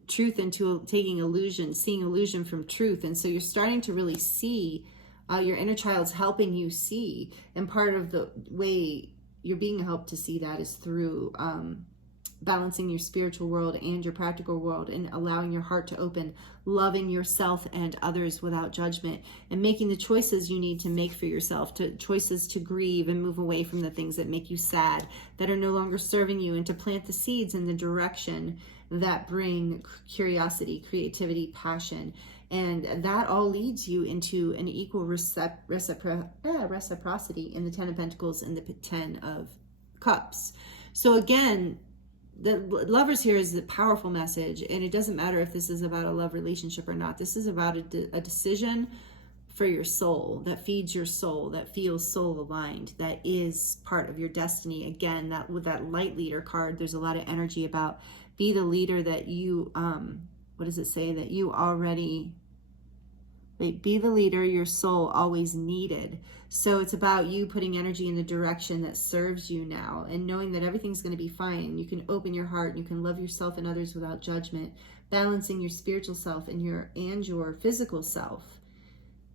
truth into taking illusion, seeing illusion from truth. And so you're starting to really see, your inner child's helping you see. And part of the way you're being helped to see that is through balancing your spiritual world and your practical world, and allowing your heart to open, loving yourself and others without judgment, and making the choices you need to make for yourself, choices to grieve and move away from the things that make you sad, that are no longer serving you, and to plant the seeds in the direction that bring curiosity, creativity, passion. And that all leads you into an equal reciprocity in the Ten of Pentacles and the Ten of Cups. So again, the Lovers here is a powerful message, and it doesn't matter if this is about a love relationship or not. This is about a decision for your soul, that feeds your soul, that feels soul aligned, that is part of your destiny. Again, that with that Light Leader card, there's a lot of energy about be the leader that you, what does it say? That you already, be the leader your soul always needed. So it's about you putting energy in the direction that serves you now, and knowing that everything's going to be fine. You can open your heart, and you can love yourself and others without judgment, balancing your spiritual self and your physical self,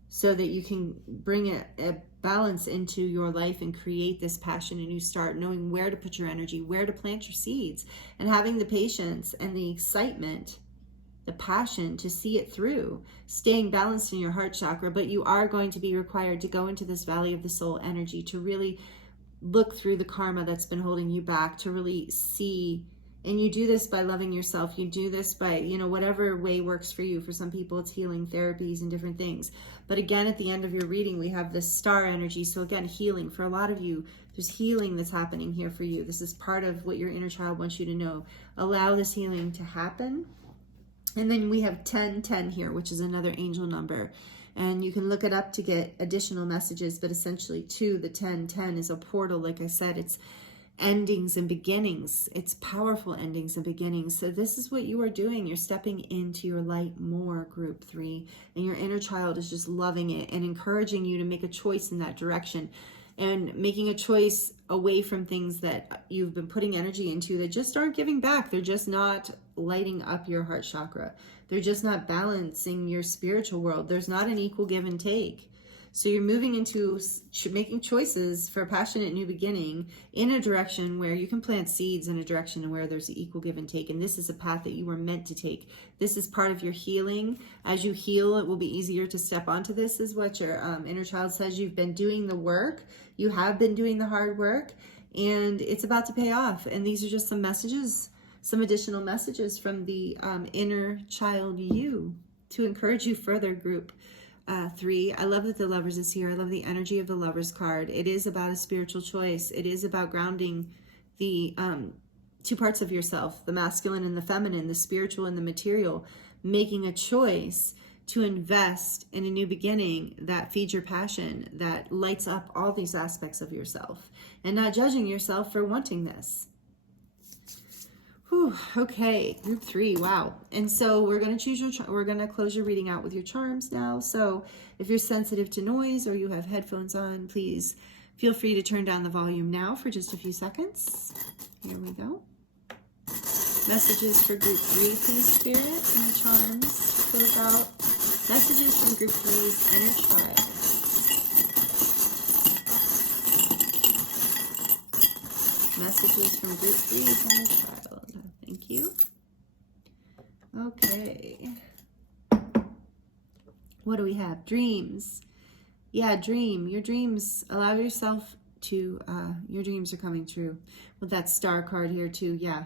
so that you can bring a balance into your life and create this passion. And you start knowing where to put your energy, where to plant your seeds, and having the patience and the excitement, the passion to see it through, staying balanced in your heart chakra. But you are going to be required to go into this valley of the soul energy, to really look through the karma that's been holding you back, to really see. And you do this by loving yourself. You do this by, whatever way works for you. For some people, it's healing therapies and different things. But again, at the end of your reading, we have this star energy. So again, healing. For a lot of you, there's healing that's happening here for you. This is part of what your inner child wants you to know. Allow this healing to happen. And then we have 1010 here, which is another angel number. And you can look it up to get additional messages, but essentially the 1010 is a portal. Like I said, it's endings and beginnings. It's powerful endings and beginnings. So this is what you are doing. You're stepping into your light more, group 3, and your inner child is just loving it and encouraging you to make a choice in that direction, and making a choice away from things that you've been putting energy into that just aren't giving back. They're just not lighting up your heart chakra. They're just not balancing your spiritual world. There's not an equal give and take. So you're moving into making choices for a passionate new beginning in a direction where you can plant seeds, in a direction where there's an equal give and take. And this is a path that you were meant to take. This is part of your healing. As you heal, it will be easier to step onto this, is what your inner child says. You've been doing the work. You have been doing the hard work, and it's about to pay off. And these are just some messages, some additional messages from the inner child you to encourage you further, group 3. I love that the Lovers is here. I love the energy of the Lovers card. It is about a spiritual choice. It is about grounding the two parts of yourself, the masculine and the feminine, the spiritual and the material, making a choice to invest in a new beginning that feeds your passion, that lights up all these aspects of yourself, and not judging yourself for wanting this. Whew, okay, group 3, wow. And so we're going to choose we're going to close your reading out with your charms now. So if you're sensitive to noise or you have headphones on, please feel free to turn down the volume now for just a few seconds. Here we go. Messages for group 3, please, Spirit, and the charms to close out. Messages from group 3's inner child. Messages from group 3's inner child. Thank you. Okay. What do we have? Dreams. Yeah, dream. Your dreams, allow yourself to, your dreams are coming true. With that star card here too, yeah.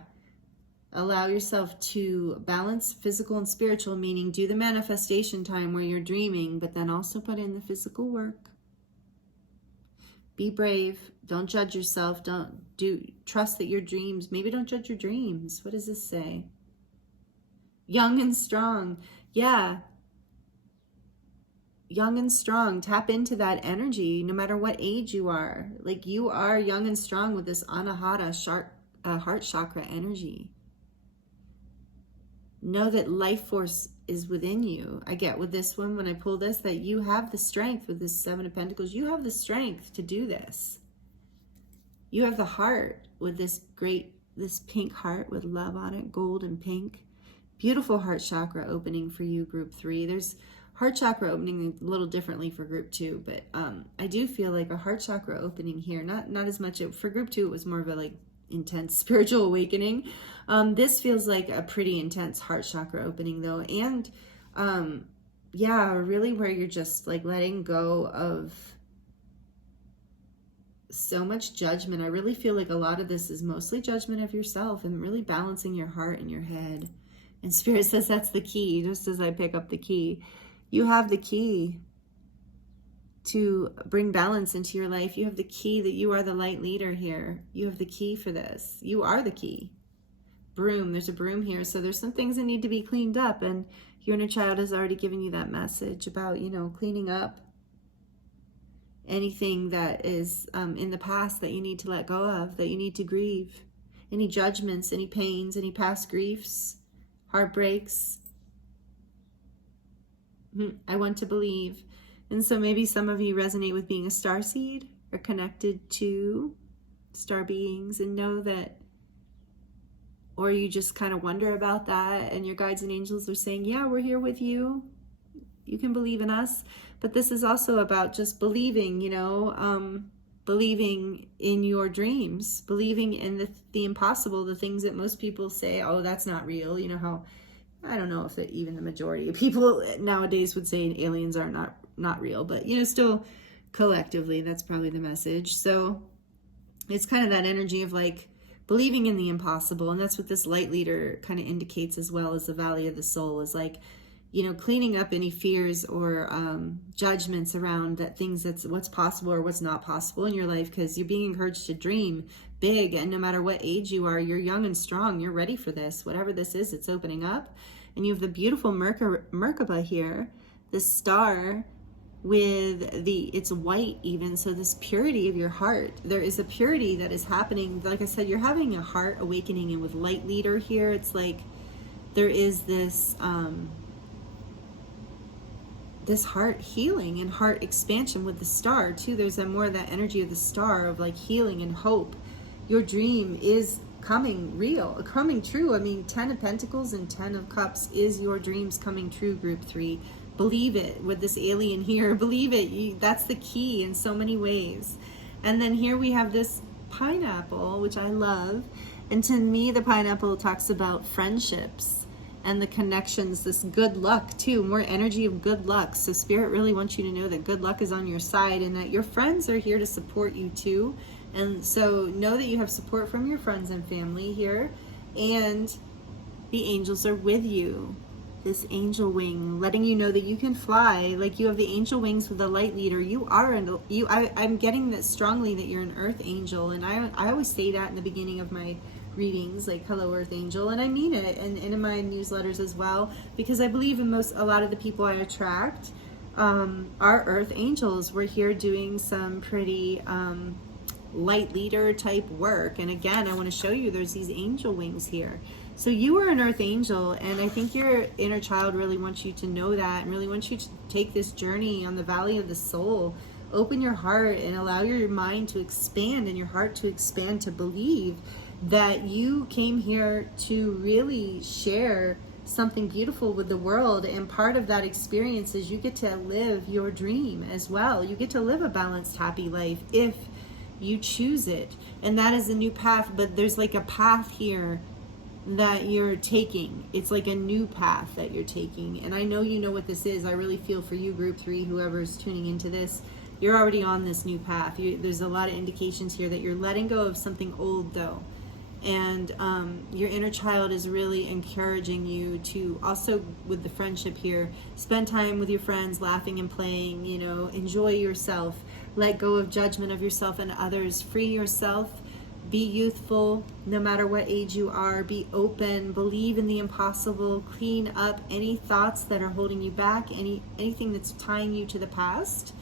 Allow yourself to balance physical and spiritual, meaning do the manifestation time where you're dreaming, but then also put in the physical work. Be brave. Don't judge yourself. Trust that your dreams, maybe don't judge your dreams. What does this say? Young and strong. Yeah. Young and strong. Tap into that energy no matter what age you are. Like, you are young and strong with this Anahata heart chakra energy. Know that life force is within you. I get with this one, when I pull this, that you have the strength with this Seven of Pentacles. You have the strength to do this. You have the heart with this pink heart with love on it, gold and pink. Beautiful heart chakra opening for you, group 3. There's heart chakra opening a little differently for group 2, but I do feel like a heart chakra opening here, not as much. For group 2, it was more of a intense spiritual awakening. This feels like a pretty intense heart chakra opening though. And yeah, really where you're just letting go of so much judgment. I really feel like a lot of this is mostly judgment of yourself and really balancing your heart and your head. And Spirit says that's the key, just as I pick up the key. You have the key to bring balance into your life. You have the key that you are the light leader here. You have the key for this. You are the key. Broom, there's a broom here. So there's some things that need to be cleaned up, and your inner child has already given you that message about, cleaning up anything that is in the past that you need to let go of, that you need to grieve. Any judgments, any pains, any past griefs, heartbreaks. I want to believe. And so maybe some of you resonate with being a starseed or connected to star beings and know that, or you just kind of wonder about that, and your guides and angels are saying, yeah, we're here with you. You can believe in us. But this is also about just believing, believing in your dreams, believing in the impossible, the things that most people say, oh, that's not real. You know how, I don't know if even the majority of people nowadays would say aliens are not real, but still collectively, that's probably the message. So it's kind of that energy of believing in the impossible. And that's what this light leader kind of indicates, as well as the valley of the soul, is cleaning up any fears or judgments around that's what's possible or what's not possible in your life, because you're being encouraged to dream big. And no matter what age you are, you're young and strong. You're ready for this. Whatever this is, it's opening up. And you have the beautiful Merkaba here, this star with it's white even. So this purity of your heart, there is a purity that is happening. Like I said, you're having a heart awakening, and with light leader here, it's there is this this heart healing and heart expansion with the star too. There's more of that energy of the star of healing and hope. Your dream is coming true. I mean, 10 of Pentacles and 10 of Cups is your dreams coming true, group 3. Believe it with this alien here. Believe it. That's the key in so many ways. And then here we have this pineapple, which I love. And to me, the pineapple talks about friendships and the connections, this good luck too, more energy of good luck. So Spirit really wants you to know that good luck is on your side, and that your friends are here to support you too. And so know that you have support from your friends and family here, and the angels are with you. This angel wing, letting you know that you can fly. You have the angel wings with the light leader. I'm getting that strongly, that you're an earth angel. And I always say that in the beginning of my readings, hello earth angel, and I mean it, and in my newsletters as well, because I believe in a lot of the people I attract are earth angels. We're here doing some pretty light leader type work. And again, I want to show you there's these angel wings here. So you are an earth angel, and I think your inner child really wants you to know that, and really wants you to take this journey on the valley of the soul. Open your heart and allow your mind to expand and your heart to expand, to believe that you came here to really share something beautiful with the world. And part of that experience is you get to live your dream as well. You get to live a balanced, happy life if you choose it. And that is a new path. But there's a path here that you're taking. It's like a new path that you're taking. And I know you know what this is. I really feel for you, group 3, whoever's tuning into this. You're already on this new path. There's a lot of indications here that you're letting go of something old, though. And your inner child is really encouraging you to also, with the friendship here, spend time with your friends, laughing and playing, you know, enjoy yourself, let go of judgment of yourself and others, free yourself, be youthful, no matter what age you are, be open, believe in the impossible, clean up any thoughts that are holding you back, anything that's tying you to the past.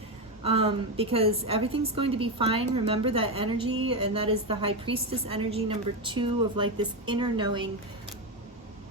Because everything's going to be fine. Remember that energy, and that is the High Priestess energy, number 2, of like this inner knowing.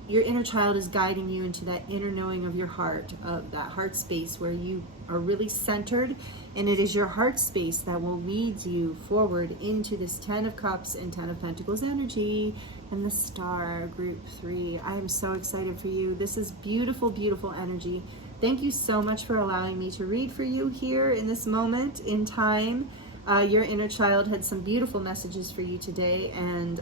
Your inner child is guiding you into that inner knowing of your heart, of that heart space where you are really centered, and it is your heart space that will lead you forward into this 10 of Cups and 10 of Pentacles energy and the Star, group 3. I am so excited for you. This is beautiful, beautiful energy. Thank you so much for allowing me to read for you here in this moment in time. Your inner child had some beautiful messages for you today, and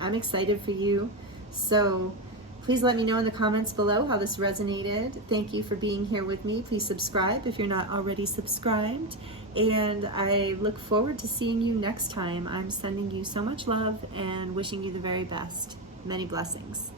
I'm excited for you. So please let me know in the comments below how this resonated. Thank you for being here with me. Please subscribe if you're not already subscribed. And I look forward to seeing you next time. I'm sending you so much love and wishing you the very best. Many blessings.